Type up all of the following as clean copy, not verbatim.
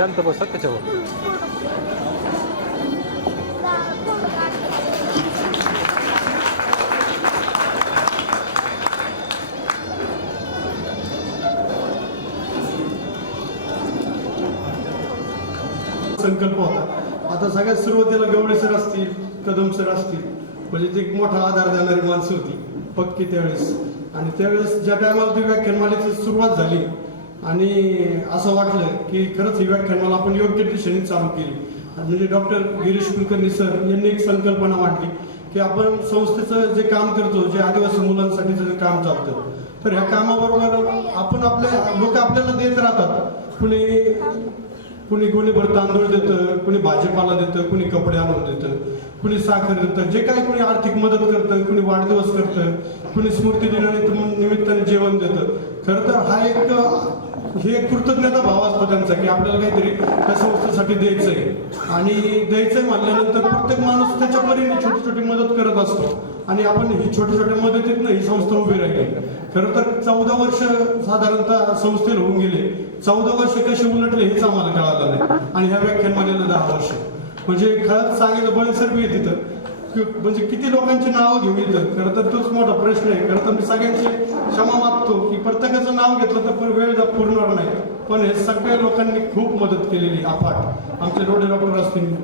शांत बसतात त्याच्यावर. संकल्प होता. आता सगळ्यात सुरुवातीला गवळे सर असतील, कदम सर असतील, म्हणजे ती एक मोठा आधार देणारी माणसं होती पक्की त्यावेळेस. आणि त्यावेळेस ज्या टायमाला ती व्याख्यानमालेची सुरुवात झाली आणि असं वाटलं की खरंच ही व्याख्यानमाला आपण योग्य दिशेने चालू केली. म्हणजे डॉक्टर गिरीश कुलकर्णी सर यांनी एक संकल्पना मांडली की आपण संस्थेचं जे काम करतो, जे आदिवासी मुलांसाठीचं जे काम चालतं, तर ह्या कामाबरोबर आपण लोक आपल्याला देत राहतात. कुणी गोणीभर तांदूळ देतं, कुणी भाजीपाला देतं, कुणी कपडे आणून देतं, कुणी साखर देतं, जे काही कुणी आर्थिक मदत करतं, कुणी वाढदिवस करतं, कुणी स्मृती निमित्ताने जेवण देतं. खरं तर हे एक कृतज्ञता भाव असतो त्यांचा की आपल्याला काहीतरी त्या संस्थेसाठी द्यायचंय. आणि द्यायचंय म्हणल्यानंतर प्रत्येक माणूस त्याच्या परीने छोटी छोटी मदत करत असतो. आणि आपण ही छोट्या छोट्या मदतीतनं ही संस्था उभी राहिली. खरं तर 14 वर्ष साधारणतः संस्थेला होऊन गेले. 14 वर्ष कसे उलटले हेच आम्हाला कळालं नाही. आणि ह्या व्याख्यानमालेला 10 वर्ष. म्हणजे खरंच सांगायचं बळे सर बी तिथं म्हणजे किती लोकांची नावं घेऊन येतं. खरं तर तोच मोठा प्रश्न आहे. खरं तर मी सगळ्यांची क्षमा मागतो की प्रत्येकाचं नाव घेतलं तर वेळ पुरणार नाही. पण हे सगळ्या लोकांनी खूप मदत केलेली अफाट. आमचे रोडे डॉक्टर असतील,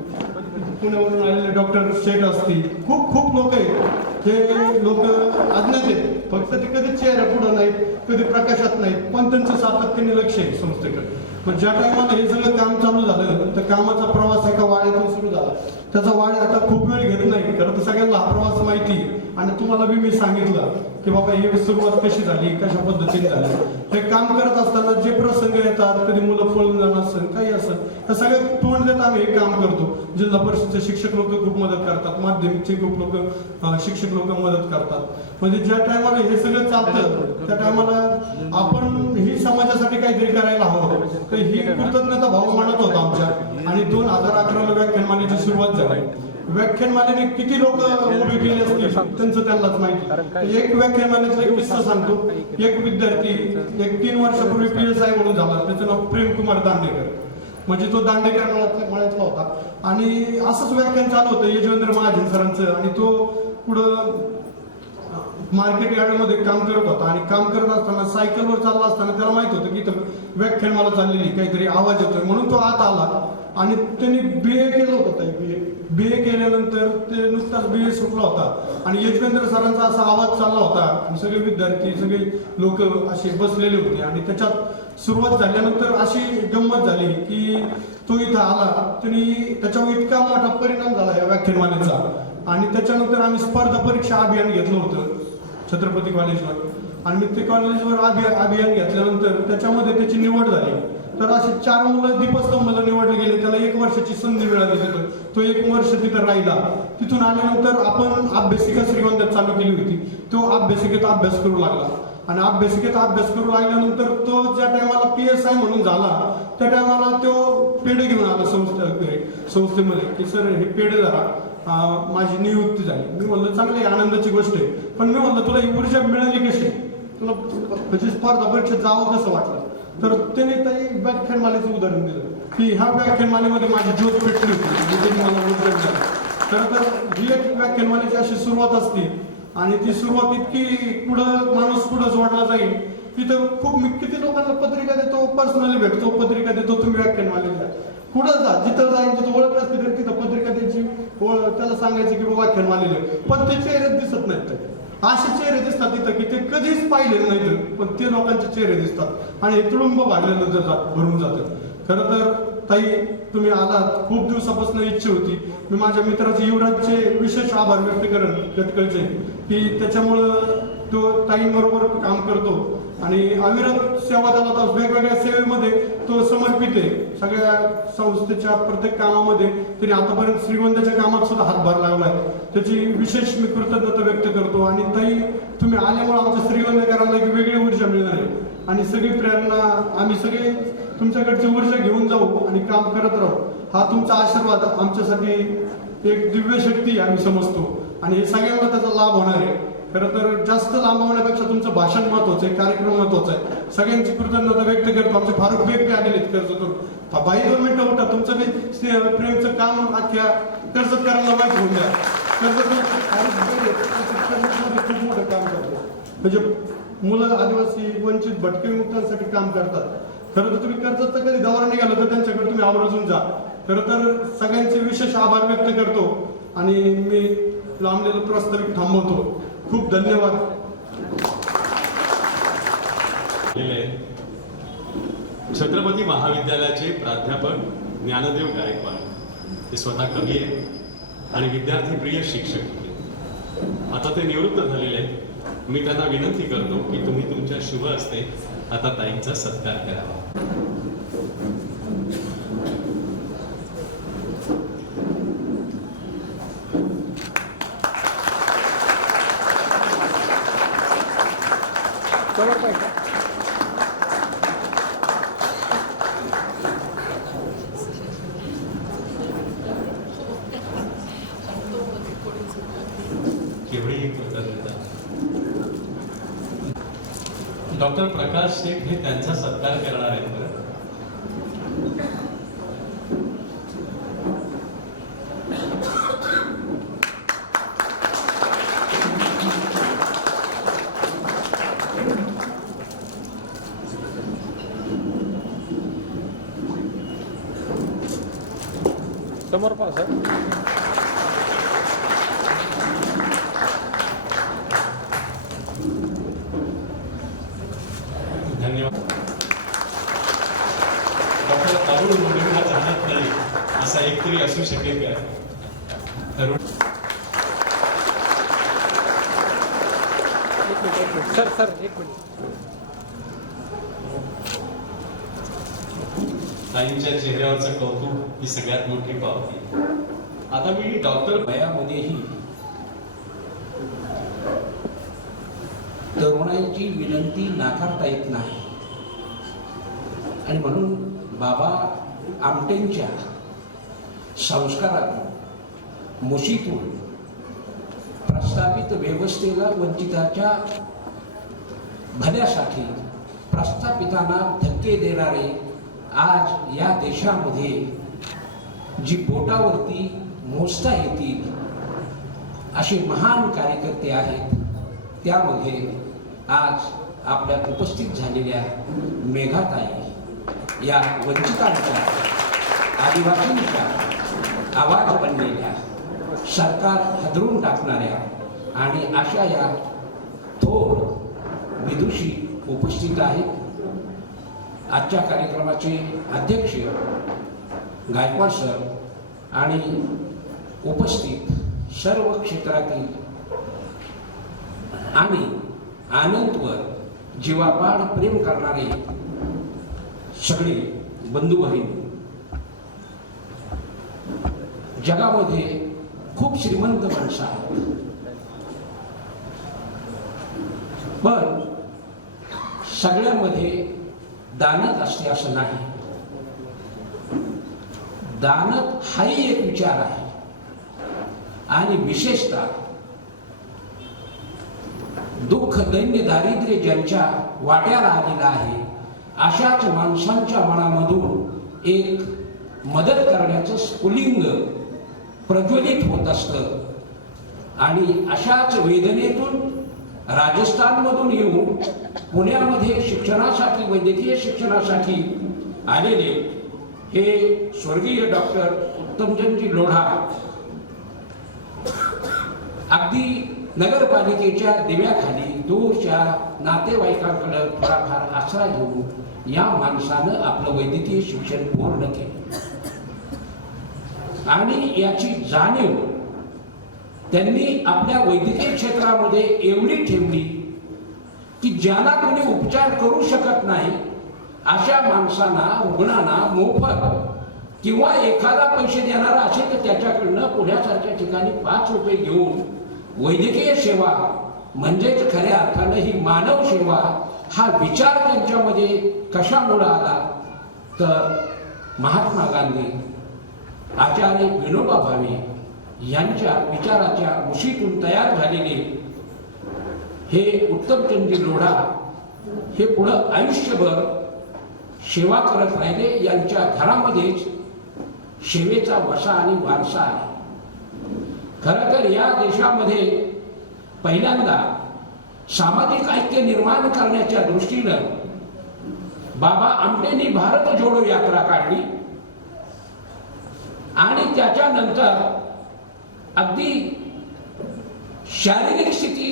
पुण्यावरून आलेले डॉक्टर शेठ असतील, खूप लोक आहेत. हे लोक अज्ञात आहेत. फक्त ते कधी चेहरा पुढं नाहीत, कधी प्रकाशात नाहीत, पण त्यांचं सातत्याने लक्ष आहे संस्थेकडे. पण ज्या टायमाला हे सगळं काम चालू झालं तर कामाचा प्रवास एका वाड्यातून सुरू झाला. त्याचा वाड्या आता खूप वेळ घेत नाही. खरं तर सगळ्यांना हा प्रवास माहिती. आणि तुम्हाला बी मी सांगितलं की बाबा ही सुरुवात कशी झाली, कशा पद्धतीने झाली. हे काम करत असताना जे प्रसंग येतात, कधी मुलं पळून जाणं असेल, काही असेल, त्या सगळ्या तोंड देत आम्ही हे काम करतो. जिल्हा परिषदचे शिक्षक लोक खूप मदत करतात, माध्यमिकचे खूप लोक शिक्षक लोक मदत करतात. म्हणजे ज्या टायमाला हे सगळं चालतं त्या टायमाला आपण ही समाजासाठी काहीतरी करायला हवं. तर ही कृतज्ञता भाव मानत होता आमच्या. आणि 2011ला व्याख्यानमालेची सुरुवात झाली. व्याख्यानमालेने किती लोक उभे केले असतील त्यांचं त्यांनाच माहिती. एक व्याख्यानमालेचा एक किस्सा सांगतो. एक विद्यार्थी 3 वर्षापूर्वी PSI म्हणून झाला. त्याचं नाव प्रेमकुमार दांडेकर. म्हणजे तो दांडेकर मळ्यातला होता. आणि असंच व्याख्यान चालू होतं यजवेंद्र महाजन सरांचं. आणि तो पुढं मार्केट यार्डमध्ये काम करत होता. आणि काम करत असताना सायकलवर चालला असताना त्याला माहित होतं की इथं व्याख्यानमाला चाललेली, काहीतरी आवाज येतोय. म्हणून तो आत आला आणि त्यांनी BA केलं होतं. BA केल्यानंतर ते नुसताच BA सुटला होता. आणि यशवेंद्र सरांचा असा आवाज चालला होता. सगळे विद्यार्थी, सगळे लोक असे बसलेले होते. आणि त्याच्यात सुरुवात झाल्यानंतर अशी गंमत झाली की तो इथं आला. त्यांनी त्याच्यावर इतका मोठा परिणाम झाला या व्याख्यानमालेचा. आणि त्याच्यानंतर आम्ही स्पर्धा परीक्षा अभियान घेतलं होतं छत्रपती कॉलेजवर. आणि मी ते कॉलेजवर अभियान घेतल्यानंतर त्याच्यामध्ये त्याची निवड झाली. तर असे 4 मुलं दीपस्तंभला निवडले गेले. त्याला 1 वर्षाची संधी मिळाली तिथं. तो 1 वर्ष तिथं राहिला. तिथून आल्यानंतर आपण अभ्यासिका श्रीगोंद्यात चालू केली होती. तो अभ्यासिकेत अभ्यास करू लागला. आणि अभ्यासिकेत अभ्यास करू लागल्यानंतर तो ज्या टायमाला PSI म्हणून झाला त्या टायमाला तो पेढे घेऊन आला संस्थेमध्ये की सर हे पेढे धरा, माझी नियुक्ती झाली. मी म्हणलं चांगली आनंदाची गोष्ट आहे. पण मी म्हणलं तुला ही ऊर्जा मिळाली कशी, तुला म्हणजे स्पर्धा परीक्षेत जावं कसं वाटलं. तर त्याने त्याही व्याख्यानमालेचं उदाहरण दिलं की ह्या व्याख्यानमालेमध्ये माझी ज्योत पेटली होती आणि त्यांनी मला ऊर्जा मिळाली. खरं तर ही एक व्याख्यानमालेची अशी सुरुवात असते. आणि ती सुरुवात इतकी माणूस पुढं जोडला जाईल. तिथं खूप मी किती लोकांना पत्रिका देतो, पर्सनली भेटतो, पत्रिका देतो, तुम्ही व्याख्यानमालेला कुठं जा, जिथं जाईल तिथं ओळख असते तर तिथं पत्रिका द्यायची, त्याला सांगायचं की बाबा व्याख्यानमालेला. पण ते चेहरे दिसत नाहीत. असे चेहरे दिसतात तिथं की ते कधीच पाहिलेले नाहीत. पण ते लोकांचे चेहरे दिसतात आणि हे तुडुंब भरून जातात. खरं तर ताई तुम्ही आलात, खूप दिवसापासून इच्छा होती. मी माझ्या मित्राचे युवराजचे विशेष आभार व्यक्त करेन कटकळचे की त्याच्यामुळं तो ताईंबरोबर काम करतो. आणि अविरत सेवा दलात वेगवेगळ्या सेवेमध्ये तो समर्पित आहे. सगळ्या संस्थेच्या प्रत्येक कामामध्ये त्यांनी आतापर्यंत श्रीगोंद्याच्या कामात सुद्धा हातभार लावलाय. त्याची विशेष मी कृतज्ञता व्यक्त करतो. आणि ताई तुम्ही आल्यामुळे आमच्या श्रीगोंद्याकरांना एक वेगळी ऊर्जा मिळणार आहे. आणि सगळी प्रेरणा आम्ही सगळे तुमच्याकडची ऊर्जा घेऊन जाऊ आणि काम करत राहू. हा तुमचा आशीर्वाद आमच्यासाठी एक दिव्य शक्ती आम्ही समजतो. आणि हे सगळ्यांना त्याचा लाभ होणार आहे. खरं तर जास्त लांबवण्यापेक्षा तुमचं भाषण महत्वाचं आहे, कार्यक्रम महत्वाचा आहे. सगळ्यांची कृतज्ञता व्यक्त करतो. आमचे फारुख बेग बी आलेले आहेत कर्जतून. बाई 2 मिनिटं उठा, तुमचं बी प्रेमचं काम अख्ख्या कर्जतकरांना माहिती होऊन द्या. खूप मोठं काम करतो, म्हणजे मुलं आदिवासी वंचित भटके मुक्तांसाठी काम करतात. खरं तर तुम्ही कर्जतचा कधी दौरा निघाला तर त्यांच्याकडे तुम्ही आवर्जून जा. खरं तर सगळ्यांचे विशेष आभार व्यक्त करतो आणि मी लांबलेलं प्रस्तावित थांबवतो. खूप धन्यवाद. छत्रपती महाविद्यालयाचे प्राध्यापक ज्ञानदेव गायकवाड ते स्वतः कवी आहेत आणि विद्यार्थी प्रिय शिक्षक होते. आता ते निवृत्त झालेले आहेत. मी त्यांना विनंती करतो की तुम्ही तुमच्या शुभ हस्ते आता ताईंचा सत्कार करावा. केवढी कृतज्ञता. डॉक्टर प्रकाश शेख हे त्यांचा सत्कार करणार आहेत. समोर पास धन्यवाद. डॉक्टर तरुण मुलींना जाणत नाही असा एकतरी असू शकेल का? तरुण सर 1 मिनिट. ताईंच्या चेहऱ्यावरचं कौतुक ही सगळ्यात मोठी पावती. आता मी डॉक्टर वयामध्येही तरुणाईची विनंती नाकारता येत नाही आणि म्हणून बाबा आमटेंच्या संस्कारातून मुशीतून प्रस्थापित व्यवस्थेला वंचिताच्या भल्यासाठी प्रस्थापितांना धक्के देणारे आज या देशामध्ये जी बोटावरती मोजता येतील असे महान कार्यकर्ते आहेत. त्यामध्ये आज आपल्यात उपस्थित झालेल्या मेघाताई या वंचितांच्या आदिवासींच्या आवाज बनलेल्या सरकार हादरून टाकणाऱ्या आणि अशा या थोर विदुषी उपस्थित आहेत. आजच्या कार्यक्रमाचे अध्यक्ष गायकवाड सर आणि उपस्थित सर्व क्षेत्रातील आणि आनंदवर जीवापाड प्रेम करणारे सगळे बंधू बहीण. जगामध्ये खूप श्रीमंत माणसं आहेत, पण सगळ्यांमध्ये दानत असते असं नाही. दानत हाही एक विचार आहे आणि विशेषतः दुःख दैन्य दारिद्र्य ज्यांच्या वाट्याला आलेलं आहे अशाच माणसांच्या मनामधून एक मदत करण्याचं स्फुलिंग प्रज्वलित होत असतं आणि अशाच वेदनेतून राजस्थानमधून येऊन पुण्यामध्ये शिक्षणासाठी वैद्यकीय शिक्षणासाठी आलेले हे स्वर्गीय डॉक्टर उत्तमचंदजी लोढा अगदी नगरपालिकेच्या दिव्याखाली दूरच्या नातेवाईकांकडे थोडाफार आसरा घेऊन या माणसानं आपलं वैद्यकीय शिक्षण पूर्ण केलं आणि याची जाणीव त्यांनी आपल्या वैद्यकीय क्षेत्रामध्ये एवढी ठेवली की ज्यांना कोणी उपचार करू शकत नाही अशा माणसांना रुग्णांना मोफत किंवा एखादा पैसे देणारा असेल तर त्याच्याकडनं पुण्यासारख्या ठिकाणी 5 रुपये घेऊन वैद्यकीय सेवा म्हणजेच खऱ्या अर्थानं ही मानव सेवा हा विचार त्यांच्यामध्ये कशामुळे आला तर महात्मा गांधी आचार्य विनोबा भावे यांच्या विचाराच्या उशीतून तयार झालेले हे उत्तमचंदजी लोढा हे पुढं आयुष्यभर सेवा करत राहिले. यांच्या घरामध्येच सेवेचा वसा आणि वारसा आहे. खरं तर या देशामध्ये पहिल्यांदा सामाजिक ऐक्य निर्माण करण्याच्या दृष्टीनं बाबा आमटेंनी भारत जोडो यात्रा काढली आणि त्याच्यानंतर अगदी शारीरिक स्थिती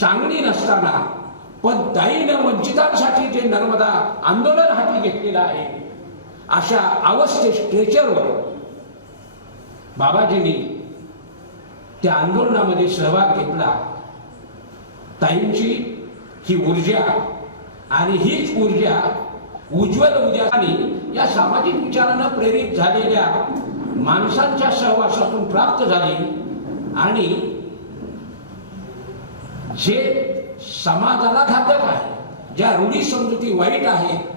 चांगली नसताना पण दायीन वंचितांसाठी जे नर्मदा आंदोलन हाती घेतलेलं आहे अशा अवस्थे स्ट्रेचरवर बाबाजींनी त्या आंदोलनामध्ये सहभाग घेतला. ताईंची ही ऊर्जा आणि हीच ऊर्जा उज्ज्वल उद्या आणि या सामाजिक विचारानं प्रेरित झालेल्या माणसांच्या सहवासातून प्राप्त झाली आणि जे समाजाला घातक आहे, ज्या रूढी समजुती वाईट आहेत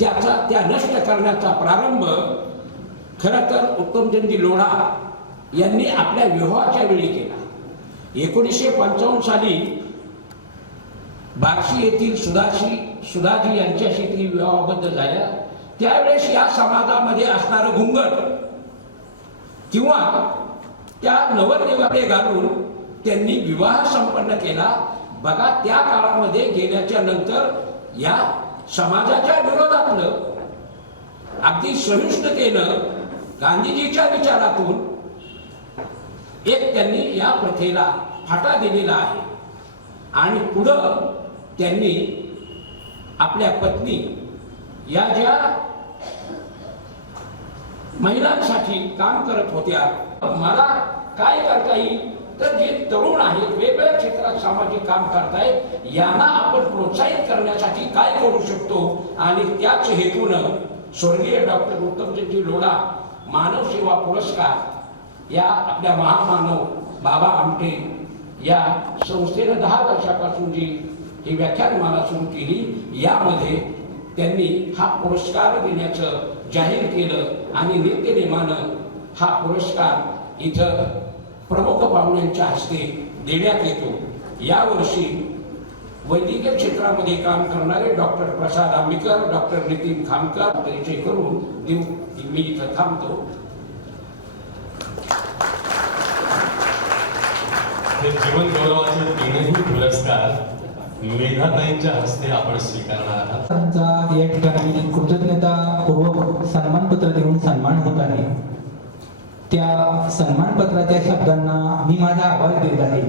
त्या नष्ट करण्याचा प्रारंभ खरं तर उत्तमचंदजी लोढा यांनी आपल्या विवाहाच्या वेळी केला. 1955 साली बार्शी येथील सुधाजी यांच्याशी ती विवाहाबद्ध झाल्या. त्यावेळेस या समाजामध्ये असणारं घुंगट किंवा त्या नवरदेवाकडे घालून त्यांनी विवाह संपन्न केला. बघा, त्या काळामध्ये गेल्याच्या नंतर या समाजाच्या विरोधातलं अगदी सहिष्णुतेनं गांधीजीच्या विचारातून एक त्यांनी या प्रथेला फाटा दिलेला आहे आणि पुढं त्यांनी आपल्या पत्नी या ज्या महिलांसाठी काम करत होत्या, मला काय करता येईल तर जे तरुण आहेत वेगवेगळ्या क्षेत्रात सामाजिक काम करतायत यांना आपण प्रोत्साहित करण्यासाठी काय करू शकतो आणि त्याच हेतूनं स्वर्गीय डॉक्टर उत्तमचंदजी लोढा मानव सेवा पुरस्कार या आपल्या महामानव बाबा आमटे या संस्थेनं 10 वर्षापासून जी ही व्याख्यानमाला सुरू केली यामध्ये त्यांनी हा पुरस्कार देण्याचं जाहीर केलं आणि नित्यनेमानं हा पुरस्कार इथं प्रमुख पाहुण्यांच्या हस्ते देण्यात येतो. यावर्षी वैद्यकीय क्षेत्रामध्ये काम करणारे डॉक्टर प्रसाद आंबेकर, डॉक्टर नितीन खामकर परिचय करून देऊ मी इथं थांबतो. हे जीवन गौरवाचे तीनही पुरस्कार मेधाताईंच्या हस्ते आपण स्वीकारणार आहात. त्यांचा या ठिकाणी कृतज्ञतापूर्वक सन्मानपत्र देऊन सन्मान होत आहे. त्या सन्मानपत्राच्या शब्दांना मी माझा आवाज देत आहे.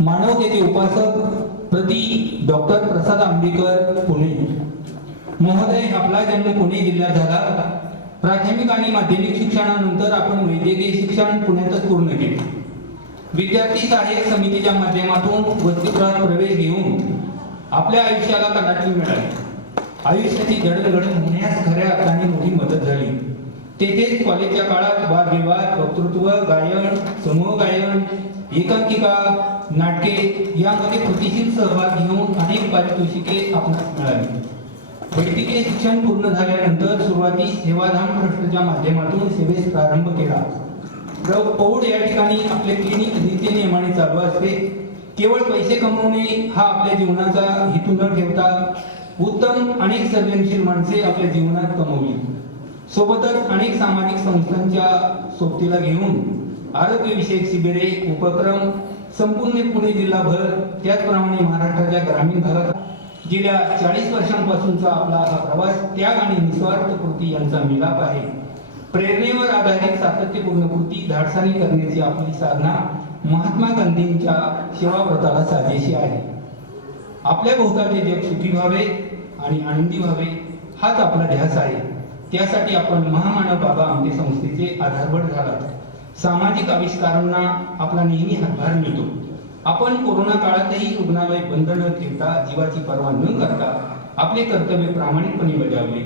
मानवतेचे उपासक प्रति डॉक्टर प्रसाद आंबेकर, पुणे. महोदय, आपला जन्म पुणे जिल्ह्यात झाला. प्राथमिक आणि माध्यमिक शिक्षणानंतर आपण वैद्यकीय शिक्षण पुण्यातच पूर्ण केले. विद्यार्थी सहाय्यक समितीच्या माध्यमातून वसतिगृहात प्रवेश घेऊन आपल्या आयुष्याला कडाकी मिळाली. आयुष्याची जडणघडण होण्यास खऱ्या अर्थाने मोठी मदत झाली. तेथेच कॉलेजच्या काळात वादविवाद, वक्तृत्व, गायन, समूह गायन, एकांकिका, नाटके यामध्ये कृतीशील सहभाग घेऊन अनेक पारितोषिके आपणास मिळाली. वैद्यकीय शिक्षण पूर्ण झाल्यानंतर सुरुवातीस सेवाधाम ट्रस्टच्या माध्यमातून सेवेस प्रारंभ केला. पौड या ठिकाणी आपले क्लिनिक नित्यनेमाने चालू असते. केवळ पैसे कमवणे हा आपल्या जीवनाचा हेतू न ठेवता उत्तम अनेक सर्जनशील माणसे आपल्या जीवनात कमवली. सोबतच अनेक सामाजिक संस्थांच्या सोबतीला घेऊन आरोग्यविषयक शिबिरे, उपक्रम संपूर्ण पुणे जिल्हाभर त्याचप्रमाणे महाराष्ट्राच्या ग्रामीण भागात गेल्या 40 वर्षांपासूनचा आपला हा प्रवास त्याग आणि निस्वार्थ कृती यांचा मिलाप आहे. प्रेरणेवर आधारित सातत्यपूर्ण कृती धाडसाने करण्याची आपली साधना महात्मा गांधींच्या सेवाव्रताला साजेशी आहे. आपल्या भोवताचे जग सुखी व्हावे आणि आनंदी व्हावे हाच आपला ध्यास आहे. त्यासाठी आपण महामानव बाबा आमटे संस्थेचे आधारभूत झालात. सामाजिक आविष्कारांना आपला नेहमी हातभार मिळतो. आपण कोरोना काळातही रुग्णालय बंद न ठेवता जीवाची पर्वा न करता आपले कर्तव्य प्रामाणिकपणे बजावले.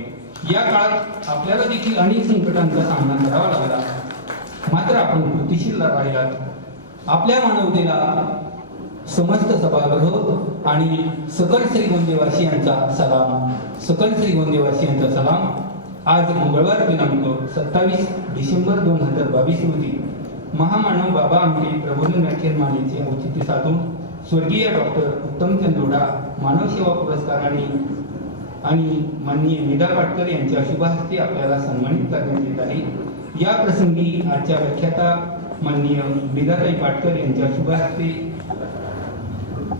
या काळात आपल्याला देखील अनेक संकटांचा सामना करावा लागला, मात्र आपण कृतिशील राहिलात. आपल्या मानवतेला समस्त सभागृह आणि सकल श्रीगोंदेवासियांचा सलाम. सकल श्रीगोंदेवासियांचा सलाम. आज मंगळवार दिनांक 27 डिसेंबर 2022 रोजी महामानव बाबा आमटे प्रबोधन व्याख्यानमालेचे औचित्य साधून स्वर्गीय डॉक्टर उत्तमचंद लोढा मानव सेवा पुरस्काराने आणि माननीय मेधा पाटकर यांच्या शुभ हस्ते आपल्याला सन्मानित करण्यात येत आहे. या प्रसंगी आजच्या व्याख्याता माननीय मेधाताई पाटकर यांच्या शुभ हस्ते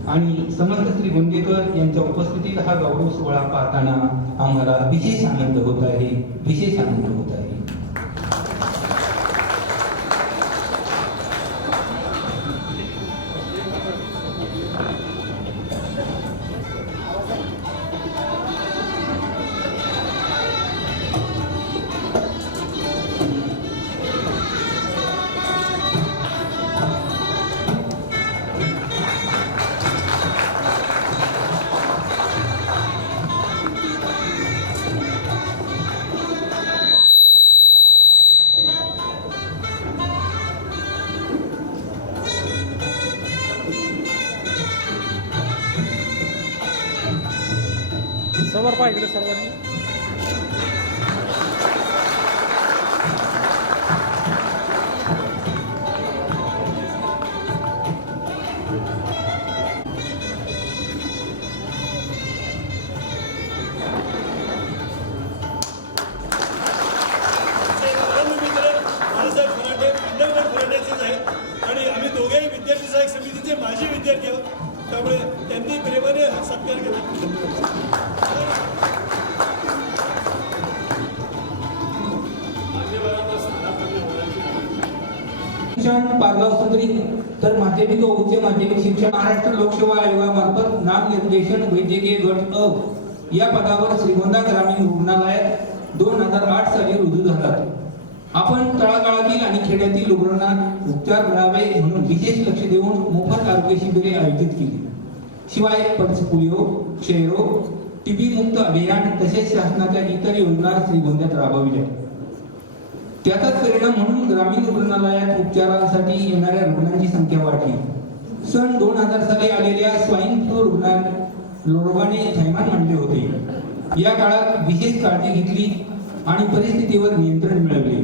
आणि समस्त श्री गोंदेकर यांच्या उपस्थितीत हा गौरव सोहळा पाहताना आम्हाला विशेष आनंद होत आहे, विशेष आनंद होत आहे. समोर पहा इकडे सर्वांनी. बाळासाहेब फराटे पंढरपूर फराट्याचेच आहेत आणि आम्ही दोघेही विद्यार्थी सहाय्यक समितीचे माजी विद्यार्थी आहोत. त्यामुळे त्यांनी प्रेमाने हा सत्कार केला. शिक्षण पारगाव सदरी तर माध्यमिक व उच्च माध्यमिक शिक्षण महाराष्ट्र लोकसेवा आयोगामार्फत नामनिर्देशन वैद्यकीय गट अ या पदावर श्रीगोंदा ग्रामीण रुग्णालयात 2008 साली रुजू झाला. आपण तळागाळातील आणि खेड्यातील रुग्णांना उपचार मिळावे म्हणून विशेष लक्ष देऊन मोफत आरोग्य शिबिरे आयोजित केली. शिवाय पल्स पोलिओ, क्षयरोग, टीबी मुक्त अभियान तसेच शासनाच्या इतर योजना श्रीगोंद्यात राबविल्या. त्याचाच परिणाम म्हणून ग्रामीण रुग्णालयात उपचारांसाठी येणाऱ्या रुग्णांची संख्या वाढली. सन 2000 साली आलेल्या स्वाईन फ्लू रोगाने थैमान मांडले होते. या काळात विशेष काळजी घेतली आणि परिस्थितीवर नियंत्रण मिळवले.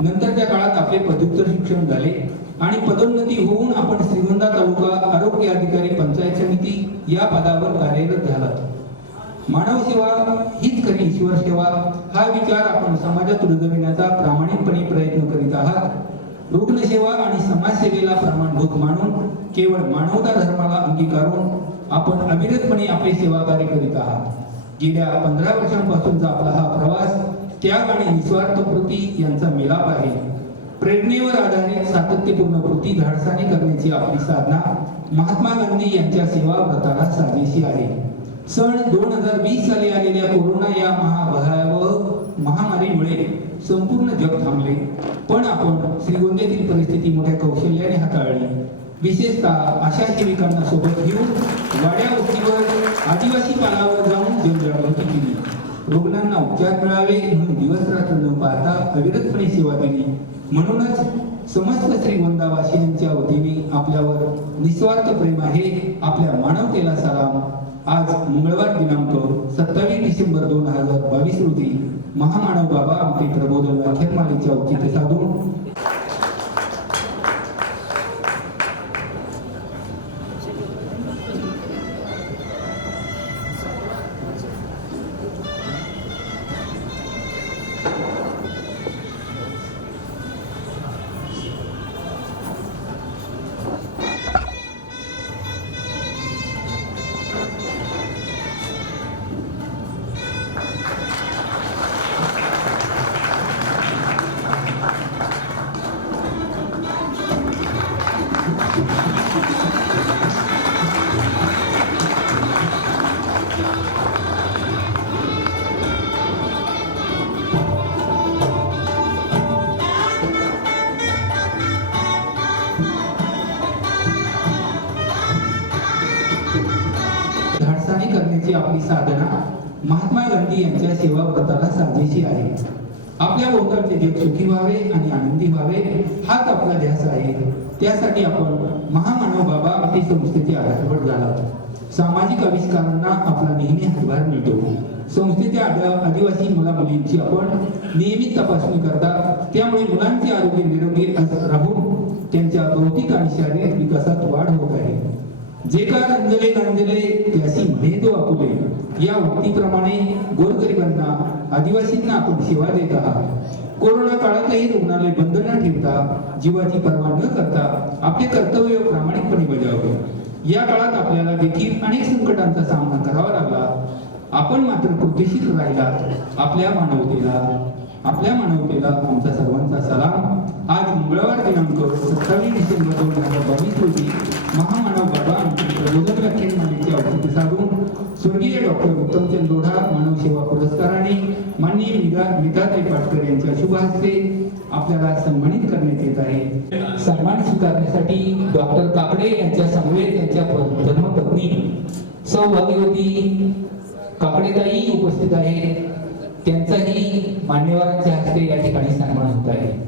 नंतरच्या काळात आपले पदव्युत्तर शिक्षण झाले आणि पदोन्नती होऊन आपण श्रीगोंदा तालुका आरोग्य अधिकारी पंचायत समिती या पदावर कार्यरत झालात. मानव सेवा हीच खरी ईश्वर सेवा हा विचार आपण समाजात रुजविण्याचा प्रामाणिकपणे प्रयत्न करीत आहात. रुग्णसेवा आणि समाजसेवेला प्रमाणभूत मानून केवळ मानवता धर्माला अंगीकारून आपण अविरतपणे आपले सेवा कार्य करीत आहात. गेल्या 15 वर्षांपासूनचा आपला हा प्रवास त्याग आणि निस्वार्थ कृती यांचा मिलाप आहे. प्रेरणेवर आधारित सातत्यपूर्ण कृती धाडसाने करण्याची आपली साधना महात्मा गांधी यांच्या सेवा व्रताला साजेशी आहे. सन 2020 साली आलेल्या कोरोना या महाभयावह महामारीमुळे संपूर्ण जग थांबले, पण आपण श्रीगोंद्यातील परिस्थिती मोठ्या कौशल्याने हाताळली. विशेषतः आशा सेविकांना सोबत घेऊन वाड्या वस्तीवर आदिवासी पालावर जाऊन जनजागृती केली. रुग्णांना उपचार मिळावे म्हणून दिवस रात्र न पाहता अविरतपणे सेवा दिली. म्हणूनच समस्त श्रीगोंदावासियांच्या वतीने आपल्यावर निस्वार्थ प्रेम आहे. आपल्या मानवतेला सलाम. आज मंगळवार दिनांक 27 डिसेंबर 2022 रोजी महामानव बाबा आमटे प्रबोधन व्याख्यानमालेचे औचित्य साधून करण्याची आपली साधना महात्मा गांधी यांच्या सेवा व्रताला साजेशी आहे. आपल्या भोवतालचे जग सुखी व्हावे आणि आनंदी व्हावे हाच आपला ध्यास आहे. त्यासाठी आपण महामानव बाबा आमटे संस्थेचे आधारभूत झालात. सामाजिक आविष्कारांना आपला नेहमी हातभार मिळतो. संस्थेच्या आदिवासी मुला मुलींची आपण नियमित तपासणी करता. त्यामुळे मुलांचे आरोग्य निरोगी राहून त्यांच्या भौतिक आणि शारीरिक विकासात वाढ होत आहे. जे का रंजले गांजले त्यासी भेद आपुले, या उक्तीप्रमाणे गोरगरिबांना, आदिवासींना आपण सेवा देत आहात. कोरोना काळातही रुग्णालय बंद न ठेवता, जीवाची पर्वा न करता आपले कर्तव्य प्रामाणिकपणे बजावले. या काळात आपल्याला देखील अनेक संकटांचा सामना करावा लागला. आपण मात्र कृतीशील राहिलात. आपल्या मानवतेला आमचा सर्वांचा सलाम. आज मंगळवार दिनांक 27 डिसेंबर 2022 रोजी महामानव बाबा प्रबोधन व्याख्यानमालेचे औचित्य साधून स्वर्गीय डॉक्टर उत्तमचंद लोढा मानव सेवा पुरस्काराने माननीय मिताताई पाटकर यांच्या शुभ हस्ते आपल्याला सन्मानित करण्यात येत आहे. सन्मान स्वीकारण्यासाठी डॉक्टर काकडे यांच्या समवेत त्यांच्या धर्मपत्नी सौ भागीरथी काकडेताई उपस्थित आहेत. त्यांचाही मान्यवरांच्या हस्ते या ठिकाणी सन्मान होत आहे.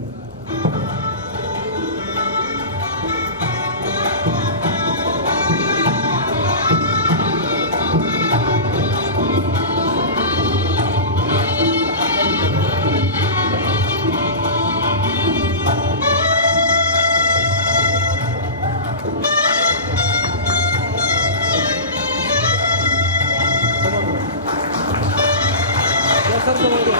सर समोर या.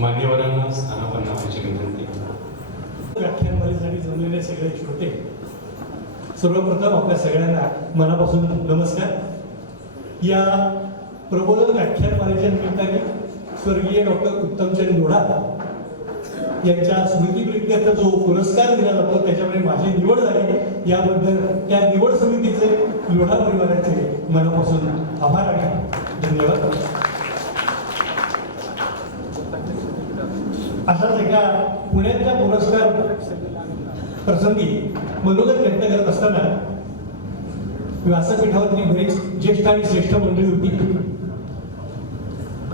मान्यवरांना स्थानापन्न व्हायची विनंती. व्याख्यानमालेसाठी जमलेले सगळे श्रोते, सर्वप्रथम आपल्या सगळ्यांना मनापासून नमस्कार. या प्रबोधन व्याख्यानमालेच्या निमित्ताने स्वर्गीय डॉक्टर उत्तमचंद लोढा यांच्या स्मृतिप्रित्यर्थ जो पुरस्कार दिला जातो त्याच्यामध्ये माझी निवड झाली, याबद्दल त्या निवड समितीचे लोढा परिवाराचे मनापासून आभार आणि धन्यवाद. अशाच एका पुण्याच्या पुरस्कार प्रसंगी मनोगत व्यक्त करत असताना व्यासपीठावरती बरीच ज्येष्ठ आणि श्रेष्ठ मंडळी होती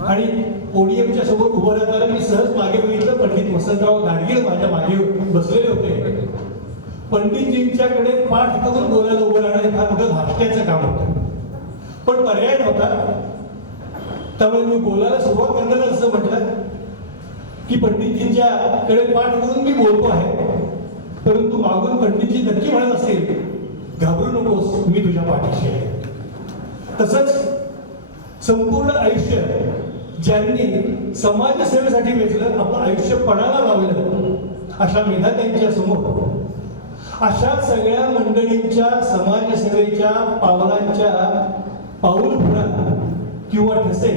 आणि पोडियमच्या समोर उभं राहताना मी सहज मागे बघितलं, पंडित वसंतराव गाडगीळ माझ्या मागे बसलेले होते. पंडितजींच्याकडे पाठ करून बोलायला उभं राहणं फार मोठं धाकट्याचं काम होतं, पण पर्याय नव्हता. त्यामुळे मी बोलायला सुरुवात करताना असं म्हटलं की पंडितजींच्या कडे पाठ करून मी बोलतो आहे, परंतु मागून पंडितजी नक्की म्हणत असेल, घाबरू नकोस, मी तुझ्या पाठीशी आहे. तसंच संपूर्ण आयुष्य ज्यांनी समाजसेवेसाठी वेचलं, आपलं आयुष्य पणाला लावलं, अशा मेधात्यांच्या समोर अशा सगळ्या मंडळींच्या समाजसेवेच्या पावलांच्या पाऊल खुणा किंवा ठसे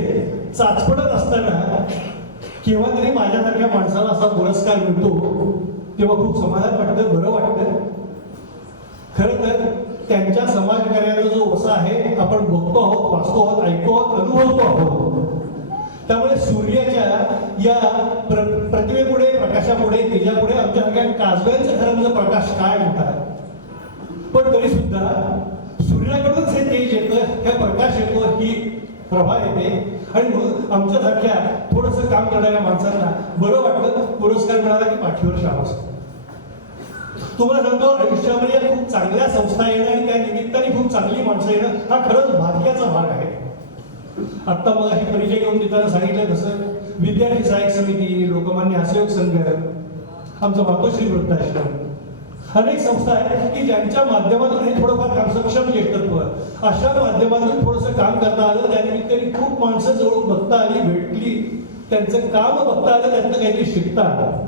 चाचपडत असताना केव्हा तरी माझ्यासारख्या माणसाला असा पुरस्कार मिळतो तेव्हा खूप समाधान वाटतं, बरं वाटतं. खरं तर त्यांच्या समाजकार्याचा जो वसा आहे आपण बघतो आहोत, वाचतो आहोत, ऐकतो आहोत, अनुभवतो आहोत. त्यामुळे सूर्याच्या या प्रतिमेपुढे, प्रकाशापुढे, तेजापुढे आमच्या सगळ्या काजव्यांचं खरं म्हणजे प्रकाश काय मोठा. पण तरी सुद्धा सूर्याकडूनच हे तेज येतं, हे प्रकाश येतो, ही प्रभा येते आणि म्हणून आमच्यासारख्या थोडंसं काम करणाऱ्या माणसांना बरं वाटतं. पुरस्कार मिळाला की पाठीवर शाब असतो. तुम्हाला सांगतो, आयुष्यामध्ये खूप चांगल्या संस्था येणं आणि त्या निमित्ताने खूप चांगली माणसं येणं हा खरंच भाग्याचा भाग आहे. आत्ता मग अशी परिचय घेऊन देताना सांगितलं तसं विद्यार्थी सहाय्यक समिती, लोकमान्य हास्ययोग संघ, आमचा मातोश्री वृद्धाश्रम, अनेक संस्था आहेत की ज्यांच्या माध्यमातून हे थोडंफार काम, सक्षम ज्येष्ठत्व, अशा माध्यमातून थोडंसं काम करता आलं. त्यानिमित्ताने खूप माणसं जवळून बघता आली, भेटली, त्यांचं काम बघता आलं, त्यांचं काहीतरी शिकता आलं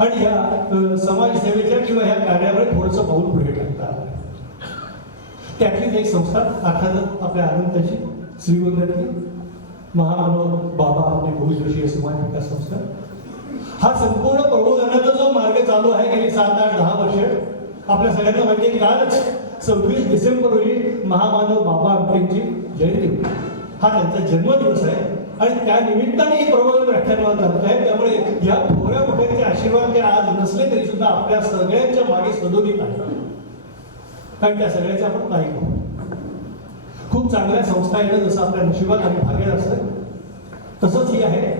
आणि ह्या समाजसेवेच्या किंवा ह्या कार्यावर थोडंसं पाऊल पुढे टाकता आलं. त्यातलीच एक संस्था अर्थातच आपल्या आनंदाची श्रीगोंद्यातली महामानव बाबा आपले बहुउद्देशीय समाज विकास संस्था. हा संपूर्ण प्रबोधनाचा जो मार्ग चालू आहे गेली 7, 8, 10 वर्ष आपल्या सगळ्यांना माहिती आहे. कालच 26 डिसेंबर रोजी महामानव बाबा आमटेंची जयंती होती. हा त्यांचा जन्मदिवस आहे आणि त्या निमित्ताने हे प्रबोधन व्याख्यानमाला चालत आहे. त्यामुळे या थोड्या मोठ्यांचे आशीर्वाद ते आज नसले तरी सुद्धा आपल्या सगळ्यांच्या मागे सदोदित आहेत, कारण त्या सगळ्याचे आपण नाही आहोत. खूप चांगल्या संस्था येणं जसं आपल्या नशिबात आणि भाग्यात असतं तसंच ही आहे.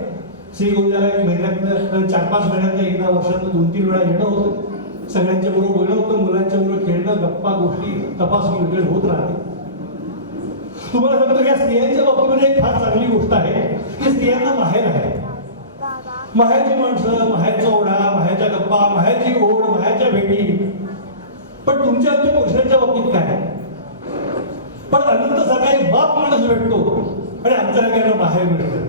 श्रीगोंद्याला एक महिन्यातनं 4-5 महिन्यातनं एकदा, वर्षातनं 2-3 वेळा येणं होतं. सगळ्यांच्या बरोबर बोलणं होतं, मुलांच्या बरोबर खेळणं, गप्पा गोष्टी, तपासणी वगैरे होत राहते. तुम्हाला सांगतो या स्त्रियांच्या बाबतीमध्ये एक फार चांगली गोष्ट आहे की स्त्रियांना माहेर आहे. माहेरची माणसं, माहेरचा ओढा, माहेरच्या गप्पा, माहेरची ओढ, माहेरच्या भेटी. पण तुमच्या आमच्या पुरुषांच्या बाबतीत काय? पण अनंत सकाळी बाप माणूस भेटतो आणि आमच्या सगळ्यांना बाहेर मिळतं.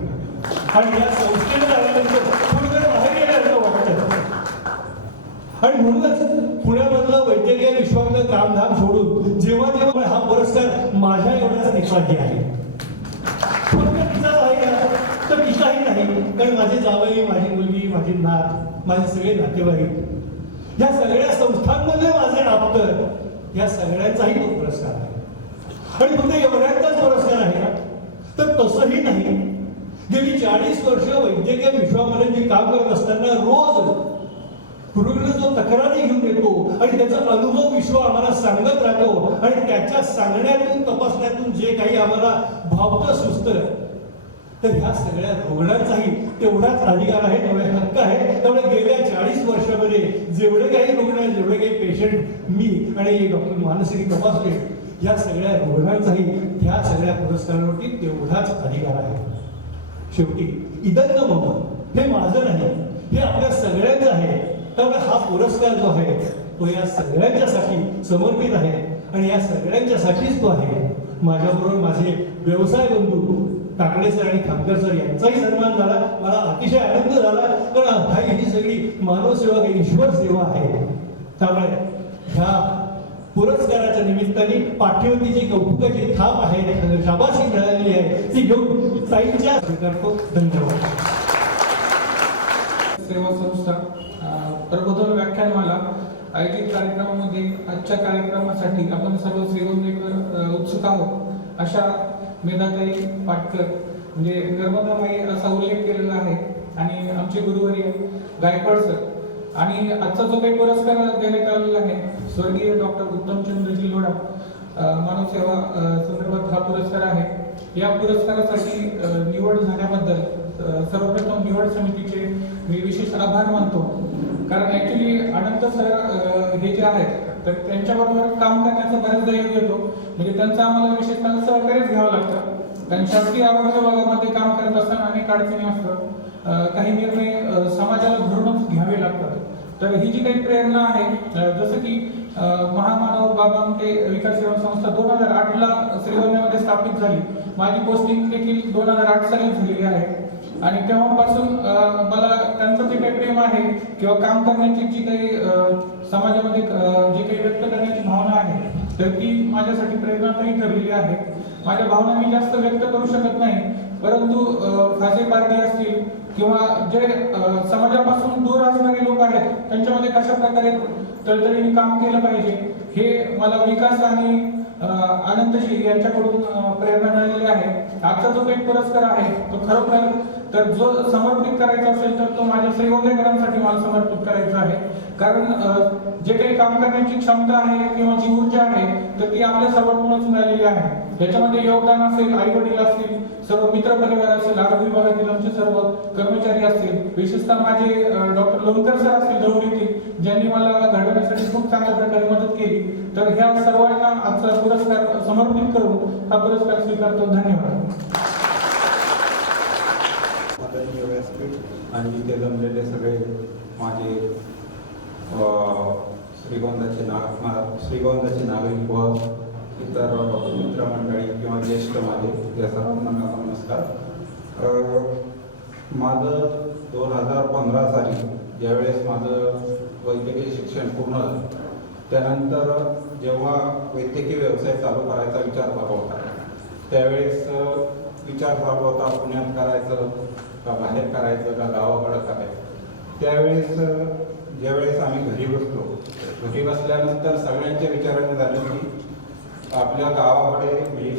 आणि या संस्थेने आल्यानंतर पुढे बाहेर येण्याचं वाटतं. आणि म्हणूनच पुण्यामधलं वैद्यकीय विश्वातलं कामधाम सोडून जेव्हा जेव्हा हा पुरस्कार माझ्या एवढ्याच निष्ठाची आहे. फक्त तिचाच आहे का तर तिचाही नाही, कारण माझे जावई, माझी मुलगी, माझी नात, माझे सगळे नातेवाईक, या सगळ्या संस्थांमधले माझे नातं, या सगळ्यांचाही तो पुरस्कार आहे. आणि फक्त एवढ्यांचाच पुरस्कार आहे का तर तसंही नाही. गेली 40 वर्ष वैद्यकीय विश्वामध्ये जे काम करत असताना रोज रुग्ण जो तक्रारी घेऊन येतो आणि त्याचा अनुभव विश्व आम्हाला सांगत राहतो आणि त्याच्या सांगण्यातून, तपासण्यातून जे काही आम्हाला भावतं सुचतं, तर ह्या सगळ्या रुग्णांचाही तेवढाच अधिकार आहे, तेवढा हक्क आहे. त्यामुळे गेल्या 40 वर्षामध्ये जेवढे काही रुग्ण, जेवढे काही पेशंट मी आणि डॉक्टर मानसिक तपासले, या सगळ्या रुग्णांचाही त्या सगळ्या पुरस्कारावरती तेवढाच अधिकार आहे. शेवटी इदंत मम, हे माझं नाही, हे आपल्या सगळ्यांचं आहे. त्यामुळे हा पुरस्कार जो आहे तो या सगळ्यांच्यासाठी समर्पित आहे आणि या सगळ्यांच्यासाठीच तो आहे. माझ्याबरोबर माझे व्यवसाय बंधू काकडे सर आणि खामकर सर यांचाही सन्मान झाला. मला अतिशय आनंद झाला, कारण ही सगळी मानव सेवा, काही ईश्वर सेवा आहे. त्यामुळे ह्या पुरस्काराच्या निमित्ताने पाठीवरती जी कौतुकाची थाप आहे, शाबासकी मिळालेली आहे, ती घेऊन ताईंच्या स्वीकारतो. धन्यवाद. सेवा संस्था प्रबोधन व्याख्यानमाला आयोजित कार्यक्रमामध्ये आजच्या कार्यक्रमासाठी आपण सर्व श्रीगोंदेकर उत्सुक आहोत. अशा मेधाताई पाटकर म्हणजे नर्मदामाई असा उल्लेख केलेला आहे आणि आमचे गुरुवर्य गायकवाड सर. आणि आजचा जो काही पुरस्कार देण्यात आलेला आहे, स्वर्गीय डॉक्टर उत्तमचंद्रजी लोढा मानव सेवा संदर्भात हा पुरस्कार आहे. या पुरस्कारासाठी निवड झाल्याबद्दल सर्वप्रथम निवड समितीचे मी विशेष आभार मानतो. कारण ऍक्च्युली अनंत सर हे जे आहेत तर त्यांच्याबरोबर काम करण्याचा बऱ्याचदा योग येतो. म्हणजे त्यांचं आम्हाला विशेषतः सहकार्यच घ्यावं लागतं. कारण शासकीय आरोग्य विभागामध्ये काम करत असताना अनेक अडचणी असतात. काही निर्णय समाजाला धरूनच घ्यावे लागतात. तर ही जी काही प्रेरणा आहे, जसं की महामानव बाबांते विकास सेवा संस्था 2008ला श्रीगोंद्यामध्ये स्थापित झाली. माझी पोस्टिंग देखील 2008 साली झालेली आहे आणि तेव्हापासून मला त्यांचं जे काही प्रेम आहे किंवा काम करण्याची जी काही समाजामध्ये जी काही व्यक्त करण्याची भावना आहे, तर ती माझ्यासाठी प्रेरणादायी ठरलेली आहे. माझ्या भावना मी जास्त व्यक्त करू शकत नाही, परंतु खासे पारडे असतील किंवा जे समाजापासून दूर असणारे लोक आहेत त्यांच्यामध्ये कशा प्रकारे तळतळीने काम केलं पाहिजे, हे मला विकास आणि अनंतजी यांच्याकडून प्रेरणा मिळालेली आहे. आजचा जो काही पुरस्कार आहे तो खरोखर तर जो समर्पित करायचा असेल तर तो माझ्या श्रीगोंदेकरांसाठी मला समर्पित करायचा आहे. कारण जे काही काम करण्याची क्षमता आहे किंवा जी ऊर्जा आहे तर ती आपल्या सर्वांमुळेच मिळालेली आहे. याच्यामध्ये योगदान असेल, आई वडील असतील, सर्व मित्र परिवार असेल, आरोग्य विभागातील आमचे सर्व कर्मचारी असतील, विशेषतः माझे डॉक्टर लोणकर सर असतील जवळीतील, ज्यांनी मला घडवण्यासाठी खूप चांगल्या प्रकारे मदत केली. तर ह्या सर्वांना आजचा पुरस्कार समर्पित करून हा पुरस्कार स्वीकारतो. धन्यवाद. आणि इथे जमलेले सगळे माझे श्रीगोंद्याचे नागरिक व इतर मित्रमंडळी किंवा ज्येष्ठ माझे, या सर्वांना नमस्कार. माझं 2015 साली ज्यावेळेस माझं वैद्यकीय शिक्षण पूर्ण झालं, त्यानंतर जेव्हा वैद्यकीय व्यवसाय चालू करायचा विचार झाला होता, त्यावेळेस विचार चालू होता पुण्यात करायचं का बाहेर करायचं का गावाकडं करायचं. त्यावेळेस ज्यावेळेस आम्ही घरी बसलो, घरी बसल्यानंतर सगळ्यांच्या विचाराने झालं की आपल्या गावाकडे म्हणजे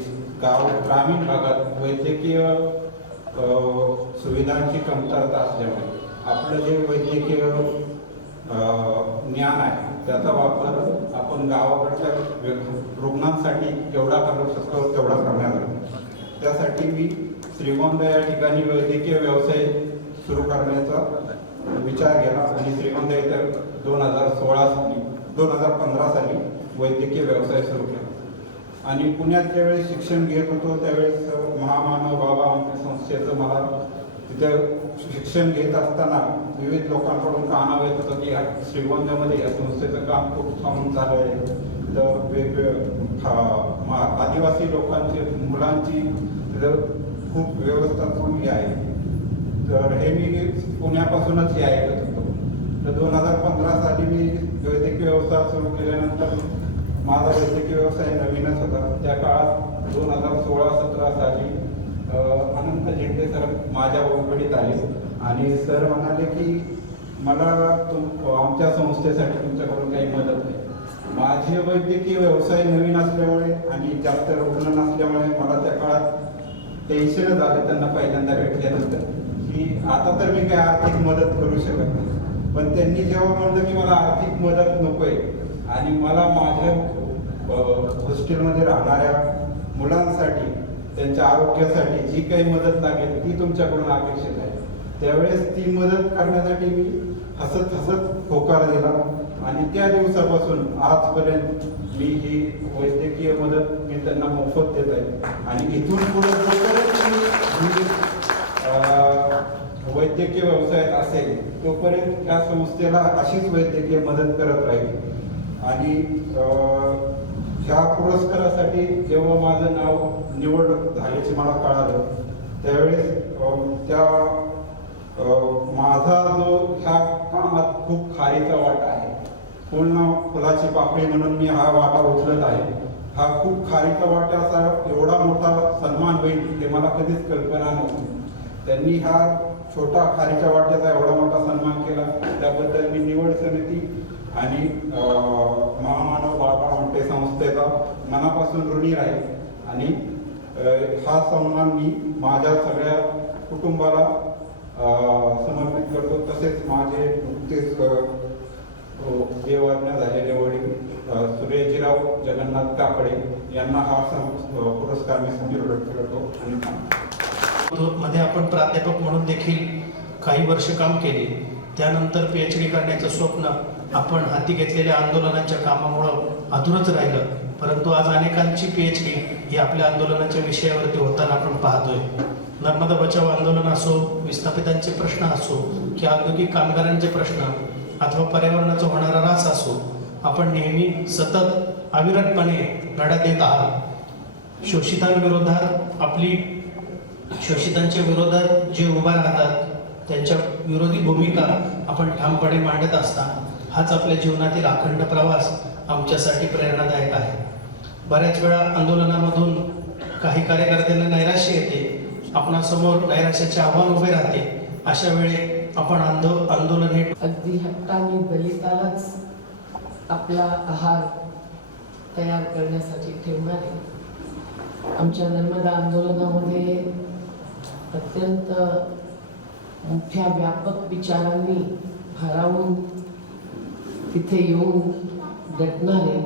ग्रामीण भागात वैद्यकीय सुविधांची कमतरता असल्यामुळे आपलं जे वैद्यकीय ज्ञान आहे त्याचा वापर आपण गावाकडच्या रुग्णांसाठी जेवढा करू शकतो तेवढा करण्यात आला. त्यासाठी मी श्रीगोंदा या ठिकाणी वैद्यकीय व्यवसाय सुरू करण्याचा विचार केला आणि श्रीगोंदा इथं 2015 साली वैद्यकीय व्यवसाय सुरू केला आणि पुण्यात ज्यावेळेस शिक्षण घेत होतो त्यावेळेस महामानव बाबा आमटे संस्थेचं मला तिथं शिक्षण घेत असताना विविध लोकांकडून कानावर येत होतं की श्रीगोंद्यामध्ये या संस्थेचं काम खूप छान झालं आहे. तर आदिवासी लोकांची मुलांची तिथं खूप व्यवस्था चांगली आहे. तर हे मी पुण्यापासूनच हे ऐकत होतो. तर 2015 साली मी वैद्यकीय व्यवसाय सुरू केल्यानंतर माझा वैद्यकीय व्यवसाय नवीनच होता. त्या काळात 2016-17 साली अनंत झेंडे सर माझ्या ओळखीत आले आणि सर म्हणाले की मला आमच्या संस्थेसाठी तुमच्याकडून काही मदत आहे. माझे वैद्यकीय व्यवसाय नवीन असल्यामुळे आणि जास्त रुग्ण नसल्यामुळे मला त्या काळात टेन्शन झालं त्यांना पहिल्यांदा भेटल्यानंतर की आता तर मी काही आर्थिक मदत करू शकत नाही. पण त्यांनी जेव्हा म्हणलं की मला आर्थिक मदत नकोय आणि मला माझ्या हॉस्टेलमध्ये राहणाऱ्या मुलांसाठी त्यांच्या आरोग्यासाठी जी काही मदत लागेल ती तुमच्याकडून अपेक्षित आहे, त्यावेळेस ती मदत करण्यासाठी मी हसत हसत होकार दिला आणि त्या दिवसापासून आजपर्यंत मी ही वैद्यकीय मदत मी त्यांना मोफत देत आहे आणि इथून पुढे जोपर्यंत वैद्यकीय व्यवसायात असेल तोपर्यंत या संस्थेला अशीच वैद्यकीय मदत करत राहील. आणि ह्या पुरस्कारासाठी जेव्हा माझं नाव निवड झाल्याचे मला कळालं त्यावेळेस माझा जो ह्या कामात खूप खारीचा वाटा आहे. पूर्ण फुलाची पाकळी म्हणून मी हा वाटा उचलत आहे. हा खूप खारीचा वाट्याचा एवढा मोठा सन्मान होईल हे मला कधीच कल्पना नव्हती. त्यांनी हा छोटा खारीच्या वाट्याचा एवढा मोठा सन्मान केला त्याबद्दल मी निवड समिती आणि महामानव बाबा आमटे संस्थेचा मनापासून ऋणी राहील आणि हा सन्मान मी माझ्या सगळ्या कुटुंबाला समर्पित करतो. तसेच माझे नुकतेच देवाज्ञा झालेले वडील सुरेशजीराव जगन्नाथ काकडे यांना हा पुरस्कार मी समर्पित करतो आणि मध्ये आपण प्राध्यापक म्हणून देखील काही वर्ष काम केले. त्यानंतर PhD करण्याचं स्वप्न आपण हाती घेतलेल्या आंदोलनाच्या कामामुळं अधूरच राहिलं. परंतु आज अनेकांची PhD ही आपल्या आंदोलनाच्या विषयावरती होताना आपण पाहतोय. नर्मदा बचाव आंदोलन असो, विस्थापितांचे प्रश्न असो की औद्योगिक कामगारांचे प्रश्न अथवा पर्यावरणाचा होणारा ऱ्हास असो, आपण नेहमी सतत अविरतपणे लढा देत आहात. शोषितांच्या विरोधात जे उभा राहतात त्यांच्या विरोधी भूमिका आपण ठामपणे मांडत असता हाच आपल्या जीवनातील अखंड प्रवास आमच्यासाठी प्रेरणादायक आहे. बऱ्याच वेळा आंदोलनामधून काही कार्यकर्त्यांना नैराश्य येते, आपणासमोर नैराश्याचे आव्हान उभे राहते. अशा वेळी आपण आंदोलन हे अगदी हट्टाने दलितालाच आपला आहार तयार करण्यासाठी ठेवणारे आमच्या नर्मदा आंदोलनामध्ये अत्यंत मोठ्या व्यापक विचारांनी भारावून तिथे येऊन दटणारे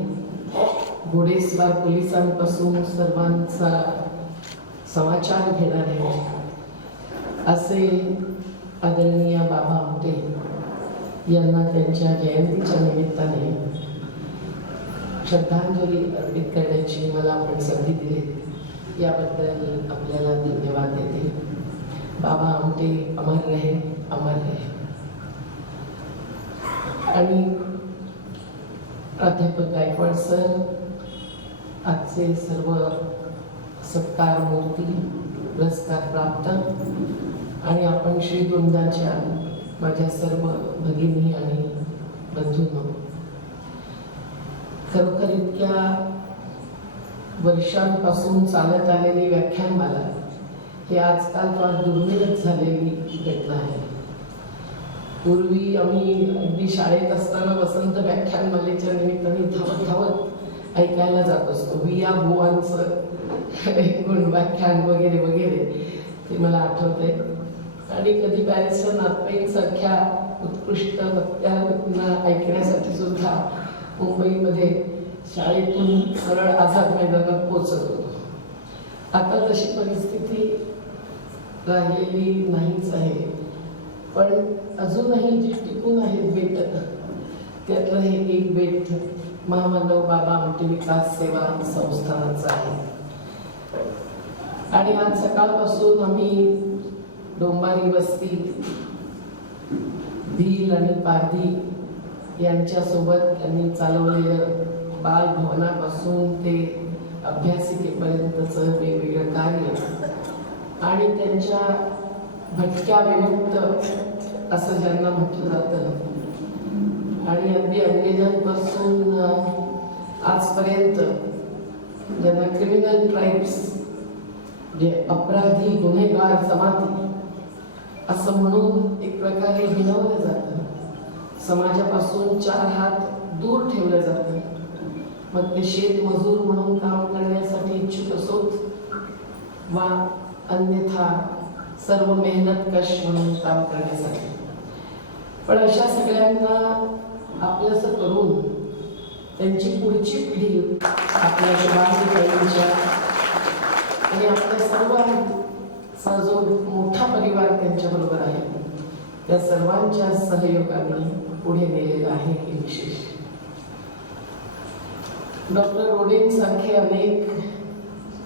घोडेस्वार पोलिसांपासून सर्वांचा समाचार घेणारे असे आदरणीय बाबा आमटे यांना त्यांच्या जयंतीच्या निमित्ताने श्रद्धांजली अर्पित करण्याची मला आपण संधी दिली याबद्दल आपल्याला धन्यवाद देते. बाबा आमटे अमर रहे, अमर रहे. आणि प्राध्यापक गायकवाड सर आजचे सर्व सत्कार मूर्ती पुरस्कार प्राप्त आणि आपण श्रीगोंदाच्या माझ्या सर्व भगिनी आणि बंधूंनो, खरोखर इतक्या वर्षांपासून चालत आलेली व्याख्यानमाला ही आजकाल फार दुर्मिळच झालेली घटना आहे. पूर्वी आम्ही अगदी शाळेत असताना वसंत व्याख्यानमालेच्या निमित्ताने धावत धावत ऐकायला जात असतो. विया बुवांचं एक गुण व्याख्यान वगैरे वगैरे ते मला आठवतंय. आणि कधी बॅरिस्टर नाथपेंसारख्या उत्कृष्ट वक्त्यांना ऐकण्यासाठी सुद्धा मुंबईमध्ये शाळेतून सरळ आझाद मैदानात पोहोचत होतो. आता तशी परिस्थिती राहिलेली नाहीच आहे. पण अजूनही जी टिकून आहेत बेट, त्यातलं हे एक बेट महामानव बाबा आमटे विकास सेवा संस्थानाचं आहे. आणि आज सकाळपासून आम्ही डोंबारी वस्ती, भील आणि पारधी यांच्यासोबत त्यांनी चालवलेलं बालभवनापासून ते अभ्यासिकेपर्यंतचं वेगवेगळं कार्य आणि त्यांच्या भटक्या विमुक्त असं ज्यांना म्हटलं जातं आणि अगदी अंग्रेजांपासून आजपर्यंत ज्यांना क्रिमिनल ट्राईब्स, जे अपराधी गुन्हेगार जमाती असं म्हणून एक प्रकारे हिणवलं जातं, समाजापासून 4 हात दूर ठेवलं जातं. मग ते शेतमजूर म्हणून काम करण्यासाठी इच्छुक असोत वा अन्यथा सर्व मेहनत कश म्हणून काम करण्यासाठी. पण अशा सगळ्यांना आपलंसं करून त्यांची पुढची पिढी आपल्या शुभांच्या आणि आपल्या सर्वांचा जो मोठा परिवार त्यांच्याबरोबर आहे त्या सर्वांच्या सहयोगाने पुढे नेलेलं आहे हे विशेष. डॉक्टर रोडेन सारखे अनेक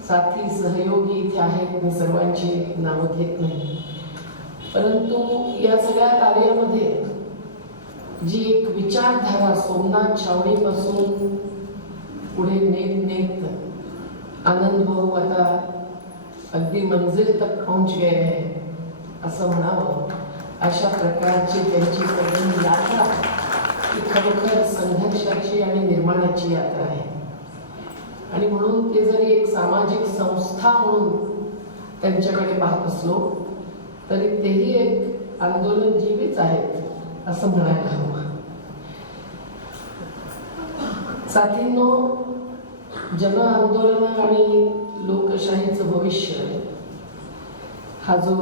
साथी सहयोगी इथे आहेत. मी सर्वांची नावं घेत नाही, परंतु या सगळ्या कार्यामध्ये जी एक विचारधारा सोमनाथ छावणीपासून पुढे नेत आनंद भाऊ आता अगदी मंजिल तक पहुंच गए हैं असं म्हणावं, अशा प्रकारची त्यांची सगळी यात्रा ही खरोखर संघर्षाची आणि निर्माणाची यात्रा आहे. आणि म्हणून ते जरी एक सामाजिक संस्था म्हणून त्यांच्याकडे पाहत असलो तरी तेही एक आंदोलन जीवीच आहेत असं म्हणायला हवं. साथींनो, जन आंदोलन आणि लोकशाहीचं भविष्य हा जो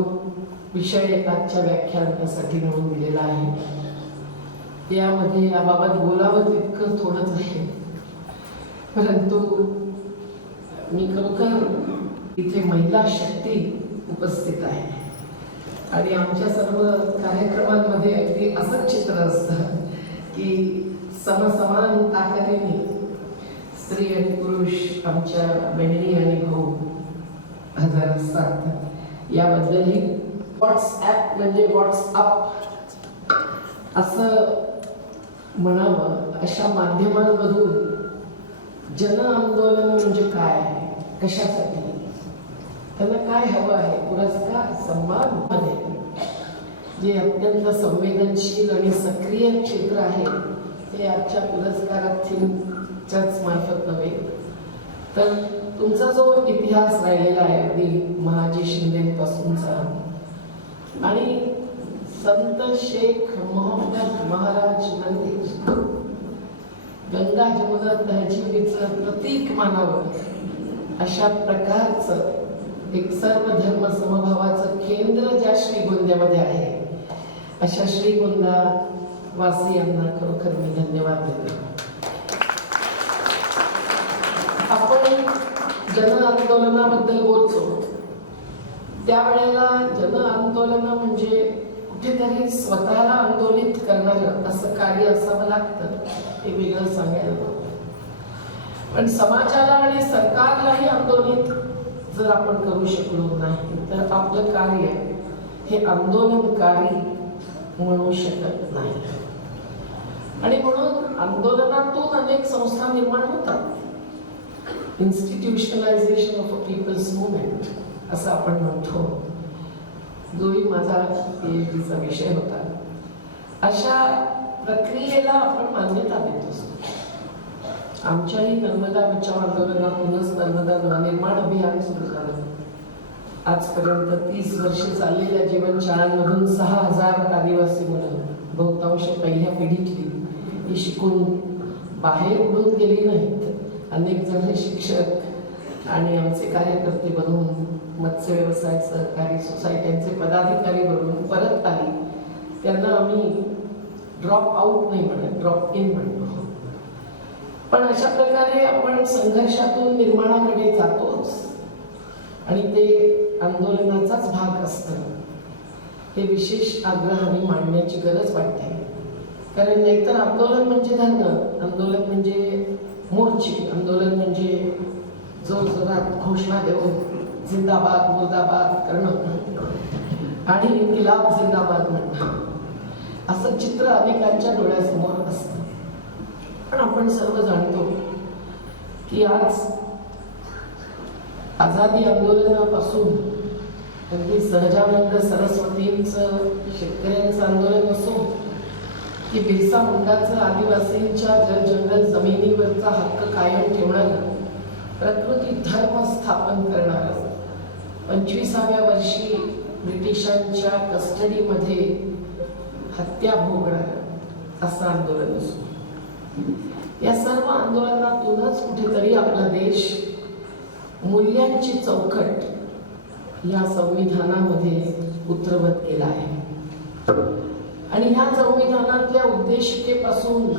विषय आजच्या व्याख्यानासाठी निवडून दिलेला आहे, यामध्ये याबाबत बोलावं तितकं थोडंच आहे. परंतु मी खरोखर इथे महिला शक्ती उपस्थित आहे आणि आमच्या सर्व कार्यक्रमांमध्ये अगदी असंच चित्र असतं की समसमान ताकदीने स्त्री आणि पुरुष आमच्या बहिणी आणि भाऊ हजर असतात. याबद्दलही व्हॉट्सॲप म्हणजे व्हॉट्सअप असं म्हणावं, अशा माध्यमांमधून जन आंदोलन म्हणजे काय, कशासाठी, त्यांना काय हवं आहे, पुरस्कार सन्मान मध्ये जे अत्यंत संवेदनशील आणि सक्रिय क्षेत्र आहे ते आजच्या पुरस्कारार्थींच्याच मार्फत नव्हे तर तुमचा जो इतिहास राहिलेला आहे अगदी महाजी शिंदेपासूनचा आणि संत शेख मोहम्मद महाराज मंदिर गंगा जमुना तहजीबीचं प्रतीक मानावं अशा प्रकारचं एक सर्व धर्म समभावाचं केंद्र ज्या श्रीगोंद्यामध्ये आहे अशा श्रीगोंदा वासियांना खरोखर मी धन्यवाद देते. आपण जन आंदोलनाबद्दल बोलतो त्यावेळेला जन आंदोलन म्हणजे कुठेतरी स्वतःला आंदोलित करणारं असं कार्य असावं लागतं, हे वेगळं सांगायला नको. पण समाजाला आणि सरकारलाही आंदोलित जर आपण करू शकलो नाही तर आपलं कार्य हे आंदोलनकारी म्हणू शकत नाही. आणि म्हणून आंदोलनातून अनेक संस्था निर्माण होतात. इन्स्टिट्यूशनलायझेशन ऑफ अ पीपल्स मुवमेंट असं आपण म्हणतो, जोही माझा PhDचा विषय होता. अशा प्रक्रियेला आपण मान्यता देत असतो. आमच्याही नर्मदा बचाव आंदोलनातूनच नर्मदा निर्माण अभियान सुरू झालं. आजपर्यंत 30 वर्षे चाललेल्या जीवनशाळांमधून 6000 आदिवासी मुलं, बहुतांश पहिल्या पिढीतली, ही शिकून बाहेर उडून गेली नाहीत. अनेक जण शिक्षक आणि आमचे कार्यकर्ते बनून मत्स्य व्यवसाय सहकारी सोसायट्यांचे पदाधिकारी बनून परत आली. त्यांना आम्ही ड्रॉप आउट नाही म्हणत, ड्रॉप इन म्हणतो. पण अशा प्रकारे आपण संघर्षातून निर्माणाकडे जातोच आणि ते आंदोलनाचाच भाग असतं हे विशेष आग्रहाने मांडण्याची गरज वाटते. कारण नाहीतर आंदोलन म्हणजे धरणं, आंदोलन म्हणजे मोर्चे, आंदोलन म्हणजे जोरजोरात घोषणा देऊन जिंदाबाद मुर्दाबाद करणं आणि इन्किलाब जिंदाबाद म्हणणं, असं चित्र अनेकांच्या डोळ्यासमोर असतं. पण आपण सर्व जाणतो की आज आझादी आंदोलनापासून अगदी सहजानंद सरस्वतींचं शेतकऱ्यांचं आंदोलन असो की बिरसा मुंडाचं आदिवासींच्या जंगल जमिनीवरचा हक्क कायम ठेवणारं, प्रकृती धर्म स्थापन करणारं, 25व्या वर्षी ब्रिटिशांच्या कस्टडीमध्ये हत्या भोगणारं असं आंदोलन असो. या सर्व आंदोलनातूनच कुठेतरी आपला देश मूल्यांची चौकट या संविधानामध्ये उतरवत गेला आहे. आणि ह्या संविधानातल्या उद्देशिकेपासून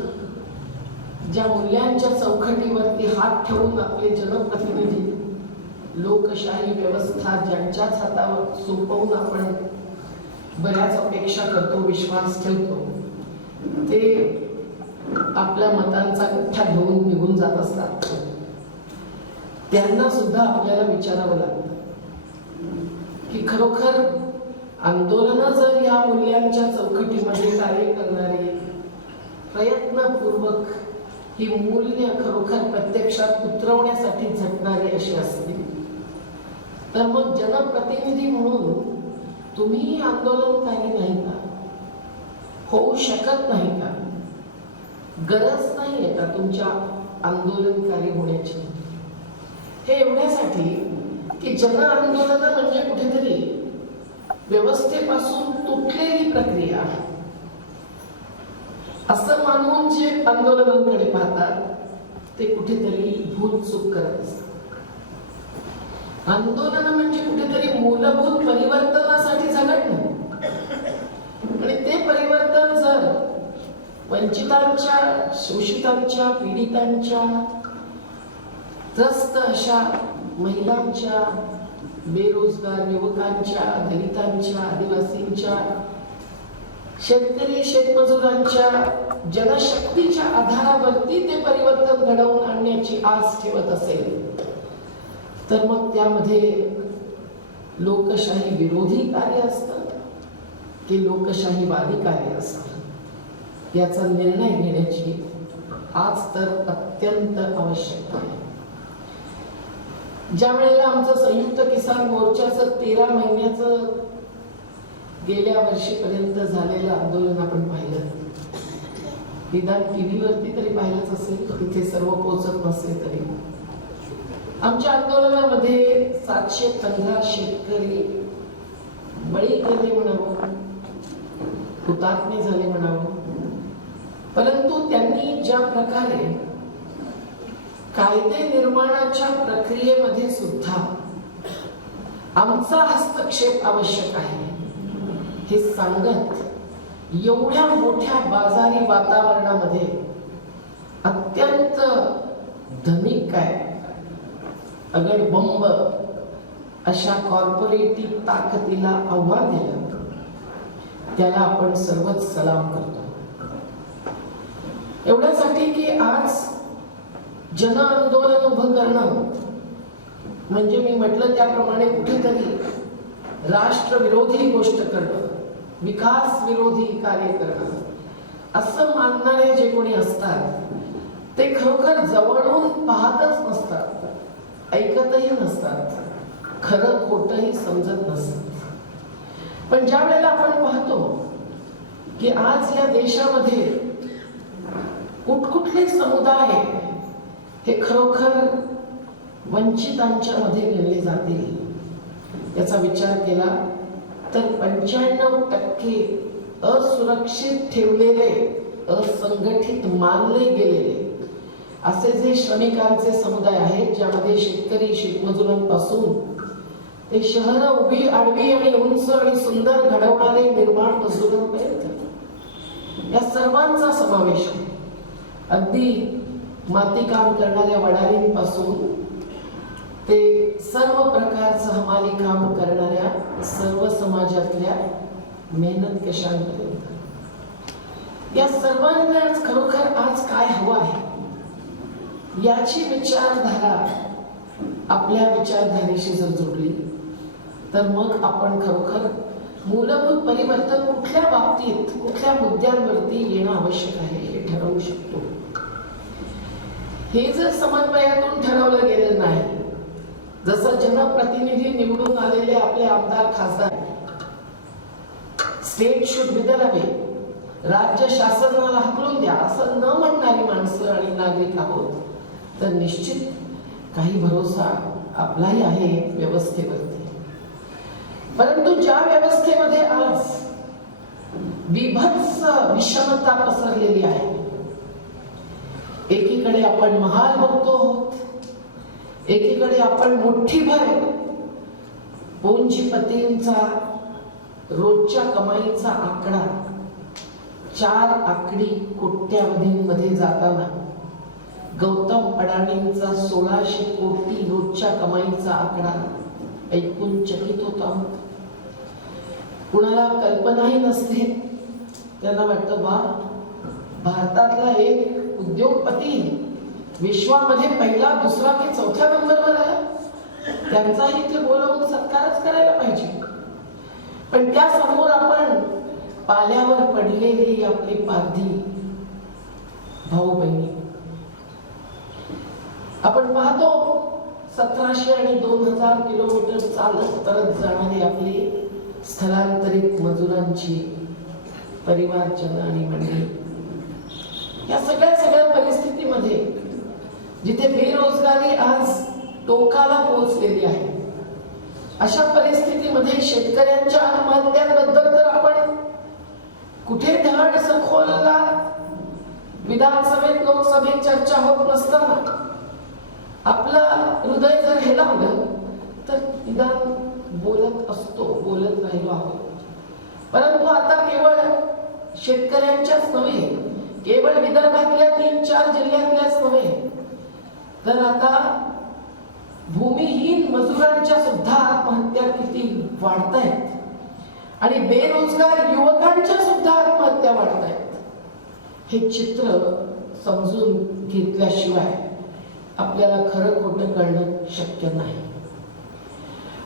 ज्या मूल्यांच्या चौकटीवरती हात ठेवून आपले जनप्रतिनिधी लोकशाही व्यवस्था ज्यांच्याच हातावर सोपवून आपण बऱ्याच अपेक्षा करतो, विश्वास ठेवतो, ते आपल्या मतांचा गठ्ठा घेऊन निघून जात असतात. त्यांना सुद्धा आपल्याला विचारावं लागतं की खरोखर आंदोलनं जर या मूल्यांच्या चौकटीमध्ये कार्य करणारी, प्रयत्नपूर्वक ही मूल्य खरोखर प्रत्यक्षात उतरवण्यासाठी झटणारी अशी असतील, तर मग जनप्रतिनिधी म्हणून तुम्ही आंदोलनकारी नाही का? होऊ शकत नाही का? गरज नाही आहे का तुमच्या आंदोलनकारी होण्याची? हे एवढ्यासाठी की जन आंदोलन म्हणजे कुठेतरी व्यवस्थेपासून तुटलेली प्रक्रिया असं मानून जे आंदोलनाकडे पाहतात ते कुठेतरी भूल चूक करत असतात. आंदोलन म्हणजे कुठेतरी मूलभूत परिवर्तनासाठी झगडणं, आणि ते परिवर्तन जर वंचितांच्या, शोषितांच्या, पीडितांच्या, त्रस्त अशा महिलांच्या, बेरोजगार युवकांच्या, दलितांच्या, आदिवासींच्या, शेतकरी शेतमजुरांच्या जनशक्तीच्या आधारावरती ते परिवर्तन घडवून आणण्याची आस ठेवत असेल, तर मग त्यामध्ये लोकशाही विरोधी कार्य असतं की लोकशाहीवादी कार्य असतं, याचा निर्णय घेण्याची आज तर अत्यंत आवश्यकता आहे. ज्या वेळेला आमचं संयुक्त किसान मोर्चाचं 13 महिन्याचं गेल्या वर्षीपर्यंत झालेलं आंदोलन आपण पाहिलं, निदान टीव्हीवरती तरी पाहिलंच असेल, तिथे सर्व पोहोचत नसले तरी. आमच्या आंदोलनामध्ये 715 शेतकरी बळी गेले म्हणावं, हुतात्मे झाले म्हणावं, परंतु त्यांनी ज्या प्रकारे कायदे निर्माणाच्या प्रक्रियेमध्ये सुद्धा आमचा हस्तक्षेप आवश्यक आहे हे सांगत, एवढ्या मोठ्या बाजारी वातावरणामध्ये अत्यंत धनिक काय अगडबंब अशा कॉर्पोरेटिव्ह ताकदीला आव्हान दिलं, त्याला आपण सर्वच सलाम करतो. एवढ्यासाठी की आज जन आंदोलन उभं करणं म्हणजे मी म्हटलं त्याप्रमाणे कुठेतरी राष्ट्रविरोधी गोष्ट करणं, विकास विरोधी कार्य करणं असं मानणारे जे कोणी असतात ते खरोखर जवळून पाहतच नसतात, ऐकतही नसतात, खरं खोटंही समजत नसतात. पण ज्या वेळेला आपण पाहतो की आज या देशामध्ये कुठकुठले समुदाय हे खरोखर वंचितांच्या मध्ये गणले जातील, याचा विचार केला तर 95% असुरक्षित ठेवलेले, असंघटित मानले गेलेले असे जे श्रमिकांचे समुदाय आहेत, ज्यामध्ये शेतकरी शेतमजुरांपासून ते शहरं उभी आडवी आणि उंच आणि सुंदर घडवणारे निर्माण मजुरांपर्यंत, या सर्वांचा समावेश आहे. अगदी मातीकाम करणाऱ्या वडारींपासून ते सर्व प्रकारचं हमाली काम करणाऱ्या सर्व समाजातल्या मेहनत कशांपर्यंत, या सर्वांनाच खरोखर आज काय हवं आहे याची विचारधारा आपल्या विचारधारेशी जर जोडली तर मग आपण खरोखर मूलभूत परिवर्तन कुठल्या बाबतीत, कुठल्या मुद्द्यांवरती येणं आवश्यक आहे हे ठरवू शकतो. हे जर समन्वयातून ठरवलं गेलं नाही, जसं जनप्रतिनिधी निवडून आलेले आपले आमदार खासदार state should be the way, राज्य शासनाला हकलून द्या असं न म्हणणारी माणसं आणि नागरिक आहोत, तर निश्चित काही भरोसा आपलाही आहे व्यवस्थेवरती. परंतु ज्या व्यवस्थेमध्ये आज विभत्स विषमता पसरलेली आहे, एकीकडे आपण महाल बघतो आहोत, एकीकडे आपण मुठ्ठीभर पूंजीपतींचा रोजच्या कमाईचा आकडा 4 आकडी कोट्यावधींमध्ये जाताना गौतम अडाणींचा 1600 कोटी रोजच्या कमाईचा आकडा ऐकून चकित होतो आहोत. कुणाला कल्पनाही नसते, त्यांना वाटतं वा, भारतातला एक उद्योगपती विश्वामध्ये पहिला, दुसरा की चौथ्या नंबरवर आला, त्यांचाही इथे बोलवून सत्कारच करायला पाहिजे. पण त्या समोर आपण पाल्यावर पडलेली आपली पारधी भाऊ बहिणी आपण पाहतो, 1700 आणि 2000 किलोमीटर चालत परत जाणारी आपली स्थलांतरित मजुरांची परिवारजन आणि मंडळी, या सगळ्या परिस्थितीमध्ये जिथे बेरोजगारी आज टोकाला पोहोचलेली आहे, अशा परिस्थितीमध्ये शेतकऱ्यांच्या आत्महत्यांबद्दल तर आपण कुठे धड सखोलला विधानसभेत, लोकसभेत चर्चा होत नसताना आपलं हृदय जर हेलावलं तर निदान बोलत राहिलो आहोत. परंतु आता केवळ शेतकऱ्यांच्याच नव्हे, केवळ विदर्भातल्या 3-4 जिल्ह्यातल्याच नव्हे, तर आता भूमिहीन मजुरांच्या सुद्धा आत्महत्या किती वाढतायत आणि बेरोजगार युवकांच्या सुद्धा आत्महत्या वाढतायत. हे चित्र समजून घेतल्याशिवाय आपल्याला खरं खोटं कळणं शक्य नाही.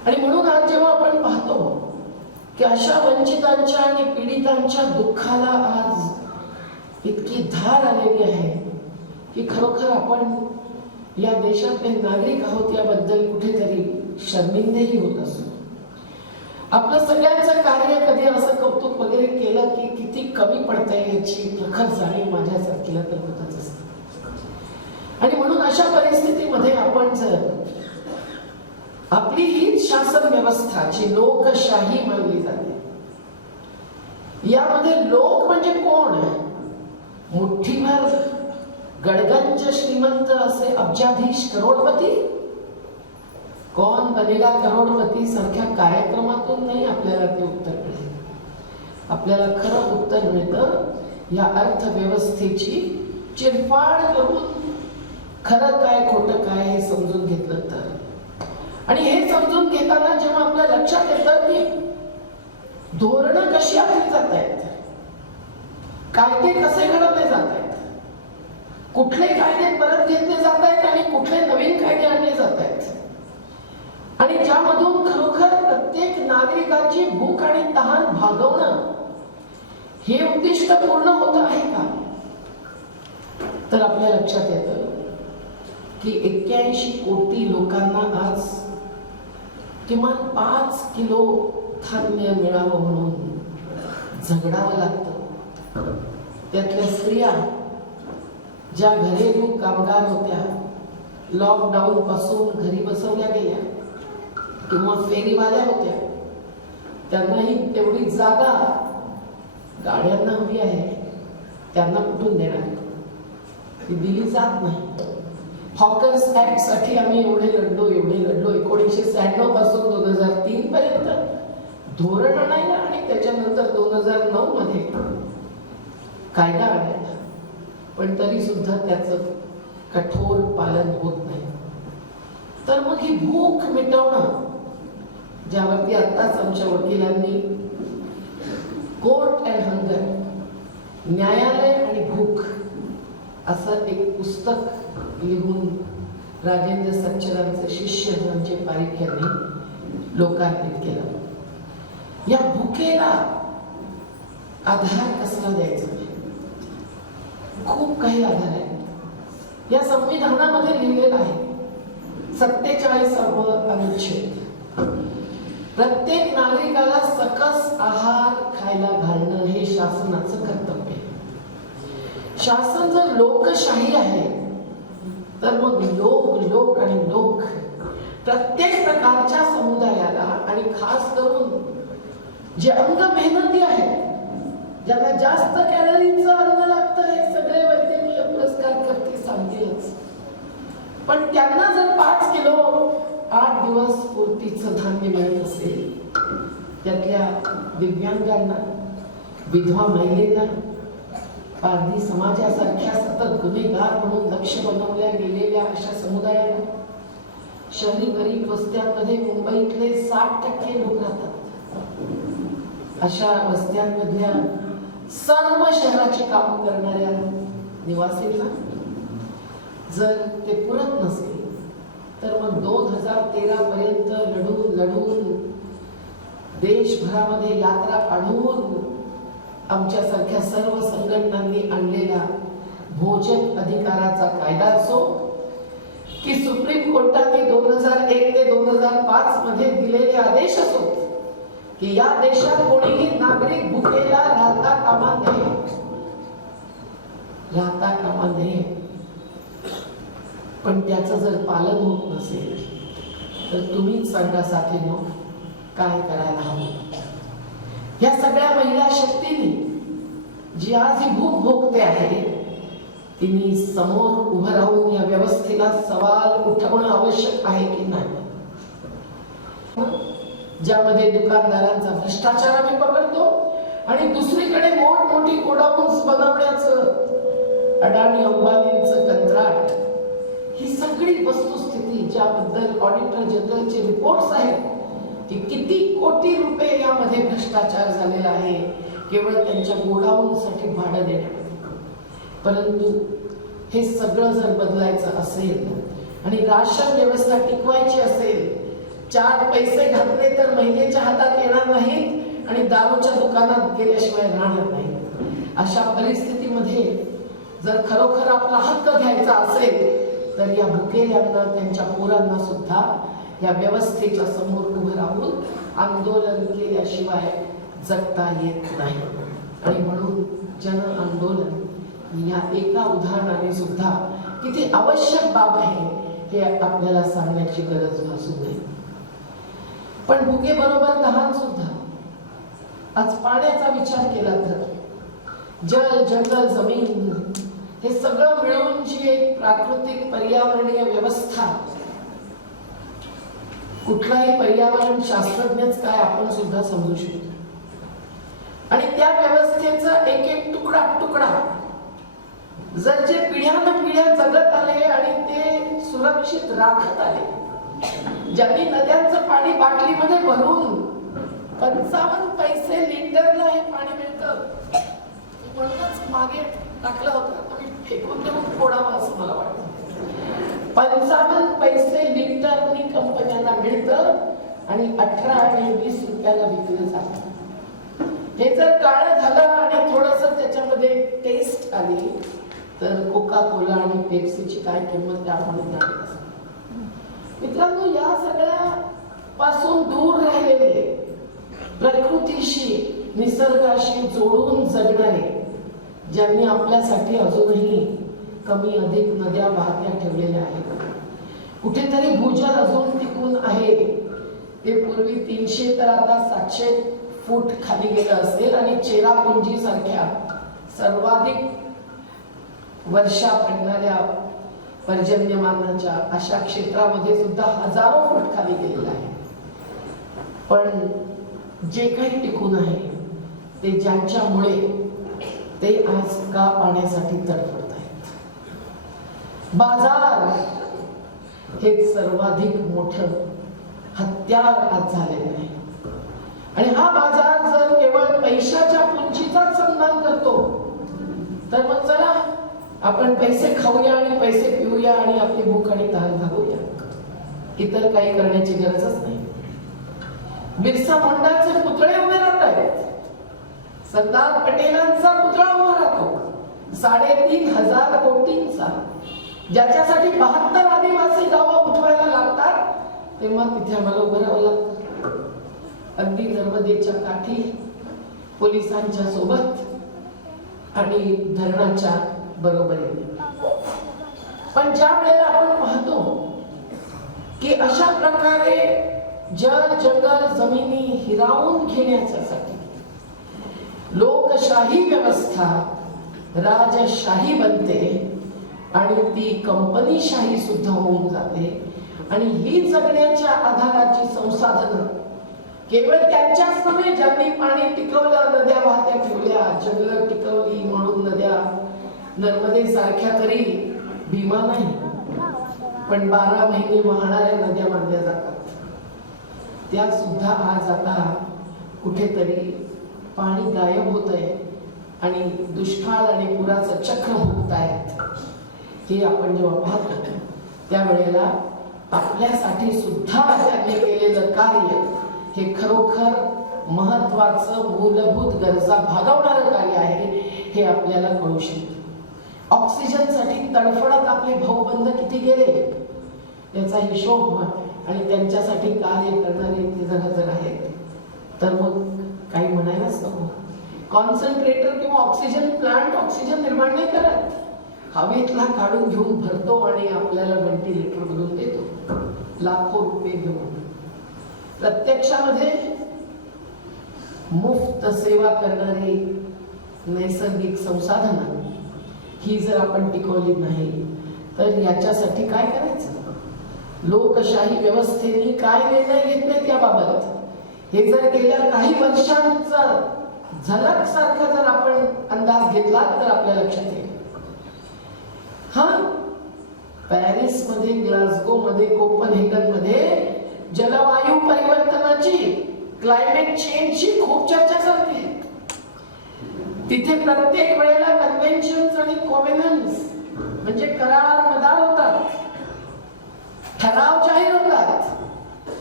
आणि म्हणून आज जेव्हा आपण पाहतो की अशा वंचितांच्या आणि पीडितांच्या दुःखाला आज इतकी धार आलेली आहे की खरोखर आपण या देशातले नागरिक आहोत याबद्दल कुठेतरी शर्मिंदेही होत असतो. आपलं सगळ्यांचं कार्य कधी असं कौतुक वगैरे केलं की किती कमी पडतंय याची प्रखर जाणीव माझ्यासारखीला तर होतच असते. आणि म्हणून अशा परिस्थितीमध्ये आपण जर आपली हीच शासन व्यवस्था जी लोकशाही मानली जाते, यामध्ये लोक म्हणजे कोण, मुठ्ठीभर गडगंज श्रीमंत असे अब्जाधीश करोडपती, कौन बनेगा करोडपती सारख्या कार्यक्रमातून नाही आपल्याला ते उत्तर मिळेल. आपल्याला खरं उत्तर मिळतं या अर्थव्यवस्थेची चिरफाड करून खरं काय खोटं काय हे समजून घेतलं तर. आणि हे समजून घेताना जेव्हा आपल्या लक्षात येतं की धोरणं कशी आखली जात आहेत, कायदे कसे घडवले जात आहेत, कुठले कायदे परत घेतले जात आहेत आणि कुठले नवीन कायदे आणले जात आहेत, आणि ज्यामधून खरोखर प्रत्येक नागरिकाची भूक आणि तहान भागवणं हे उद्दिष्ट पूर्ण होत आहे का, तर आपल्या लक्षात येतं की 81 कोटी लोकांना आज किमान 5 किलो धान्य मिळावं म्हणून झगडावं लागतं. त्यातल्या स्त्रिया ज्या घरेलू कामगार होत्या, लॉकडाऊन पासून घरी बसवल्या गेल्या किंवा फेरीवाल्या होत्या, त्यांनाही तेवढी जागा गाड्यांना हवी आहे, त्यांना कुठून देणार, ती दिली जात नाही. हॉकर्स ऍक्ट साठी आम्ही एवढे लढलो 1996 पासून 2003 पर्यंत धोरण आणायला आणि त्याच्यानंतर 2009 मध्ये कायदा आणायला, पण तरी सुद्धा त्याचं कठोर पालन होत नाही. तर मग ही भूक मिटवणं, ज्यावरती आत्ताच आमच्या वकिलांनी कोर्ट अँड हंगर, न्यायालय आणि भूक असं एक पुस्तक लिहून राजेंद्र सच्चरांचे शिष्य धनंजय पारीख यांनी लोकार्पित केलं. या भुकेला आधार कसला द्यायचा? खूप काही आधार आहेत. या संविधानामध्ये लिहिलेलं आहे 47वा अनुच्छेद, प्रत्येक नागरिकाला सकस आहार खायला घालणं हे शासनाचं कर्तव्य आहे. शासन जर लोकशाही आहे तर मग लोक आणि लोक प्रत्येक प्रकारच्या समुदायाला आणि खास करून जे अंग मेहनती आहेत, ज्यांना जास्त कॅलरीचं अन्न लागतं, हे सगळे वैद्यकीय पुरस्कार करते सांगतीलच. पण त्यांना जर 5 किलो 8 दिवस पुरतीचं धान्य मिळत असेल, त्यातल्या दिव्यांगांना, विधवा महिलेला, पारधी समाजासारख्या सतत गुन्हेगार म्हणून लक्ष बनवल्या गेलेल्या अशा समुदायाला, शहरी गरीब वस्त्यांमध्ये मुंबईतले 60% लोक राहतात, अशा वस्त्यांमधल्या सर्व शहराची काम करणाऱ्या निवासींना जर ते पुरत नसेल तर मग 2013 पर्यंत लढून देशभरामध्ये यात्रा काढून आमच्यासारख्या सर्व संघटनांनी आणलेला भोजन अधिकाराचा कायदा असो की सुप्रीम कोर्टाने 2001 ते 2005 मध्ये दिलेले आदेश असो की या देशात कोणीही नागरिक भुकेला राहता कामा नये, पण त्याचं जर पालन होत नसेल तर तुम्हीच सांगा साथीनो काय करायला हवं. या सगळ्या महिला शक्तीने जी आज ही भूक भोगते आहे, तिने समोर उभं राहून या व्यवस्थेला सवाल उठवणं आवश्यक आहे की नाही. ज्यामध्ये दुकानदारांचा भ्रष्टाचार आम्ही पकडतो आणि दुसरीकडे मोठमोठी गोडाऊन्स बनवण्याचं अडाणी अंबानींचं कंत्राट, ही सगळी वस्तुस्थिती ज्याबद्दल ऑडिटर जनरलचे रिपोर्ट्स आहेत की किती कोटी रुपये यामध्ये भ्रष्टाचार झालेला आहे केवळ त्यांच्या गोडाऊनसाठी भाडं देण्यामध्ये. परंतु हे सगळं जर बदलायचं असेल आणि राशन व्यवस्था टिकवायची असेल, 4 पैसे घातले तर महिलेच्या हातात येणार नाहीत आणि दारूच्या दुकानात गेल्याशिवाय राहणार नाही. अशा परिस्थितीमध्ये जर खरोखर आपला हक्क घ्यायचा असेल तर या भुकेल्यांना, त्यांच्या पोरांना सुद्धा या व्यवस्थेच्या समोर उभं राहून आंदोलन केल्याशिवाय जगता येत नाही. आणि म्हणून जन आंदोलन या एका उदाहरणाने सुद्धा किती आवश्यक बाब आहे हे आपल्याला सांगण्याची गरज भासू नये. पण भुकेबरोबर तहान सुद्धा. आज पाण्याचा विचार केला तर जल, जंगल, जमीन हे सगळं मिळून जी एक प्राकृतिक पर्यावरणीय व्यवस्था, कुठलाही पर्यावरण शास्त्रज्ञच काय आपण सुद्धा समजू शकतो. आणि त्या व्यवस्थेचा एक एक तुकडा जर जे पिढ्यानपिढ्या जगत आले आणि ते सुरक्षित राखत आले, ज्यांनी नद्यांचं पाणी बाटलीमध्ये भरून 55 पैसे लिटरला हे पाणी मिळतं, म्हणूनच मागे टाकलं होतं आणि फेकून देऊन फोडावं असं मला वाटतं. 55 पैसे लिटरनी कंपन्यांना मिळतं आणि 18 आणि 20 रुपयाला विकलं जातं. हे जर काळं झालं आणि थोडस त्याच्यामध्ये टेस्ट आली तर कोका कोला आणि पेप्सीची काय किंमत ते आपण जाणत असतो. मित्रांनो, या सगळ्या पासून दूर राहिलेले, प्रकृतीशी, निसर्गाशी जोडून जगणारे, ज्यांनी आपल्यासाठी अजूनही कमी अधिक नद्या वाहत्या ठेवलेल्या आहेत, कुठेतरी भूजल अजून टिकून आहे. ते पूर्वी 300 तर आता 700 फूट खाली गेलं असेल आणि चेरापुंजी सारख्या सर्वाधिक वर्षा पडणाऱ्या पर्जन्यमानाच्या अशा क्षेत्रामध्ये सुद्धा हजारो फूट खाली गेलेलं आहे. पण जे काही टिकून आहे ते ज्यांच्यामुळे ते आज का पाण्यासाठी तडफडत आहेत. बाजार हे सर्वाधिक मोठं हत्यार आज झालेलं आहे. आणि हा बाजार जर केवळ पैशाच्या पुंजीचाच सन्मान करतो तर मग चला आपण पैसे खाऊया आणि पैसे पिऊया आणि आपली भूक आणि तहान भागवूया, इतर काही करण्याची गरजच नाही. बिरसा मुंडाचे पुतळे उभे राहत आहेत, सरदार पटेलांचा पुतळा उभा राहतो 3,500 कोटींचा, ज्याच्यासाठी 72 आदिवासी गावं उठवायला लागतात, तेव्हा तिथे आम्हाला उभं राहावं लागतं. अगदी नर्मदेच्या काठी पोलिसांच्या सोबत आणि धरणाच्या बरोबरीने. पण ज्या वेळेला आपण पाहतो की अशा प्रकारे जल जंगल जमिनी हिरावून घेण्यासाठी लोकशाही व्यवस्था राजशाही बनते आणि ती कंपनीशाही सुद्धा होऊन जाते. आणि ही जगण्याच्या आधाराची संसाधनं केवळ त्यांच्याच नव्हे, ज्यांनी पाणी टिकवलं, नद्या वाहत्या ठेवल्या, जंगलं टिकवली म्हणून नद्या नर्मदे सारख्या तरी भीमा नाही पण 12 महिने वाहणाऱ्या नद्या मानल्या जातात, त्या सुद्धा आज आता कुठेतरी पाणी गायब होत आहे आणि दुष्काळ आणि पुराचं चक्र भोगत आहेत. हे आपण जेव्हा पाहतो त्यावेळेला आपल्यासाठी सुद्धा त्यांनी केलेलं कार्य हे खरोखर महत्वाचं मूलभूत गरजा भागवणारं कार्य आहे हे आपल्याला कळू शकतं. ऑक्सिजनसाठी तडफडत आपले भाऊबंद किती गेले याचा हिशोब आणि त्यांच्यासाठी कार्य करणारे ते जर आहेत तर मग काही म्हणायलाच नको. कॉन्सन्ट्रेटर किंवा ऑक्सिजन प्लांट ऑक्सिजन निर्माण नाही करत, हवेतला काढून घेऊन भरतो आणि आपल्याला व्हेंटिलेटर बनवून देतो लाखो रुपये घेऊन. प्रत्यक्षामध्ये मुफ्त सेवा करणारी नैसर्गिक संसाधनं ही जर आपण टिकवली नाही तर याच्यासाठी काय करायचं? लोकशाही व्यवस्थेने काय निर्णय घेतले त्याबाबत हे जर गेल्या काही वर्षांचा झलक सारखा जर आपण अंदाज घेतला तर आपल्या लक्षात येईल. हा पॅरिस मध्ये, ग्लासगो मध्ये, कोपनहेगन मध्ये जलवायू परिवर्तनाची, क्लायमेट चेंजची खूप चर्चा चालते. तिथे प्रत्येक वेळेला कन्व्हेन्शन्स आणि कॉव्हेनन्स म्हणजे करार मदार होतात, ठराव जाहीर होतात.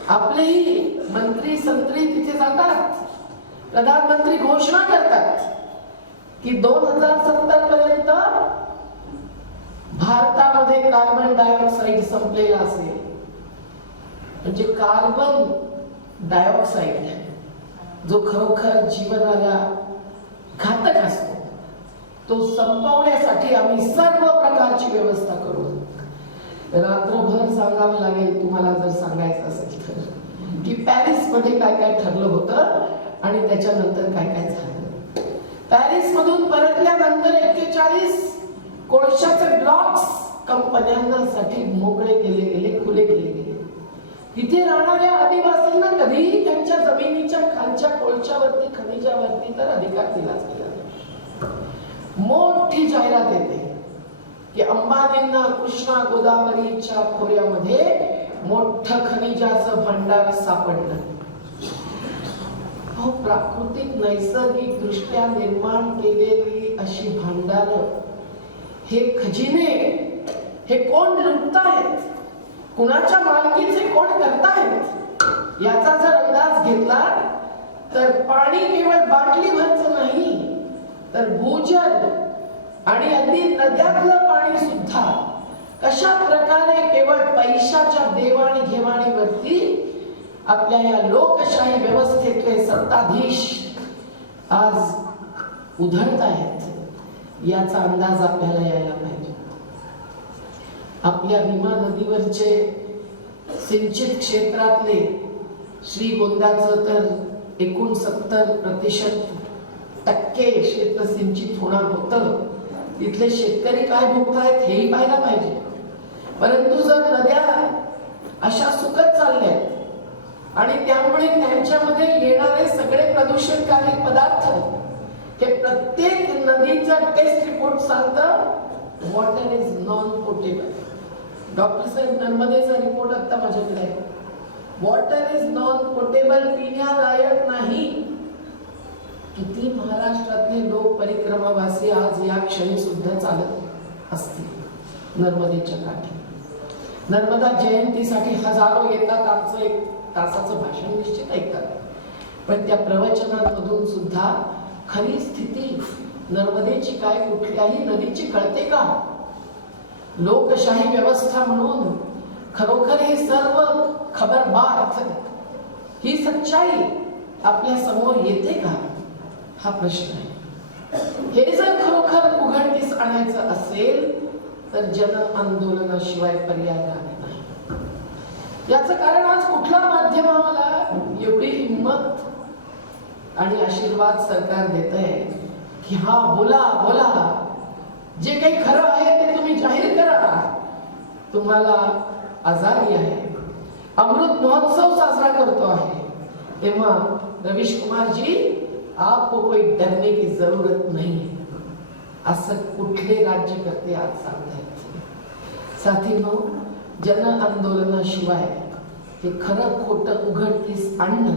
आपलेही मंत्री संत्री तिथे जातात, प्रधानमंत्री घोषणा करतात की 2070 पर्यंत भारतामध्ये कार्बन डायऑक्साईड संपलेला असेल. म्हणजे कार्बन डायऑक्साईड जो खरोखर जीवनाला घातक असतो तो संपवण्यासाठी आम्ही सर्व प्रकारची व्यवस्था करू. रात्रभर सांगावं लागेल तुम्हाला जर सांगायचं असेल तर की पॅरिस मध्ये काय काय ठरलं होतं आणि त्याच्यानंतर काय काय झालं. पॅरिस मधून परतल्यानंतर 41 कोळशाचे ब्लॉक्स कंपन्यांसाठी मोकळे केले गेले, खुले केले गेले. तिथे राहणाऱ्या आदिवासींना कधीही त्यांच्या जमिनीच्या खालच्या कोळशावरती, खनिजावरती तर अधिकार दिलाच गेला नाही. मोठी जाहिरात येते की अंबानींना कृष्णा गोदावरीच्या खोऱ्यामध्ये मोठं खनिजाचं भांडार सापडलं. प्राकृतिक नैसर्गिक दृष्ट्या निर्माण केलेली अशी भांडार, हे खजिने हे कोण लुटतायत, कुणाच्या मालकीचे कोण करतायत याचा जर अंदाज घेतला तर पाणी केवळ बाटलीभरचं नाही तर भूजल आणि अगदी नद्यातलं पाणी सुद्धा कशा प्रकारे केवळ पैशाच्या देवाणघेवाणीवरती आपल्या या लोकशाही व्यवस्थेतले सत्ताधीश आज उधळत आहेत याचा अंदाज आपल्याला यायला पाहिजे. आपल्या भीमा नदीवरचे सिंचित क्षेत्रातले श्रीगोंद्याचं तर 69% क्षेत्र सिंचित होणार होतं. तिथले शेतकरी काय भोगतायत हेही पाहायला पाहिजे. परंतु जर नद्या अशा सुकत चालल्या आणि त्यामुळे त्यांच्यामध्ये येणारे सगळे प्रदूषणकारी पदार्थ हे प्रत्येक नदीचा टेस्ट रिपोर्ट सांगतं water is non potable. Doctor साहेब नर्मदेचा रिपोर्ट आता माझ्याकडे आहे. वॉटर इज नॉन पोटेबल, पिण्यालायक नाही. किती महाराष्ट्रातले लोक परिक्रमावासी आज या क्षणी सुद्धा चालत असतील नर्मदेच्या काठी. नर्मदा जयंतीसाठी हजारो येतात, आमचं 1 तासाचं भाषण निश्चित ऐकतात, पण त्या प्रवचनांमधून सुद्धा खरी स्थिती नर्मदेची काय, कुठल्याही नदीची कळते का? लोकशाही व्यवस्था म्हणून खरोखर हे सर्व खबरबात, ही सच्चाई आपल्या समोर येते का, हा प्रश्न आहे. हे जर खरोखर उघडकीस आणायचं असेल तर जन आंदोलनाशिवाय पर्याय नाही. याचं कारण आज कुठला माध्यम आम्हाला एवढी हिंमत आणि आशीर्वाद सरकार देत आहे की हा बोला बोला, जे काही खरं आहे ते तुम्ही जाहीर करा. तुम्हाला आजादी आहे, अमृत महोत्सव साजरा करतो आहे, तेव्हा रवीश कुमार जी आपको कोई डरने की जरूरत नहीं, असं कुठले राज्यकर्ते आज सांगतायत. साथीनो, जन आंदोलनाशिवाय हे खरं खोटं उघडकीस आणणं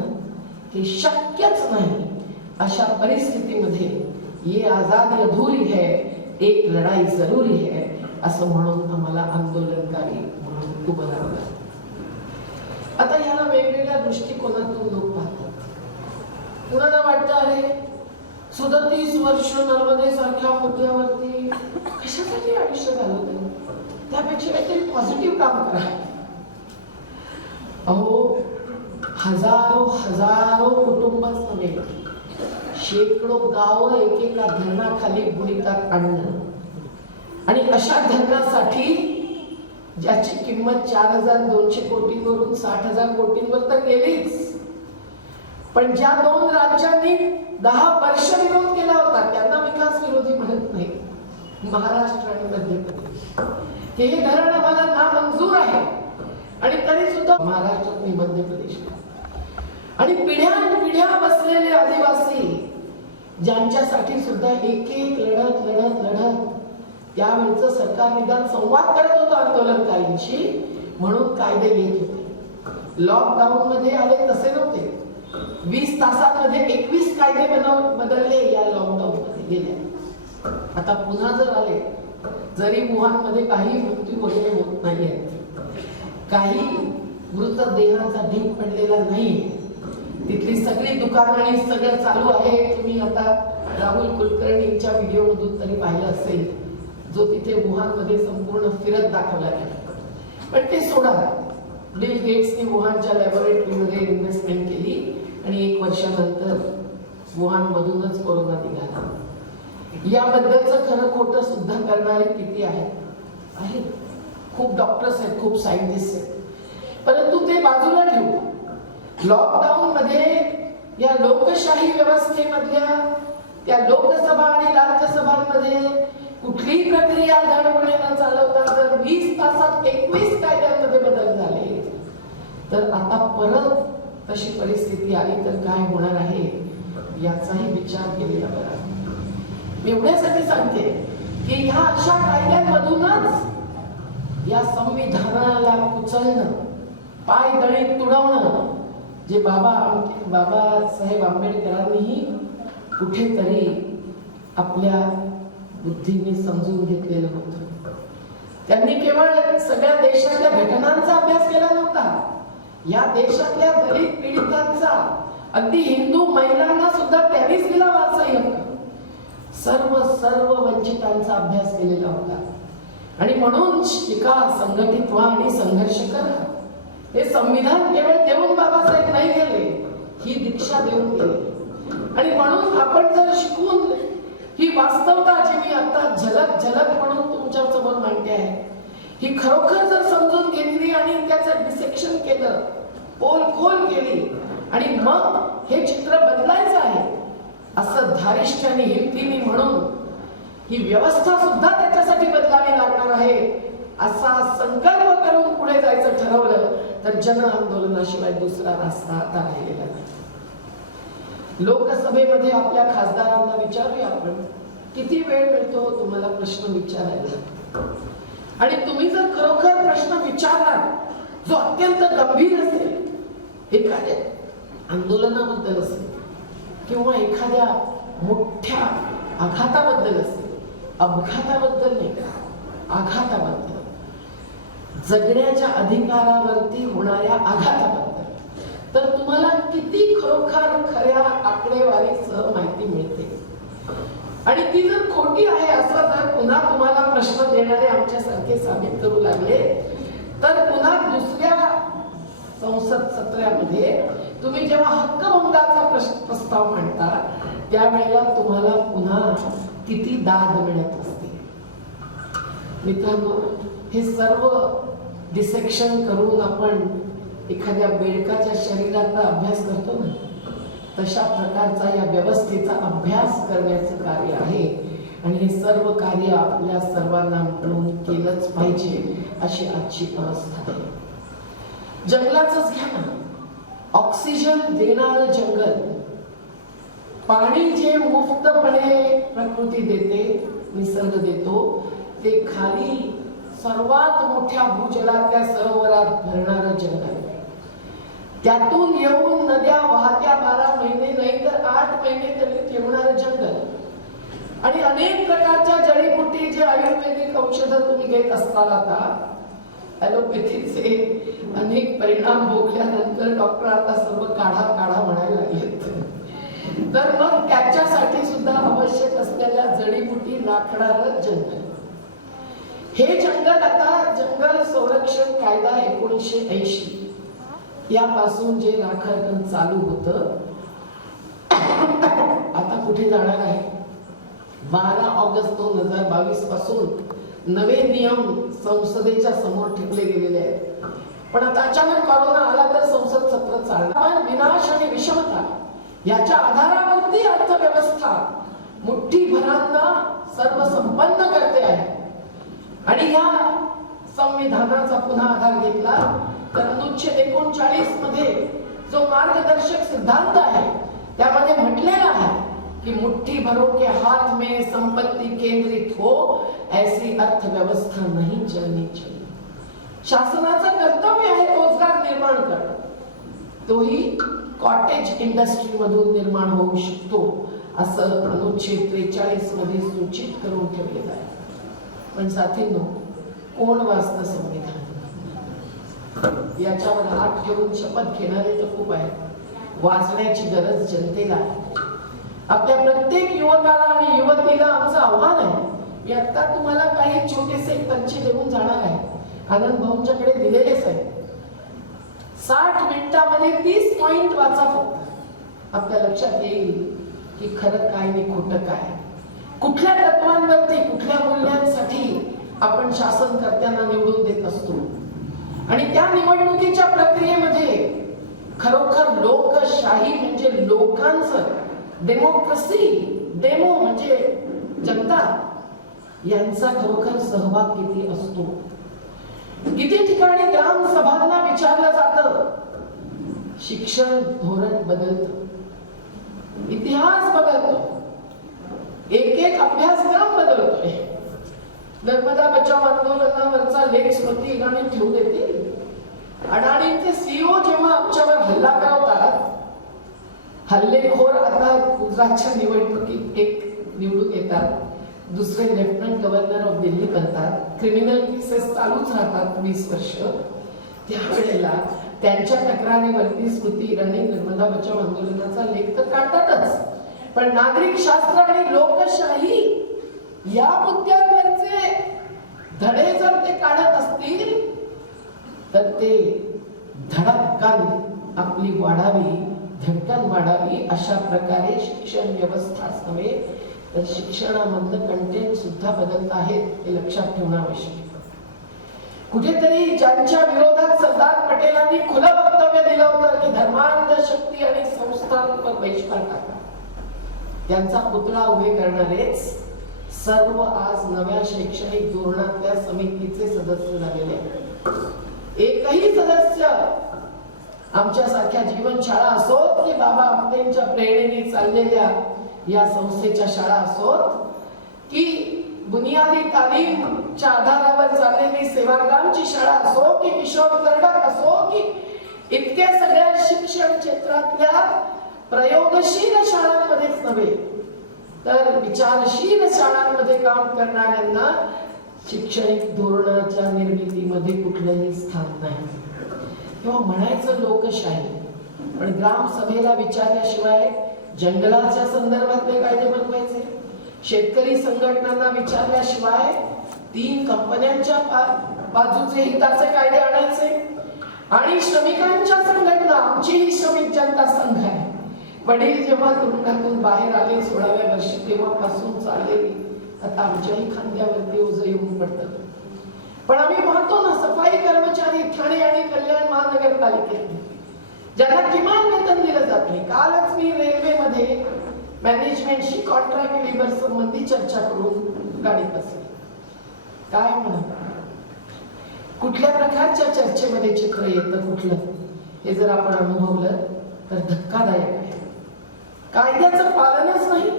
हे शक्यच नाही. अशा परिस्थितीमध्ये ये आजादी अधूरी है, एक लढाई जरुरी है, असं म्हणून आम्हाला आंदोलनकारी म्हणून उभं राहावं लागतं. आता याला वेगवेगळ्या दृष्टिकोनातून लोक पाहतात. कुणाला वाटतं अरे 37 वर्ष नर्मदेसारख्या मुद्द्यावरती कशासाठी आयुष्य घालवते, त्यापेक्षा काहीतरी पॉझिटिव्ह काम करा. अहो, हजारो हजारो कुटुंबच नव्हे, शेकडो गावं एकेका धरणाखाली बुडीतात आणणं, आणि अशा धरणासाठी ज्याची किंमत 4,200 कोटींवरून 60,000 कोटींवर तर गेलीच, पण ज्या 2 राज्यांनी 10 वर्ष विरोध केला होता त्यांना विकास विरोधी म्हणत नाही, महाराष्ट्र आणि मध्य प्रदेश. हे धरण आम्हाला नामंजूर आहे आणि तरी सुद्धा महाराष्ट्र आणि मध्य प्रदेश आणि पिढ्यानपिढ्या बसलेले आदिवासी ज्यांच्यासाठी सुद्धा एक एक लढत लढत लढत त्यावेळचं सरकार निदान संवाद करत होतं आंदोलनकारींशी, म्हणून कायदे येत होते. लॉकडाऊन मध्ये आले तसे नव्हते. 20 तासांमध्ये 21 कायदे बदलले या लॉकडाऊन मध्ये गेल्या. आता पुन्हा जर आले, जरी वुहानमध्ये काही मृत्यू वगैरे होत नाहीये, काही मृतदेहांचा ढीग पडलेला नाही, तिथली सगळी दुकानं आणि सगळं चालू आहे. तुम्ही आता राहुल कुलकर्णींच्या व्हिडिओ मधून तरी पाहिलं असेल, जो तिथे वुहानमध्ये संपूर्ण फिरत दाखवला गेला. पण ते सोडा, बिल गेट्सने वुहानच्या लॅबोरेटरीमध्ये इन्व्हेस्टमेंट केली आणि 1 वर्षानंतर वुहानमधूनच कोरोना निघाला. याबद्दलचं खरं खोटं सुद्धा करणारे किती आहेत? खूप डॉक्टर्स आहेत, खूप सायंटिस्ट आहेत, परंतु ते बाजूला ठेवू. लॉकडाऊन मध्ये या लोकशाही व्यवस्थेमधल्या त्या लोकसभा आणि राज्यसभांमध्ये कुठलीही प्रक्रिया धडपणे न चालवता जर 20 तासात 21 कायद्यांमध्ये बदल झाले, तर आता परत तशी परिस्थिती आली तर काय होणार आहे याचाही विचार केलेला बरा. मी एवढ्यासाठी सांगते की ह्या अशा कायद्यांमधूनच या संविधानाला कुचलणं, पायदळी तुडवणं, जे बाबासाहेब आंबेडकरांनीही कुठेतरी आपल्या बुद्धीने समजून घेतलेलं होतं. त्यांनी केवळ सगळ्या देशातल्या घटनांचा अभ्यास केला नव्हता, या देशातल्या दलित पीडितांचा, अगदी हिंदू महिलांना सुद्धा त्यांनीच दिला वारसाई हक्क, सर्व वंचितांचा अभ्यास केलेला होता. आणि म्हणून शिका, संघटित व्हा आणि संघर्ष करा. हे संविधान केवळ देऊन बाबासाहेब नाही गेले, ही दीक्षा देऊन गेले. आणि म्हणून आपण जर शिकून ही वास्तवता जी मी आता झलक म्हणून तुमच्या समोर मांडते आहे, ही खरोखर जर समजून घेतली आणि त्याचं डिसेक्शन केलं, पोलखोल केली आणि मग हे चित्र बदलायचं आहे असं धारिष्ट्याने हिमतीने म्हणून ही व्यवस्था सुद्धा त्याच्यासाठी बदलावी लागणार आहे असा संकल्प करून पुढे जायचं ठरवलं तर जन आंदोलनाशिवाय दुसरा रस्ता आता राहिलेला नाही. लोकसभेमध्ये आपल्या खासदारांना विचारूया आपण, किती वेळ मिळतो तुम्हाला प्रश्न विचारायला. आणि तुम्ही जर खरोखर प्रश्न विचारला जो अत्यंत गंभीर असेल, एखाद्या आंदोलनाबद्दल असेल किंवा एखाद्या मोठ्या आघाताबद्दल असेल, अपघाताबद्दल नाही का, आघाताबद्दल, जगण्याच्या अधिकारावरती होणाऱ्या आघाताबद्दल, तर तुम्हाला किती खरोखर खऱ्या आकडेवारीसह माहिती मिळते. आणि ती जर खोटी आहे असं जर पुन्हा तुम्हाला प्रश्न देणारे आमच्यासारखे साबित करू लागले तर पुन्हा दुसऱ्या संसद सत्रामध्ये तुम्ही जेव्हा हक्कभंगाचा प्रस्ताव मांडता त्यावेळेला तुम्हाला पुन्हा किती दाद मिळत असते. मित्रांनो, हे सर्व डिसेक्शन करून आपण एखाद्या बेडकाच्या शरीराचा अभ्यास करतो ना, तशा प्रकारचा या व्यवस्थेचा अभ्यास करण्याचं कार्य आहे. आणि हे सर्व कार्य आपल्या सर्वांना मिळून केलंच पाहिजे अशी आजची अवस्था आहे. जंगलाचंच घ्या ना, ऑक्सिजन देणारं जंगल, पाणी जे मुक्तपणे प्रकृती देते, निसर्ग देतो, ते खाली सर्वात मोठ्या भूजलातल्या सरोवरात भरणारं जंगल, त्यातून येऊन नद्या वाहत्या 12 महिने नाही तर 8 महिने तरी ठेवणारं जंगल, आणि अनेक प्रकारच्या जडीबुटी जे आयुर्वेदिक औषधं तुम्ही घेत असताल, आता ॲलोपॅथीचे अनेक परिणाम भोगल्यानंतर डॉक्टर आता सर्व काढा काढा म्हणायला लागलेत. तर मग त्याच्यासाठी सुद्धा आवश्यक असलेल्या जडीबुटी राखणारं जंगल, हे जंगल आता जंगल संरक्षण कायदा 1980 यापासून जे राखण चालू होतं आता कुठे जाणार आहे. 12 ऑगस्ट 2022 पासून नवे नियम संसदेच्या समोर ठेवले गेलेले आहेत. पण आता अचानक कोरोना आला तर संसद सत्र चालणार. विनाश आणि विषमता याच्या आधारावरती अर्थव्यवस्था मुठ्ठीभरांना सर्वसंपन्न करते आहे. आणि या संविधानाचा पुन्हा आधार घेतला तर अनुच्छेद 39 मध्ये जो मार्गदर्शक सिद्धांत आहे त्यामध्ये म्हटलेला आहे कि मुट्ठी भरो के हाथ में संपत्ति केंद्रित हो ऐसी अर्थव्यवस्था नहीं चलनी चाहिए. शासनाचं कर्तव्य आहे रोजगार निर्माण करणं, तोही कॉटेज इंडस्ट्री मधून निर्माण होऊ शकतो असं अनुच्छेद 43 मध्ये सूचित करून ठेवलेलं आहे. पण साथींनो, कोण वाचतं संविधान? याच्यावर हात ठेवून शपथ घेणारे तर खूप आहेत. वाचण्याची गरज जनतेला आहे. आपल्या प्रत्येक युवकाला आणि युवतीला आमचं आव्हान आहे. मी आता तुम्हाला काही छोटेसे पंचे देऊन जाणार आहे, आनंद भाऊंच्याकडे दिलेलेच आहे. 60 मिनिटांमध्ये 30 पॉइंट वाचा फक्त. आपल्या लक्षात येईल की खरं काय आणि खोटं काय, कुठल्या तत्वांवरती, कुठल्या मूल्यांसाठी आपण शासनकर्त्यांना निवडून देत असतो. आणि त्या निवडणुकीच्या प्रक्रियेमध्ये खरोखर लोकशाही म्हणजे लोकांचं, डेमोक्रेसी, डेमो म्हणजे जनता, यांचा खरोखर सहभाग किती असतो. किती ठिकाणी ग्रामसभांना विचारलं जातं. शिक्षण धोरण बदलतं, इतिहास बदलतो, एक अभ्यासक्रम बदलतोय. नर्मदा बचाव आंदोलनावरचा लेख स्मृती इराणी ठेवून देतील. अडाणींचे सीईओ जेव्हा आमच्यावर हल्ला करवतात, हल्लेखोर आता गुजरातच्या निवडणुकीत एक निवडून येतात, दुसरे लेफ्टनंट गव्हर्नर ऑफ दिल्ली बनतात, क्रिमिनल केसेस चालूच राहतात 20 वर्ष. त्यावेळेला त्यांच्या तक्रारीवरती स्मृती इराणी नर्मदा बचाव आंदोलनाचा लेख तर काढतातच, पण नागरिक शास्त्र आणि लोकशाही या मुद्द्यांवरचे धडे जर ते काढत असतील तर ते धडक्कन आपली वाढावी, धडकन वाढावी. अशा प्रकारे शिक्षण व्यवस्थाच नव्हे तर शिक्षणामधलं कंटेंट सुद्धा बदलत आहेत, हे लक्षात ठेवणं आवश्यक आहे. कुठेतरी ज्यांच्या विरोधात सरदार पटेलांनी खुलं वक्तव्य दिलं होतं की धर्मांध शक्ती आणि संस्थांवर बहिष्कार टाका, त्यांचा पुतळा उभे करणारेच सर्व आज नव्या शैक्षणिक धोरणातल्या समितीचे सदस्य झालेले आहेत. एकही सदस्य आमच्यासारख्या जीवनशाळा असोत की बाबा आमटेंच्या प्रेरणेने चाललेल्या या संस्थेच्या शाळा असोत की बुनियादी तालीमच्या आधारावर चाललेली सेवाग्रामची शाळा असो की किशोर कर्डक असो की इतक्या सगळ्या शिक्षण क्षेत्रातल्या प्रयोगशील शाळांमध्येच नव्हे तर विचारशील शाळांमध्ये काम करणाऱ्यांना शैक्षणिक धोरणाच्या निर्मितीमध्ये कुठलंही स्थान नाही. किंवा म्हणायचं लोकशाही, पण ग्रामसभेला विचारल्याशिवाय जंगलाच्या संदर्भातले कायदे बनवायचे, शेतकरी संघटनांना विचारल्याशिवाय 3 कंपन्यांच्या बाजूचे हिताचे कायदे आणायचे, आणि श्रमिकांच्या संघटना, आमचीही श्रमिक जनता संघ आहे, वडील जेव्हा तुरुंगातून बाहेर आले 16व्या वर्षी तेव्हापासून चाललेली आता आमच्याही खांद्यावरती ओझं येऊन पडतं. पण आम्ही पाहतो ना, सफाई कर्मचारी ठाणे आणि कल्याण महानगरपालिकेत ज्यांना किमान वेतन दिलं जात नाही. कालच मी रेल्वेमध्ये मॅनेजमेंटशी कॉन्ट्रॅक्ट लेबर संबंधी चर्चा करून गाडीत बसले. काय म्हणत, कुठल्या प्रकारच्या चर्चेमध्ये चित्र येतं कुठलं हे जर आपण अनुभवलं तर धक्कादायक आहे. कायद्याचं पालनच नाही,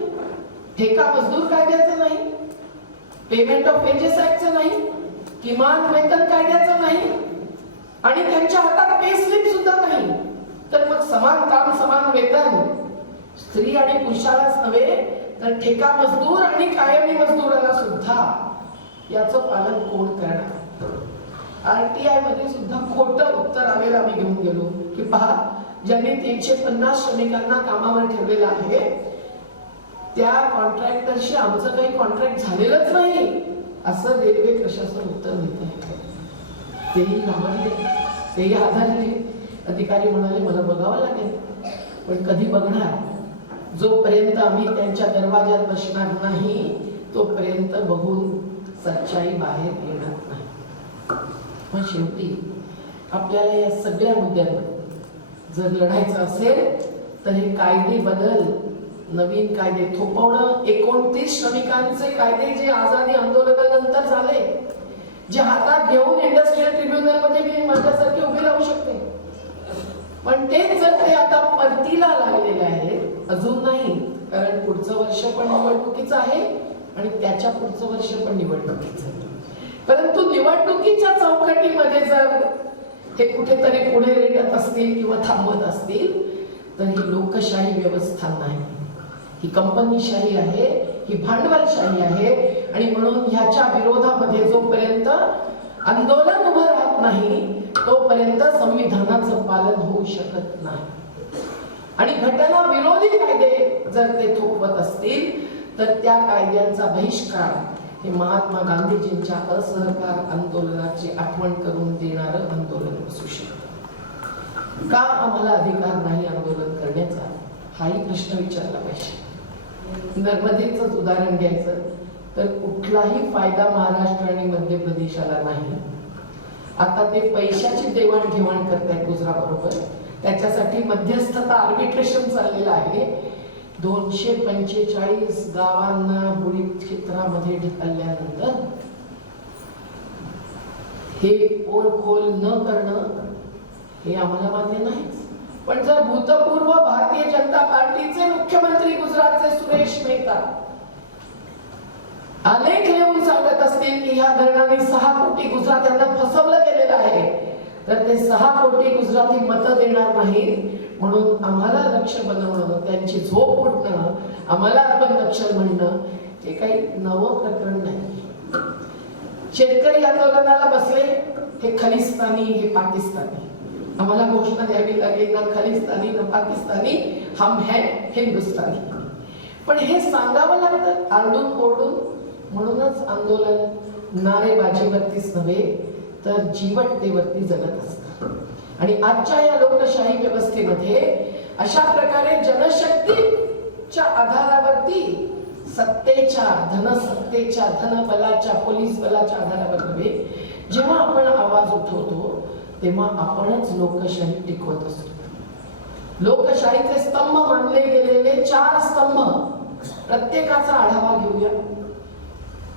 ठेका मजदूर कायद्याचं नाही, पेमेंट ऑफ वेजेस ऍक्टचं नाही, किमान वेतन कायद्याचं नाही, आणि त्यांच्या हातात पे स्लिप सुद्धा नाही. तर मग समान काम समान वेतन स्त्री आणि पुरुषालाच नव्हे तर ठेका मजदूर आणि कायमी मजदूराला सुद्धा याचं पालन कोण करणार? RTI मध्ये सुद्धा खोटं उत्तर आलेलं आम्ही घेऊन गेलो की पहा, ज्यांनी 350 श्रमिकांना कामावर ठेवलेलं आहे त्या कॉन्ट्रॅक्टरशी आमचं काही कॉन्ट्रॅक्ट झालेलंच नाही असं रेल्वे प्रशासन उत्तर देत आहे. तेही घाबरले, तेही आधारले. अधिकारी म्हणाले मला बघावं लागेल, पण कधी बघणार? जोपर्यंत आम्ही त्यांच्या दरवाज्यात बसणार नाही तोपर्यंत बघून सच्चाई बाहेर येणार नाही. पण शेवटी आपल्याला या सगळ्या मुद्द्यांवर जर लढायचं असेल तर हे कायदे बदल, नवीन कायदे थोपवणं, 29 श्रमिकांचे कायदे जे आझादी आंदोलनानंतर झाले, जे हातात घेऊन इंडस्ट्रियल ट्रिब्युनल मध्ये मी माझ्यासारखे उभे राहू शकते, पण तेच जर ते आता परतीला लागलेले आहेत, अजून नाही, कारण पुढचं वर्ष पण निवडणुकीचं आहे आणि त्याच्या पुढचं वर्ष पण निवडणुकीचं आहे. परंतु निवडणुकीच्या चौकटीमध्ये जर हे कुठेतरी पुढे रेटत असतील किंवा थांबत असतील तर ही लोकशाही व्यवस्था नाही, ही कंपनीशाही आहे, ही भांडवलशाही आहे. आणि म्हणून ह्याच्या विरोधामध्ये जोपर्यंत आंदोलन उभं राहत नाही तोपर्यंत संविधानाचं पालन होऊ शकत नाही. आणि घटना विरोधी कायदे जर ते थोपवत असतील तर त्या कायद्यांचा बहिष्कार हे महात्मा गांधीजींच्या असहकार आंदोलनाची आठवण करून देणारं आंदोलन असू शकतं. का आम्हाला अधिकार नाही आंदोलन करण्याचा हाही प्रश्न विचारला पाहिजे. नर्मदेचंच उदाहरण घ्यायचं तर कुठलाही फायदा महाराष्ट्र आणि मध्य प्रदेशाला नाही. आता ते पैशाची देवाणघेवाण करतायत गुजरातबरोबर, त्याच्यासाठी मध्यस्थता आर्बिट्रेशन चाललेलं आहे. 245 गावांना बुडीत क्षेत्रामध्ये ढकलल्यानंतर हे पोलखोल न करणं हे आम्हाला मान्य नाहीच. पण जर भूतपूर्व भारतीय जनता पार्टीचे मुख्यमंत्री गुजरातचे सुरेश मेहता अनेक लिहून सांगत असतील की ह्या धरणाने 6 कोटी गुजरात्यांना फसवलं गेलेलं आहे, तर ते 6 कोटी गुजराती मतं देणार नाहीत. म्हणून आम्हाला लक्ष बनवणं, त्यांची झोप उठणं, आम्हाला आपण नक्षल म्हणणं हे काही नवं प्रकरण नाही. शेतकरी आंदोलनाला बसले, हे खलिस्तानी, हे पाकिस्तानी, आम्हाला घोषणा द्यावी लागेल ना खलिस्तानी ना पाकिस्तानी, हम है हिंदुस्तानी. पण हे सांगावं लागतं आरडून ओरडून. म्हणूनच आंदोलन नारेबाजीवरतीच नव्हे तर जीवटतेवरती जगत असतं. आणि आजच्या या लोकशाही व्यवस्थेमध्ये अशा प्रकारे जनशक्तीच्या आधारावरती सत्तेच्या, धनसत्तेच्या, धनबलाच्या, पोलीस बलाच्या आधारावर नव्हे, जेव्हा आपण आवाज उठवतो तेव्हा आपणच लोकशाही टिकवत असतो. लोकशाहीचे स्तंभ मानले गेलेले 4 स्तंभ, प्रत्येकाचा आढावा घेऊया.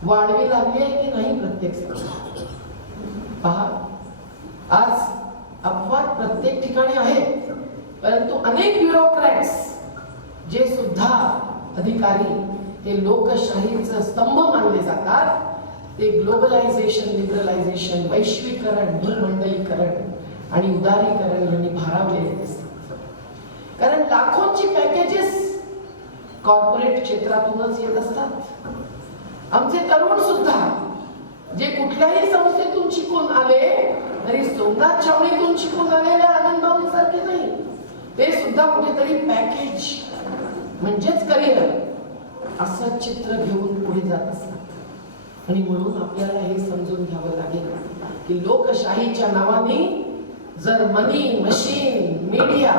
वाढवी लागली आहे की नाही प्रत्येक स्तंभ? पहा, आज अपवाद प्रत्येक ठिकाणी आहेत, परंतु अनेक ब्युरोक्रॅट्स जे सुद्धा अधिकारी हे लोकशाहीचं स्तंभ मानले जातात ते ग्लोबलायझेशन, लिबरलायझेशन, वैश्वीकरण, भूमंडलीकरण आणि उदारीकरण यांनी भारावलेले दिसतात. कारण लाखोंची पॅकेजेस कॉर्पोरेट क्षेत्रातूनच येत असतात. आमचे तरुण सुद्धा जे कुठल्याही संस्थेतून शिकून आले तरी सोमनाथ छावणीतून शिकून आलेल्या आनंदभाऊ सारखे नाही, ते सुद्धा कुठेतरी पॅकेज म्हणजेच करिअर असं चित्र घेऊन पुढे जात असतात. आणि म्हणून आपल्याला हे समजून घ्यावं लागेल की लोकशाहीच्या नावाने जर मनी, मशीन, मीडिया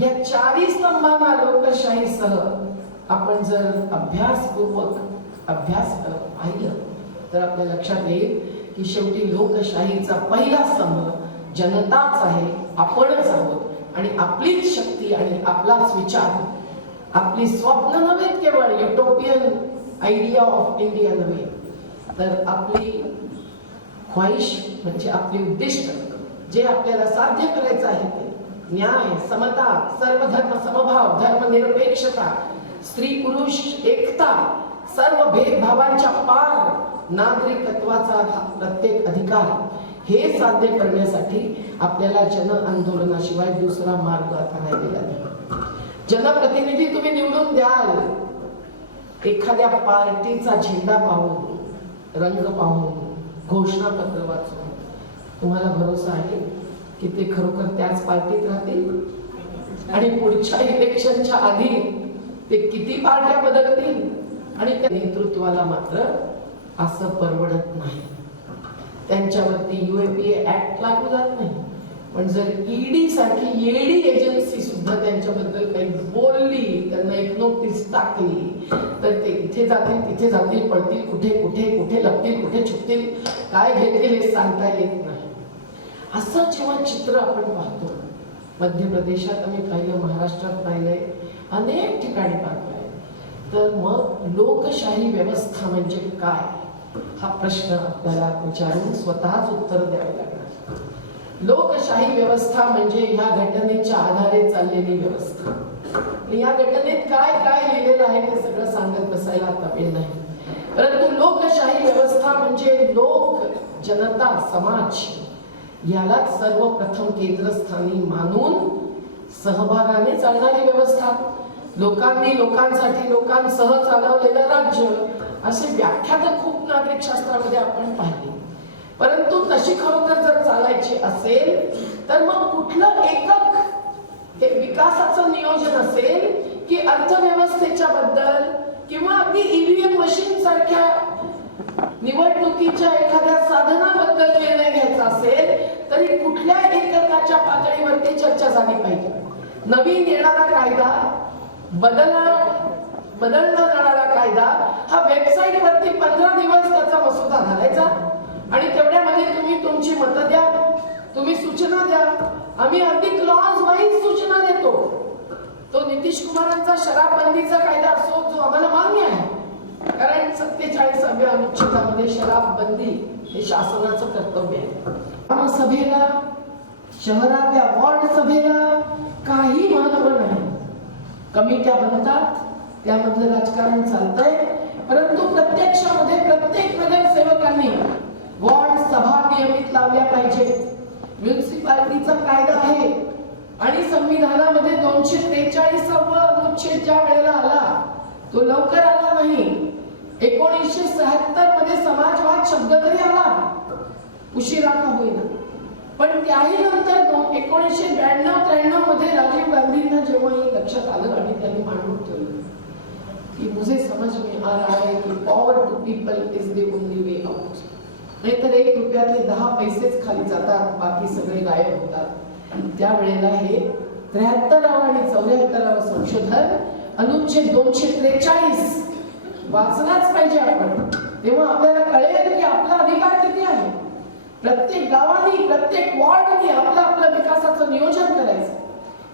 या चारही स्तंभांना लोकशाहीसह आपण जर अभ्यासपूर्वक अभ्यास करत पाहिलं तर आपल्या लक्षात येईल की शेवटी लोकशाहीचा पहिला स्तंभ जनताच आहे, आपणच आहोत. आणि आपलीच शक्ती आणि आपलाच विचार, आपली स्वप्न नव्हे केवळ युटोपियन आयडिया ऑफ इंडिया नव्हे, तर आपली ख्वाहिश म्हणजे आपली उद्दिष्ट जे आपल्याला साध्य करायचं आहे ते न्याय, समता, सर्वधर्म समभाव, धर्मनिरपेक्षता, स्त्री पुरुष एकता, सर्व भेदभावांच्या पार नागरिकत्वाचा प्रत्येक अधिकार, हे साध्य करण्यासाठी आपल्याला जन आंदोलनाशिवाय दुसरा मार्ग आता राहिलेला नाही. जनप्रतिनिधी तुम्ही निवडून द्याल, एखाद्या पार्टीचा झेंडा पाहून, रंग पाहून, घोषणापत्र वाचून तुम्हाला भरोसा आहे की ते खरोखर त्याच पार्टीत राहतील आणि पुढच्या इलेक्शनच्या आधी ते किती पार्ट्या बदलतील? आणि त्या नेतृत्वाला मात्र असं परवडत नाही. त्यांच्यावरती UAPA ऍक्ट लागू जात नाही, पण जर ईडी सारखी येडी एजन्सी सुद्धा त्यांच्याबद्दल काही बोलली, त्यांना एक नोटीस टाकली तर ते इथे जातील, तिथे जातील, पळतील, कुठे कुठे कुठे लपतील, कुठे छुपतील, काय घेतील हे सांगता येत नाही. असं जेव्हा चित्र आपण पाहतो, मध्य प्रदेशात आम्ही पाहिलं, महाराष्ट्रात पाहिलंय, अनेक ठिकाणी पाहतोय, तर मग लोकशाही व्यवस्था म्हणजे काय हा प्रश्न आपल्याला विचारून स्वतःच उत्तर द्यावे लागणार. लोकशाही व्यवस्था म्हणजे ह्या घटनेच्या आधारे चाललेली व्यवस्था. या घटनेत काय काय लिहिलेलं आहे ते सगळं सांगत बसायला आता वेळ नाही, परंतु लोकशाही व्यवस्था म्हणजे लोक, जनता, समाज यालाच सर्वप्रथम केंद्रस्थानी मानून सहभागाने चालणारी व्यवस्था, लोकांनी लोकांसाठी लोकांसह चालवलेलं राज्य, अशी व्याख्या तर खूप नागरिक शास्त्रामध्ये आपण पाहिली. परंतु तशी खरोखर जर चालायची असेल तर मग कुठलं एकक हे विकासाचं नियोजन असेल की अर्थव्यवस्थेच्या बद्दल किंवा अगदी EVM मशीन सारख्या निवडणुकीच्या एखाद्या साधनाबद्दल निर्णय घ्यायचा असेल तरी कुठल्या एककाच्या पातळीवरती चर्चा झाली पाहिजे. नवीन येणारा कायदा, बदलला जाणारा कायदा हा वेबसाईट वरती 15 दिवस त्याचा मसुदा घालायचा आणि तेवढ्यामध्ये तुम्ही तुमची मतं द्या, तुम्ही सूचना द्या. आम्ही अगदी क्लॉज वाईज सूचना देतो. तो नितीश कुमारांचा शराबबंदीचा कायदा असो जो आम्हाला मान्य आहे, कारण 47व्या अनुच्छेदामध्ये शराबबंदी हे शासनाचं कर्तव्य आहे. ग्रामसभेला, शहरातल्या वॉर्ड सभेला काही महत्व नाही. कमिट्या बनतात, त्यामधलं राजकारण चालतंय, परंतु प्रत्यक्षामध्ये प्रत्येक नगरसेवकांनी वॉर्ड सभा नियमित लावल्या पाहिजेत. म्युन्सिपालिटीचा कायदा आहे आणि संविधानामध्ये 243वा अनुच्छेद ज्या वेळेला आला तो लवकर आला नाही. 1976 मध्ये समाजवाद शब्द तरी आला, उशिरा का होईना, पण त्याही नंतर 1992-93 मध्ये राजीव गांधींना जेव्हा हे लक्षात आलं आणि त्यांनी मांडून ठेवलं की मुझे समझ में आ रहा है की power to people is the only way out. नाहीतर 1 रुपयातले 10 पैसेच खाली जातात, बाकी सगळे गायब होतात. त्यावेळेला हे 73 आणि 74 संशोधन अनुच्छेद 243 वाचलाच पाहिजे आपण, तेव्हा आपल्याला कळेल की आपला अधिकार किती आहे. प्रत्येक गावाने, प्रत्येक वॉर्डने आपलं आपलं विकासाचं नियोजन करायचं.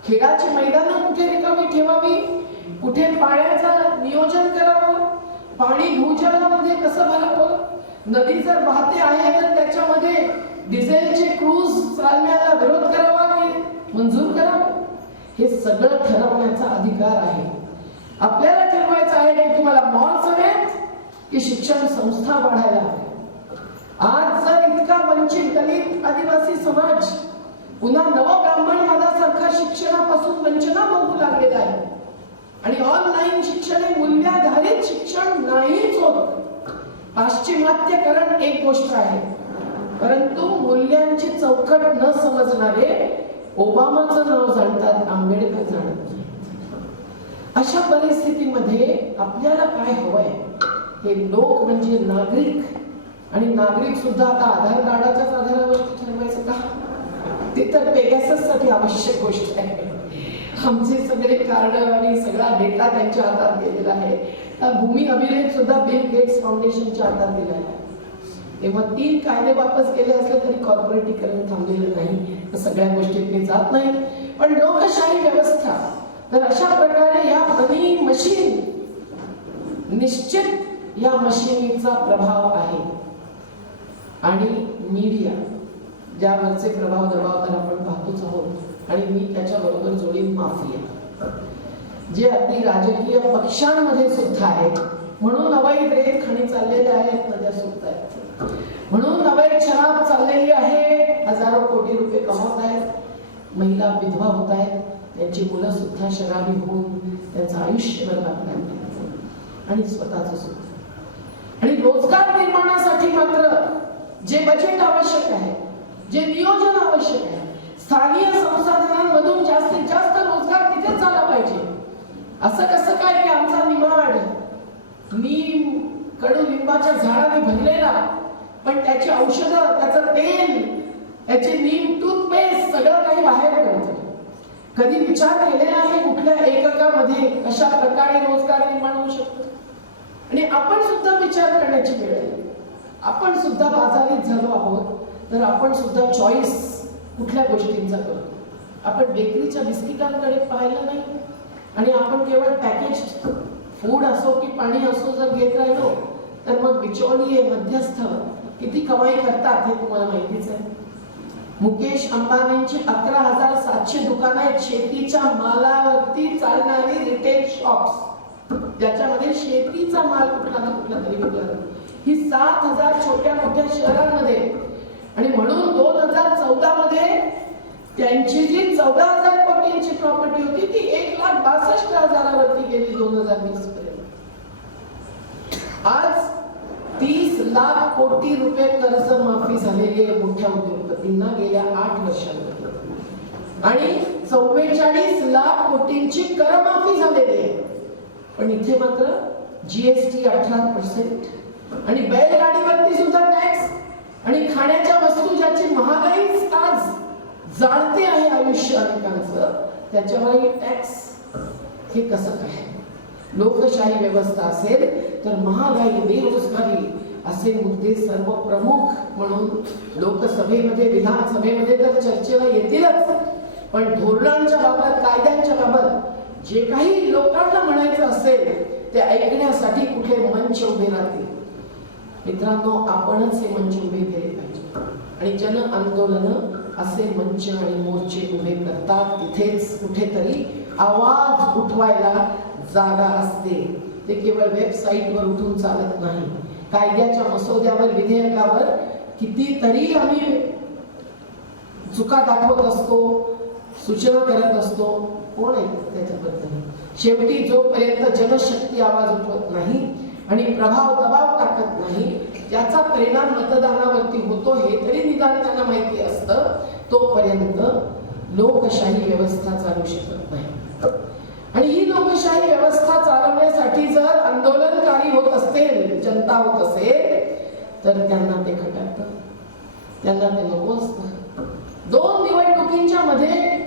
खेळाची मैदानं कुठे रिकामी ठेवावी, कुठे पाण्याचं नियोजन करावं, पाणी भूजलामध्ये कसं भरावं, नदी जर वाहते आहे तर त्याच्यामध्ये डिझेलचे क्रूज चालण्याला विरोध करावा की मंजूर करावा, हे सगळं ठरवण्याचा अधिकार आहे. आपल्याला ठरवायचं आहे की तुम्हाला मॉल्स हवेत की शिक्षण संस्था वाढायला हव्या. आज जर इतका वंचित दलित आदिवासी समाज पुन्हा नवब्राह्मणवादासारखा शिक्षणापासून वंचना भोगू लागलेला आहे आणि ऑनलाईन शिक्षण हे मूल्याधारित शिक्षण नाहीच होत. पाश्चिमात्यकरण एक गोष्ट आहे, परंतु मूल्यांची चौकट न समजणारे ओबामाचं नाव जाणतात, आंबेडकर जाणत नाही. अशा परिस्थितीमध्ये आपल्याला काय हवंय हे लोक म्हणजे नागरिक, आणि नागरिक सुद्धा आता आधार कार्डाच्याच आधारावरती ठरवायचं का? ते तर पेगासससाठी आवश्यक गोष्ट आहे. आमचे सगळे कार्ड आणि सगळा डेटा त्यांच्या हातात गेलेला आहे. भूमी अभिलेख सुद्धा बिल गेट्स फाउंडेशनच्या हातात दिलेला आहे. तेव्हा 3 कायदे वापस गेले असले तरी कॉर्पोरेटीकरण थांबलेलं नाही. तर सगळ्या गोष्टीत मी जात नाही, पण लोकशाही व्यवस्था तर अशा प्रकारे या मनी मशीन, निश्चित या मशिनीचा प्रभाव आहे. आणि मीडिया ज्यावरचे प्रभाव दबाव तर आपण पाहतोच आहोत, आणि मी त्याच्याबरोबर जोडीन माफिया, जे अगदी राजकीय पक्षांमध्ये सुद्धा आहेत. म्हणून अवैध रेत खाणी चाललेल्या आहेत, नद्या सुकत आहेत. म्हणून अवैध शराब चाललेली आहे, हजारो कोटी रुपये कमवत आहेत. महिला विधवा होत आहेत, त्यांची मुलं सुद्धा शराबी होऊन त्यांचं आयुष्य बरबाद करतात आणि स्वतःच सुद्धा. आणि रोजगार निर्माणासाठी मात्र जे बजेट आवश्यक आहे, जे नियोजन आवश्यक आहे, स्थानिक संसाधनांमधून जास्तीत जास्त रोजगार तिथेच झाला पाहिजे. असं कसं काय की आमचा निमाड नीम कडुलिंबाच्या झाडाने भरलेला, पण त्याची औषधं, त्याचं तेल, त्याची नीम टूथपेस्ट सगळं काही बाहेर पडतं. कधी विचार केलेला आहे कुठल्या एककामध्ये कशा प्रकारे रोजगार निर्माण होऊ शकतो? आणि आपण सुद्धा विचार करण्याची वेळ आहे. आपण सुद्धा बाजारीत झालो आहोत, तर आपण सुद्धा चॉईस कुठल्या गोष्टींचा करतो. आपण बेकरीच्या बिस्किटांकडे पाहिलं नाही, आणि आपण केवळ पॅकेज फूड असो की पाणी असो जर घेत राहिलो, तर मग बिचौलिये, मध्यस्थ किती कमाई करतात हे तुम्हाला माहितीच आहे. मुकेश अंबानींची 11,700 दुकानं आहेत शेतीच्या मालावरती चालणारी रिटेल शॉप्स, ज्याच्यामध्ये शेतीचा माल कुठला ना कुठला तरी विकला जातो. ही 7,000 छोट्या मोठ्या शहरांमध्ये. आणि म्हणून 2014 मध्ये त्यांची जी 14,000 कोटींची प्रॉपर्टी होती ती 1,62,000 वरती गेली 2020 पर्यंत. आज 30 लाख कोटी रुपये कर्ज माफी झालेली आहे मोठ्या उद्योगपतींना गेल्या 8 वर्षांमध्ये, आणि 44 लाख कोटींची करमाफी झालेली आहे. पण इथे मात्र जीएसटी 18%, आणि बैलगाडीवरती सुद्धा टॅक्स, आणि खाण्याच्या वस्तू ज्याची महागाईच आज जाणते आहे आयुष्य अनेकांचं, त्याच्यावरही टॅक्स. हे कसं काय? लोकशाही व्यवस्था असेल तर महागाई, बेरोजगारी असे मुद्दे सर्व प्रमुख म्हणून लोकसभेमध्ये, विधानसभेमध्ये तर चर्चेला येतीलच, पण धोरणांच्या बाबत, कायद्यांच्या बाबत जे काही लोकांना म्हणायचं असेल ते ऐकण्यासाठी कुठे मंच उभे राहतील. मित्रांनो, आपणच हे मंच उभे केले पाहिजे, आणि जन आंदोलन असे मंच आणि मोर्चे उभे करतात. तिथेच कुठेतरी आवाज उठवायला जागा असते. ते केवळ वेबसाईटवर उठून चालत नाही. कायद्याच्या मसुद्यावर, विधेयकावर कितीतरी आम्ही चुका दाखवत असतो, सूचना करत असतो. कोण आहे त्याच्याबद्दल? शेवटी जोपर्यंत जनशक्ती आवाज उठवत नाही आणि प्रभाव दबाव टाकत नाही, त्याचा परिणाम मतदानावरती होतो हे तरी निदान त्यांना माहिती असतं, तोपर्यंत लोकशाही व्यवस्था चालू शकत नाही. आणि ही लोकशाही व्यवस्था चालवण्यासाठी जर आंदोलनकारी होत असेल, जनता होत असेल, तर त्यांना ते खटकतं, त्यांना ते नको असतं. 2 निवडणुकींच्या मध्ये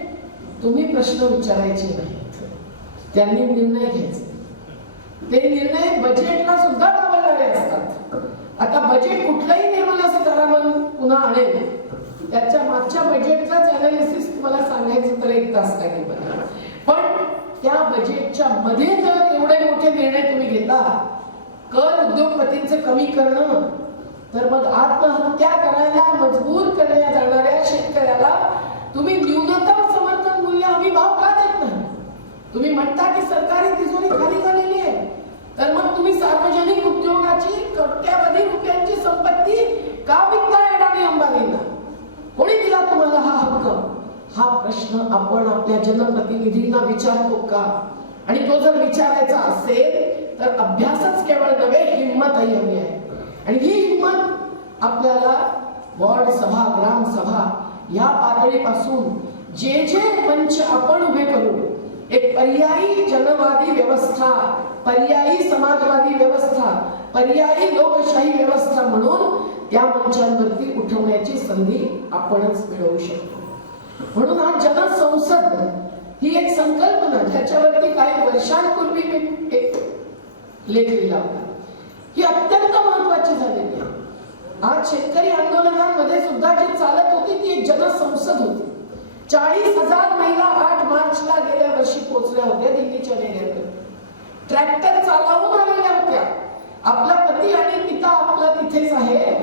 तुम्ही प्रश्न विचारायचे नाहीत, त्यांनी निर्णय घ्यायचे. ते निर्णय बजेटला सुद्धा बदलणारे असतात. आता बजेट कुठलाही निर्मला सीतारामन पुन्हा आणेल, त्याच्या मागच्या बजेटचाच अनालिसिस तुम्हाला सांगायचं तर 1 तास लागेल. पण त्या बजेटच्या मध्ये जर एवढे मोठे निर्णय तुम्ही घेता, कर उद्योगपतींचे कमी करणं, तर मग आत्महत्या करायला मजबूर करण्यात जाणाऱ्या शेतकऱ्याला तुम्ही न्यूनतम समर्थन मूल्य हमी भाव का देत नाही? तुम्ही म्हणता की सरकारी तिजोरी खाली झालेली आहे, तर मग तुम्ही सार्वजनिक उद्योगाची कोट्यावधी रुपयांची संपत्ती का विकताय अडाणी अंबानींना? कोणी दिला तुम्हाला हा हक्क? हा प्रश्न आपण आपल्या जनप्रतिनिधींना विचारतो का? आणि तो जर विचारायचा असेल तर अभ्यासच केवळ नव्हे, हिंमतही हवी आहे. आणि ही हिंमत आपल्याला वॉर्ड सभा, ग्रामसभा या पातळीपासून जे जे मंच आपण उभे करू, एक पर्यायी जनवादी व्यवस्था, पर्यायी समाजवादी व्यवस्था, पर्यायी लोकशाही व्यवस्था म्हणून त्या मंचांवरती उठवण्याची संधी आपणच मिळवू शकतो. म्हणून हा जनसंसद ही एक संकल्पना, ज्याच्यावरती काही वर्षांपूर्वी मी एक लेख लिहिला होता, ही अत्यंत महत्वाची झालेली आहे. आज शेतकरी आंदोलनांमध्ये सुद्धा जी चालत होती ती एक जनसंसद होती. 40,000 महिला 8 मार्चला गेल्या वर्षी पोहोचल्या होत्या दिल्लीच्या डेऱ्यावर. ट्रॅक्टर चालवून आलेल्या होत्या. आपला पती आणि पिता आपला तिथेच आहे,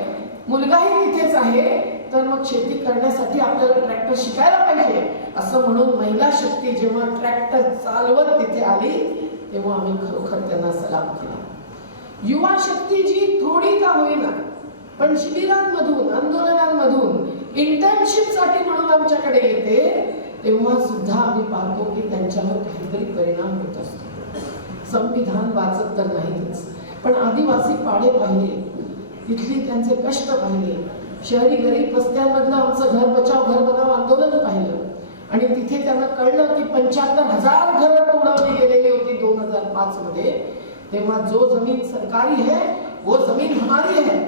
मुलगाही तिथेच आहे, तर मग शेती करण्यासाठी आपल्याला ट्रॅक्टर शिकायला पाहिजे असं म्हणून महिला शक्ती जेव्हा ट्रॅक्टर चालवत तिथे आली तेव्हा आम्ही खरोखर त्यांना सलाम केला. युवा शक्ती जी थोडी का होईना पण शिबिरांमधून, आंदोलनांमधून, इंटर्नशिप साठी म्हणून आमच्याकडे येते, तेव्हा सुद्धा आम्ही पाहतो की त्यांच्यावर काहीतरी परिणाम होत असतो. संविधान वाचत तर नाहीच, पण आदिवासी पाडे पाहिले, तिथली त्यांचे कष्ट पाहिले, शहरी गरीब वस्त्यांमधलं आमचं घर बचाव घर बनाव आंदोलन पाहिलं आणि तिथे त्यांना कळलं की 75,000 घरं उडवली गेलेली होती 2005 मध्ये. तेव्हा जो जमीन सरकारी है वो जमीन हमारी है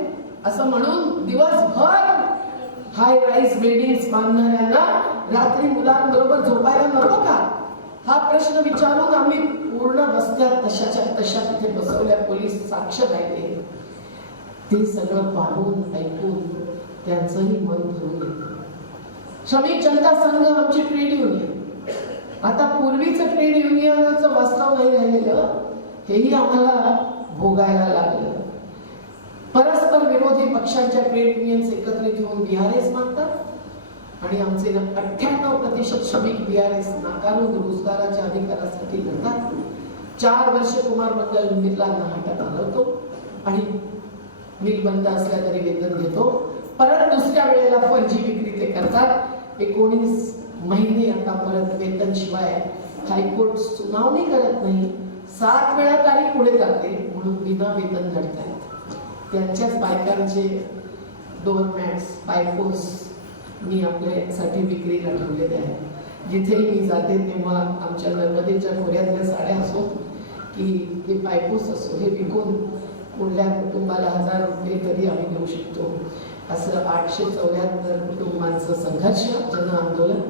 असं म्हणून दिवसभर हाय राईज बिल्डिंग्स बांधणाऱ्यांना रात्री मुलांबरोबर झोपायला नको का? हा प्रश्न विचारून आम्ही पूर्ण वस्त्यात तशाच्या तशा तिथे बसवल्या, पोलीस साक्ष राहिले. ते सगळं पाहून ऐकून त्यांचंही मन भरून येतं. श्रमिक जनता संघ आमची ट्रेड युनियन, आता पूर्वीचं ट्रेड युनियनचं वास्तव नाही राहिलेलं, हेही आम्हाला भोगायला लागलं. परस्पर विरोधी पक्षांच्या ट्रेड युनियन्स एकत्रित येऊन BRS मागतात आणि आमचे 98% श्रमिक BRS नाकारून रोजगाराच्या अधिकारासाठी लढतात. 4 वर्ष कुमार मंगल मिलांना हातात घालवतो आणि मिल बंद असल्या तरी वेतन घेतो. परत दुसऱ्या वेळेला फर्जी विक्री ते करतात. 19 महिने आता परत वेतन शिवाय हायकोर्ट सुनावणी करत नाही. 7 वेळा तारीख पुढे जाते म्हणून बिना वेतन लढतायत. त्यांच्याच बायकांचे डोअरमॅट्स, पायपोस मी आपल्यासाठी विक्रीला ठेवलेले आहेत. जिथेही मी जाते तेव्हा आमच्या नर्मदेच्या खोऱ्यातल्या साड्या असो की हे पायपोस असो, हे विकून कुठल्या कुटुंबाला 1000 रुपये तरी आम्ही देऊ शकतो. असं 874 कुटुंबांचं संघर्ष, जन आंदोलन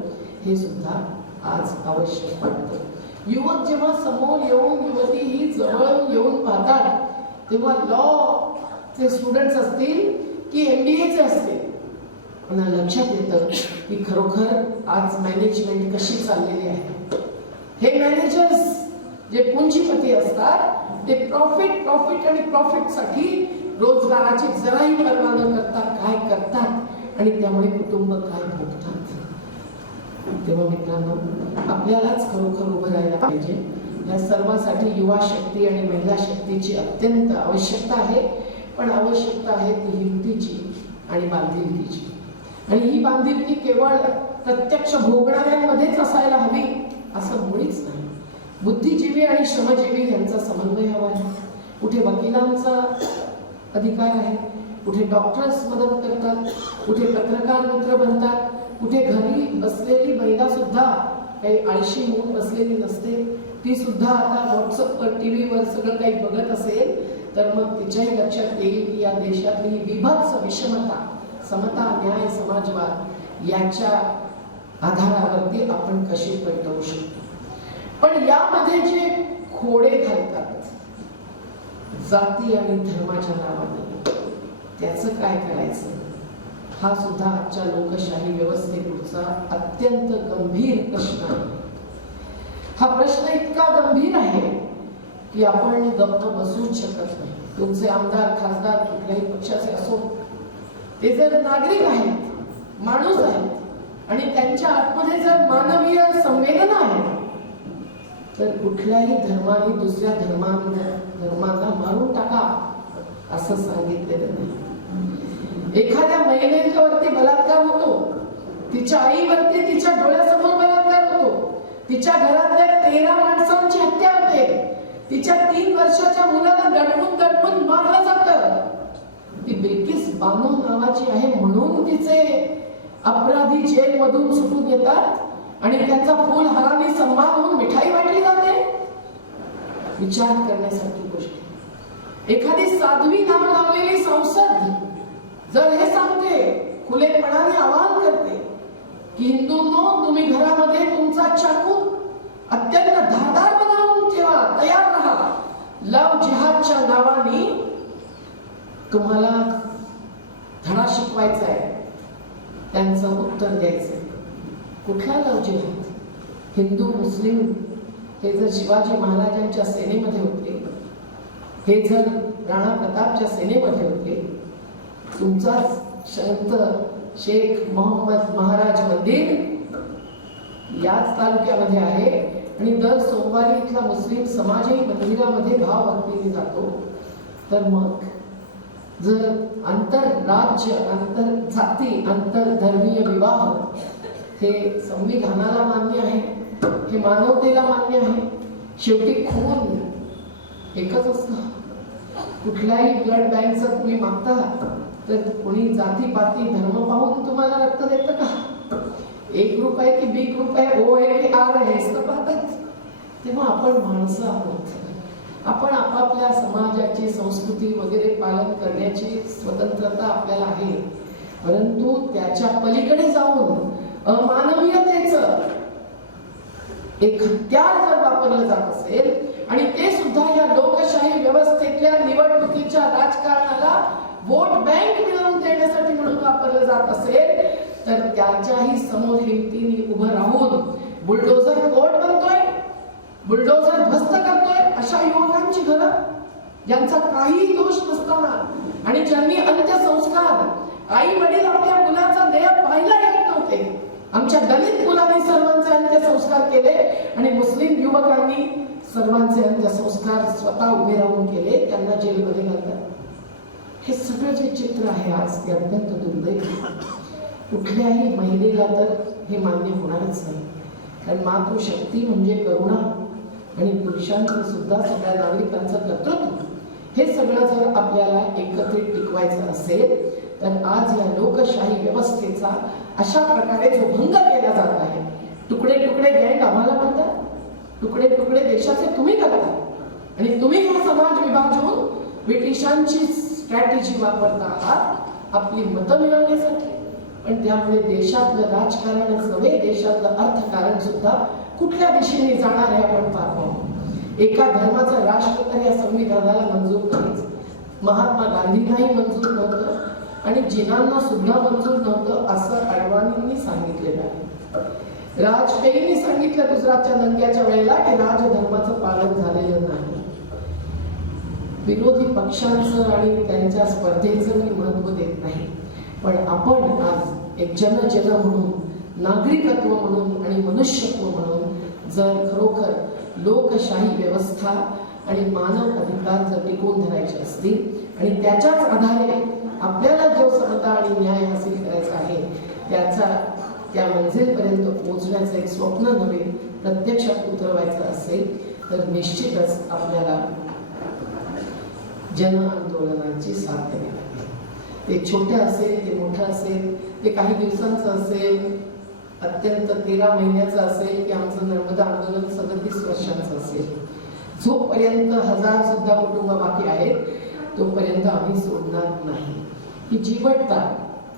हे सुद्धा आज आवश्यक वाटतं. युवक जेव्हा समोर येऊन, युवती ही जवळ येऊन पाहतात तेव्हा लॉ चे स्टुडंट्स असतील की MBAचे असतील, त्यांना लक्षात येतं की खरोखर आज मॅनेजमेंट कशी चाललेली आहे. हे मॅनेजर्स जे पुंजीपती असतात ते प्रॉफिट आणि प्रॉफिटसाठी रोजगाराची जराही पर्वा न करता काय करतात आणि त्यामुळे कुटुंब काय भोगतात. तेव्हा मित्रांनो, आपल्यालाच खरोखर उभं राहायला पाहिजे. या सर्वांसाठी युवा शक्ती आणि महिला शक्तीची अत्यंत आवश्यकता आहे. पण आवश्यकता आहे ती हिमतीची आणि बांधिलकीची. आणि ही बांधिलकी केवळ प्रत्यक्ष भोगणाऱ्यांमध्येच असायला हवी असं मुळीच नाही. बुद्धिजीवी आणि श्रमजीवी यांचा समन्वय हवा आहे. कुठे वकिलांचा अधिकार आहे, कुठे डॉक्टर्स मदत करतात, कुठे पत्रकार मित्र बनतात, कुठे घरी बसलेली महिला सुद्धा काही आळशी होऊन बसलेली नसते. ती सुद्धा आता व्हॉट्सअपवर, टीव्हीवर सगळं काही बघत असेल तर मग तिच्याही लक्षात येईल की या देशातली विभत्स विषमता, समता, न्याय, समाजवाद याच्या आधारावरती आपण कशी पेटवू शकतो. पण यामध्ये जे खोडे घालतात जाती आणि धर्माच्या नावाने, त्याचं काय करायचं हा सुद्धा आजच्या लोकशाही व्यवस्थेपुढचा अत्यंत गंभीर प्रश्न आहे. हा प्रश्न इतका गंभीर आहे की आपण गप्प बसूच शकत नाही. तुमचे आमदार, खासदार कुठल्याही पक्षाचे असो, ते जर नागरिक आहेत, माणूस आहेत आणि त्यांच्या आतमध्ये जर मानवीय संवेदना आहे तर कुठल्याही धर्माने दुसऱ्या धर्माला मारून टाका असं सांगितलेलं नाही. एखाद्या महिलेवरती बलात्कार होतो, तिच्या आईवरती तिच्या डोळ्यासमोर बलात्कार होतो, तिच्या घरातल्या 13 माणसांची हत्या होते, तिच्या 3 वर्षाच्या मुलाला दडपून मारलं जातं. ती बिल्किस बानो नावाची आहे म्हणून तिचे अपराधी जेलमधून सुटून येतात आणि त्यांचा फुल हाराने सन्मान होऊन मिठाई वाटली जाते. विचार करण्यासारखी गोष्ट. एखादी साध्वी नाव लावलेली संसद जर हे सांगते, खुलेपणाने आवाहन करते की हिंदूंनो, तुम्ही घरामध्ये तुमचा चाकू अत्यंत धारदार बनवून ठेवा, तयार राहा. लव जिहादच्या नावाने तुम्हाला धडा शिकवायचा आहे, त्यांचं उत्तर द्यायचं. कुठला लव जिहाद? हिंदू मुस्लिम हे जर शिवाजी महाराजांच्या सेनेमध्ये होते, हे जर राणा प्रतापच्या सेनेमध्ये होते, तुमचाच संत शेख मोहम्मद महाराज मंदिर याच तालुक्यामध्ये आहे आणि दर सोमवारी इथला मुस्लिम समाजही मंदिरामध्ये भावभक्तीने जातो. तर मग जर आंतरराज्य, आंतरजाती, आंतरधर्मीय विवाह हे संविधानाला मान्य आहे, हे मानवतेला मान्य आहे, शेवटी खून एकच असतं. कुठल्याही ब्लड बँकचं तुम्ही मागता तर कोणी जाती पाती धर्म पाहून तुम्हाला रक्त देतं का? 1 रुपये की 20 रुपये, ओ आहे की आर आहे हेच तर पाहतात. तेव्हा आपण माणसं आहोत. आपण आपापल्या समाजाची संस्कृती वगैरे पालन करण्याची स्वतंत्रता आपल्याला आहे, परंतु त्याच्या पलीकडे जाऊन अमानवीयतेचं एक हत्यार जर वापरलं जात असेल आणि ते सुद्धा या लोकशाही व्यवस्थेतल्या निवडणुकीच्या राजकारणाला वोट बँक मिळवून देण्यासाठी म्हणून वापरलं जात असेल, तर त्याच्याही समोर हिमतीने उभं राहून बुलडोझर कोर्ट बनतोय, बुलडोझर ध्वस्त करतोय अशा युवकांची घरं, ज्यांचा काही दोष नसताना आणि ज्यांनी अंत्यसंस्कार आई वडील आपल्या मुलाचा देह पाहायला येत नव्हते, आमच्या दलित मुलांनी सर्वांचे अंत्यसंस्कार केले आणि मुस्लिम युवकांनी सर्वांचे अंत्यसंस्कार स्वतः उभे राहून केले, त्यांना जेलमध्ये घालतात. हे सगळं जे चित्र आहे आज ते अत्यंत दुर्दैवी. कुठल्याही महिलेला तर हे मान्य होणारच नाही, कारण मातृशक्ती म्हणजे करुणा आणि पुरुषांचं सुद्धा सगळ्या नागरिकांचं कर्तृत्व, हे सगळं जर आपल्याला एकत्रित टिकवायचं असेल तर आज या लोकशाही व्यवस्थेचा अशा प्रकारे जो भंग केला जात आहे, तुकडे तुकडे गँग आम्हाला म्हणतात, तुकडे तुकडे देशाचे तुम्ही करता आणि तुम्ही हा समाज विभाजून ब्रिटिशांची स्ट्रॅटेजी वापरता आहात आपली मतं मिळवण्यासाठी. पण त्यामुळे देशातलं राजकारणच नव्हे, देशातलं अर्थकारण सुद्धा कुठल्या दिशेने जाणार आहे आपण पाहतो. एका धर्माचं राष्ट्र तर या संविधानाला मंजूर नाहीच. महात्मा गांधींनाही मंजूर नव्हतं आणि जिनांना सुद्धा मंजूर नव्हतं असं अडवाणींनी सांगितलेलं आहे. वाजपेयींनी सांगितलं गुजरातच्या दंग्याच्या वेळेला की राजधर्माचं पालन झालेलं नाही. विरोधी पक्षांचं आणि त्यांच्या स्पर्धेचं मी महत्व देत नाही, पण आपण आज एक जनजन म्हणून, नागरिकत्व म्हणून आणि मनुष्यत्व म्हणून जर खरोखर लोकशाही व्यवस्था आणि मानव अधिकार जर टिकवून धरायचे असतील आणि त्याच्याच आधारे आपल्याला जो समता आणि न्याय हासिल करायचा आहे त्या मंजिलपर्यंत पोहोचण्याचं एक स्वप्न नव्हे प्रत्यक्षात उतरवायचं असेल तर निश्चितच आपल्याला जन आंदोलनाची साथ द्यावी लागेल. ते छोटं असेल, ते मोठं असेल, ते काही दिवसांचं असेल, अत्यंत 13 महिन्याचं असेल, की आमचं नर्मदा आंदोलन 37 वर्षांचं असेल. जोपर्यंत 1000 सुद्धा कुटुंब बाकी आहेत तोपर्यंत आम्ही सोडणार नाही. ही जीवटता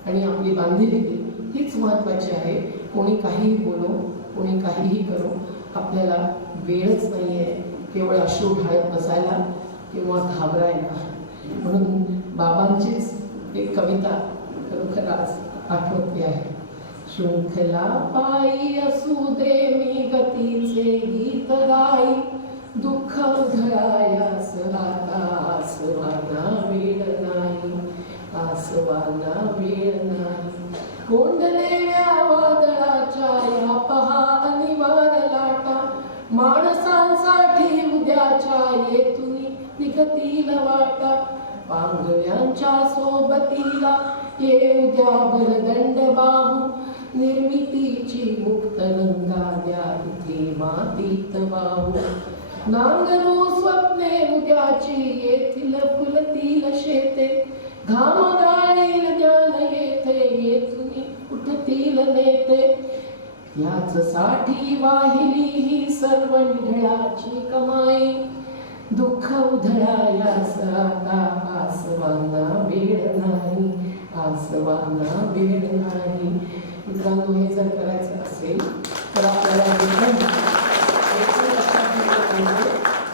आणि आपली बांधिलकी हीच महत्वाची आहे. कोणी काहीही बोलो, कोणी काहीही करो, आपल्याला वेळच नाहीये केवळ अश्रू ढाळत बसायला किंवा घाबरायला. म्हणून बाबांचीच एक कविता खरोखर आज आठवते आहे. शृंखला पायी असू दे मी गतीचे गीत गाई, दुःख धरायास आता आसवाना वेळ नाही, आसवाना वेळ नाही. कोंडलेल्या वादळाच्या या पहा अनिवार्य लाटा, माणसांचा उद्याच्या येतुनी निघतील वाटा पांगळ्यांच्या सोबतीला ये उद्या बलदंड बाहू निर्मितीची मुक्त गंगा द्या इथे मातीत वाहू नांगरू स्वप्ने उद्याची येथील फुलतील शेते घाम गाळील ज्ञान येथे येथुनी उठतील नेते याच साठी वाहिली ही सर्व निढळाची कमाई दुःख उधळायास आता आसवांना वेळ नाही आसवांना वेळ नाही मित्रांनो हे जर करायचं असेल तर आपल्याला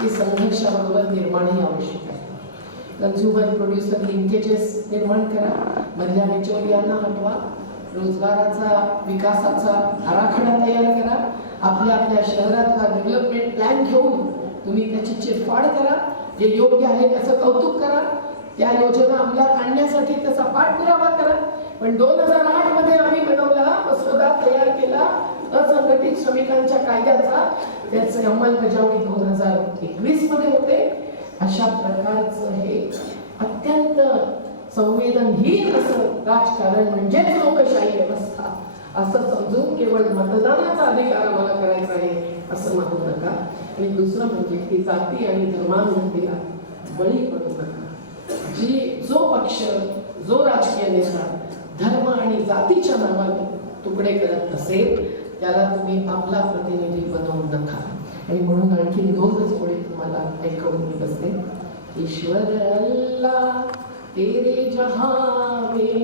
की संघर्षाबरोबर निर्माणही आवश्यक आहे कन्झ्युमर प्रोड्युसर लिंकेजेस निर्माण करा मधल्या बिचौलियांना हटवा रोजगाराचा विकासाचा आराखडा तयार करा आपल्या आपल्या शहरातला डेव्हलपमेंट प्लॅन घेऊन तुम्ही त्याची चिरफाड करा जे योग्य आहे त्याचं कौतुक करा त्या योजना अंमलात आणण्यासाठी त्याचा पाठपुरावा करा पण 2008 मध्ये आम्ही बनवला मसुदा तयार केला असंघटित श्रमिकांच्या कायद्याचा त्याचे अंमलबजावणी 2021 मध्ये होते अशा प्रकारचं हे अत्यंत संवेदनहीन असं राजकारण म्हणजेच लोकशाही व्यवस्था असं समजून केवळ मतदानाचा अधिकार आम्हाला करायचा आहे असं मानू नका आणि दुसरं म्हणजे की जाती आणि धर्मांमध्ये बळी पडू नका जो पक्ष जो राजकीय नेता धर्म आणि जातीच्या नावाने तुकडे करत नसेल त्याला तुम्ही आपला प्रतिनिधी बनवू नका आणि म्हणून आणखी 2च ओळी तुम्हाला ऐकवून मी बसते ईश्वर अल्लाह तेरे जहां में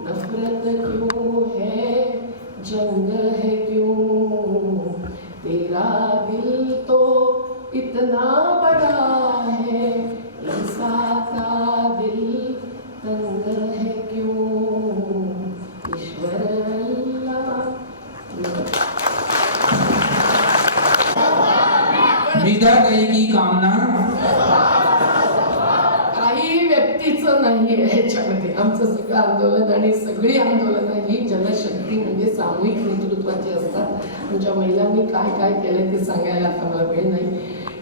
नफरत क्यों है जंग है क्यों तेरा दिल तो इतना बड़ा है इंसान का दिल तंग है क्यों ईश्वर अल्लाह विदा गई की कामना काही व्यक्तीचं नाहीये ह्याच्यामध्ये आमचं सगळं आंदोलन आणि सगळी आंदोलनं ही जनशक्ती म्हणजे सामूहिक नेतृत्वाची असतात आमच्या महिलांनी काय काय केलं ते सांगायला आता मला वेळ नाही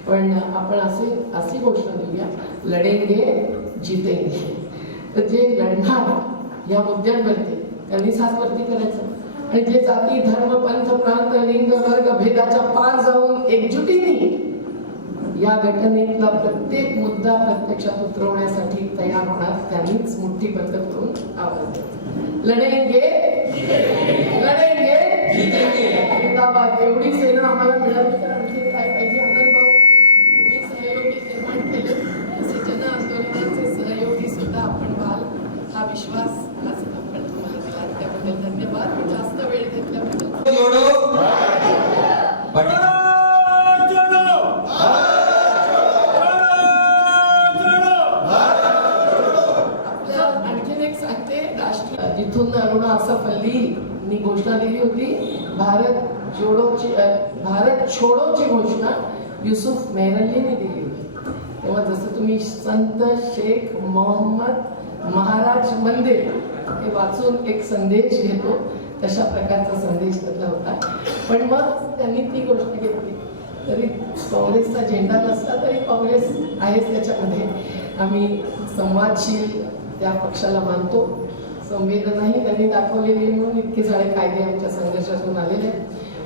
पण आपण अशी गोष्ट देऊया लढेंगे जितेंगे तर जे लढणार या मुद्द्यांवरती त्यांनी सासवरती करायचं आणि जे जाती धर्म पंथ प्रांत लिंग वर्ग भेदाच्या पार जाऊन एकजुटीने या घटनेतला प्रत्येक मुद्दा प्रत्यक्षात उतरवण्यासाठी तयार होणार त्यांनीच मुठ्ठीबंद करून आवाज लढेंगे लढेंगे जिंदाबाद एवढी सेना आम्हाला मिळाली तर आणखी काय पाहिजे आनंद भाऊ तुम्ही सहयोगी निर्माण केले असे जन आंदोलनाचे सहयोगी सुद्धा आपण व्हाल हा विश्वास आज आपण तुम्हाला दिला त्याबद्दल धन्यवाद जास्त वेळ घेतल्याबद्दल जिथून अरुणा असफ अल्लीनी घोषणा दिली होती भारत छोडोची घोषणा युसुफ मेहरल्लीने दिली होती तेव्हा जसं तुम्ही संत शेख मोहम्मद महाराज मंदिर हे वाचून एक संदेश घेतो तशा प्रकारचा संदेश त्यातला होता पण मग त्यांनी ती गोष्ट घेतली तरी काँग्रेसचा झेंडा नसला तरी काँग्रेस आहेच त्याच्यामध्ये आम्ही संवादशील त्या पक्षाला मानतो संवेदनाही त्यांनी दाखवलेली म्हणून इतके सारे कायदे आमच्या संघर्षातून आलेले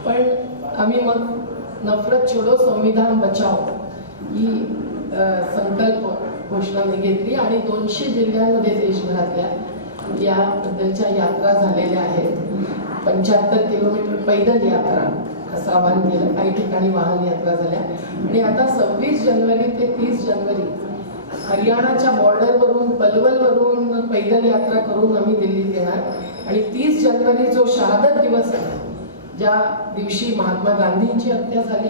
पण आम्ही मग नफरत छोडो संविधान बचाव ही संकल्प घोषणा मी घेतली आणि 200 जिल्ह्यांमध्ये देशभरातल्या याबद्दलच्या यात्रा झालेल्या आहेत 75 किलोमीटर पैदल यात्रा असं आवाहन केलं काही ठिकाणी वाहन यात्रा झाल्या आणि आता 26 जानेवारी ते 30 जानेवारी हरियाणाच्या बॉर्डरवरून पलवलवरून पैदल यात्रा करून आम्ही दिल्लीत येणार आणि 30 जानेवारी जो शहादत दिवस आहे ज्या दिवशी महात्मा गांधींची हत्या झाली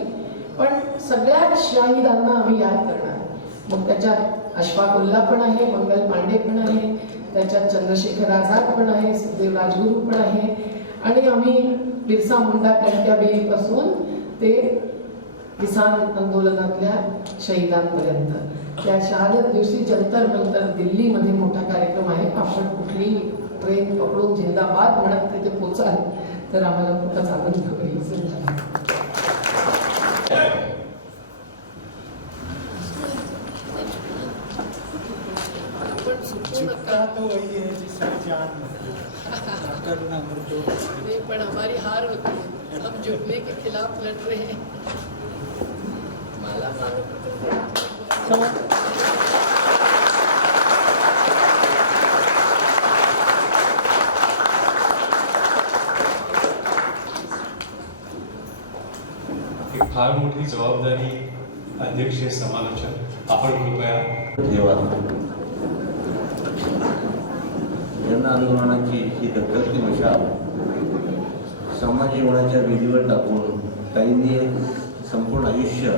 पण सगळ्याच शहीदांना आम्ही याद करणार मग त्याच्यात अशफाक उल्ला पण आहे मंगल पांडे पण आहे त्याच्यात चंद्रशेखर आझाद पण आहे सुखदेव राजगुरू पण आहे आणि आम्ही बिरसा मुंडा टंट्याबेरीपासून ते किसान आंदोलनातल्या शहीदांपर्यंत त्या शहादत दिवशी जंतर मंतर दिल्लीमध्ये मोठा कार्यक्रम आहे आपण कुठली ट्रेन पकडून जिंदाबाद म्हणत तिथे पोचाल तर आम्हाला खूपच आनंद होईल तो वही है जिसमें जान करना मर्दों नहीं, पर हमारी हार होती है, हम जुड़ने के खिलाफ लड़ रहे हैं। माला एक फार मोठी जबाबदारी अध्यक्ष समालोचक आपण कृपया ठेवा. जन आंदोलनाची ही धगधगती मशाल समाज जीवनाच्या विधीवर टाकून काहींनी संपूर्ण आयुष्य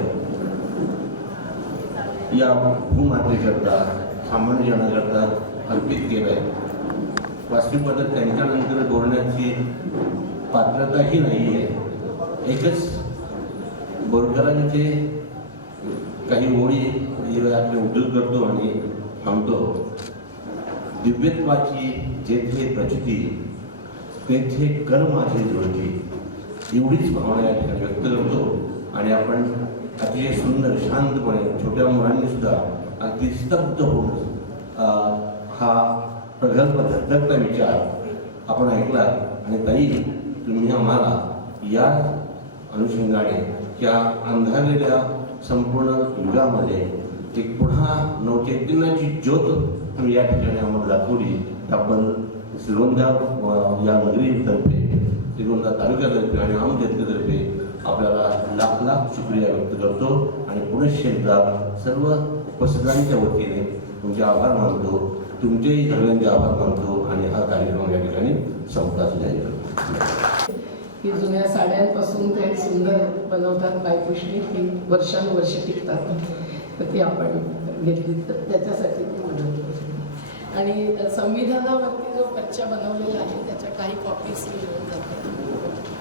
या भूमातेकरता सामान्य जनाकरता अर्पित केलं आहे. वास्तविक त्यांच्यानंतर बोलण्याची पात्रताही नाही आहे. एकच बोरकरांचे काही ओळी आपले उद्योग करतो आणि थांबतो. दिव्यत्वाची जेथे प्रचिती तेथे कर माझे जुळती, एवढीच भावना या ठिकाणी व्यक्त करतो. आणि आपण अतिशय सुंदर शांतपणे छोट्या मुलांनी सुद्धा अगदी स्तब्ध होऊन हा प्रगल्भ धगधगता विचार आपण ऐकला. आणि ताई, तुम्ही आम्हाला या अनुषंगाने त्या अंधारलेल्या संपूर्ण युगामध्ये एक पुन्हा नवचैतन्याची ज्योत तुम्ही या ठिकाणी आम्हाला दाखवली. आपण श्रीगोंदा या नगरीतर्फे, श्रीगोंदा तालुक्यातर्फे आणि आमच्यातर्फे आपल्याला लाख लाख शुक्रिया व्यक्त करतो. आणि पुनश्च एकदा सर्व उपस्थितांच्या वतीने तुमचे आभार मानतो, तुमचेही सर्वांचे आभार मानतो. आणि हा कार्यक्रम या ठिकाणी संपताच जाहीर करतो. की जुन्या साड्यांपासून ते सुंदर बनवतात पायपुष्टी, ती वर्षानुवर्षे टिकतात. तर ती आपण घेतली तर त्याच्यासाठी ती मदत होते. आणि संविधानावरती जो पर्चा बनवलेला आहे त्याच्या काही कॉपीज घेऊन जातात.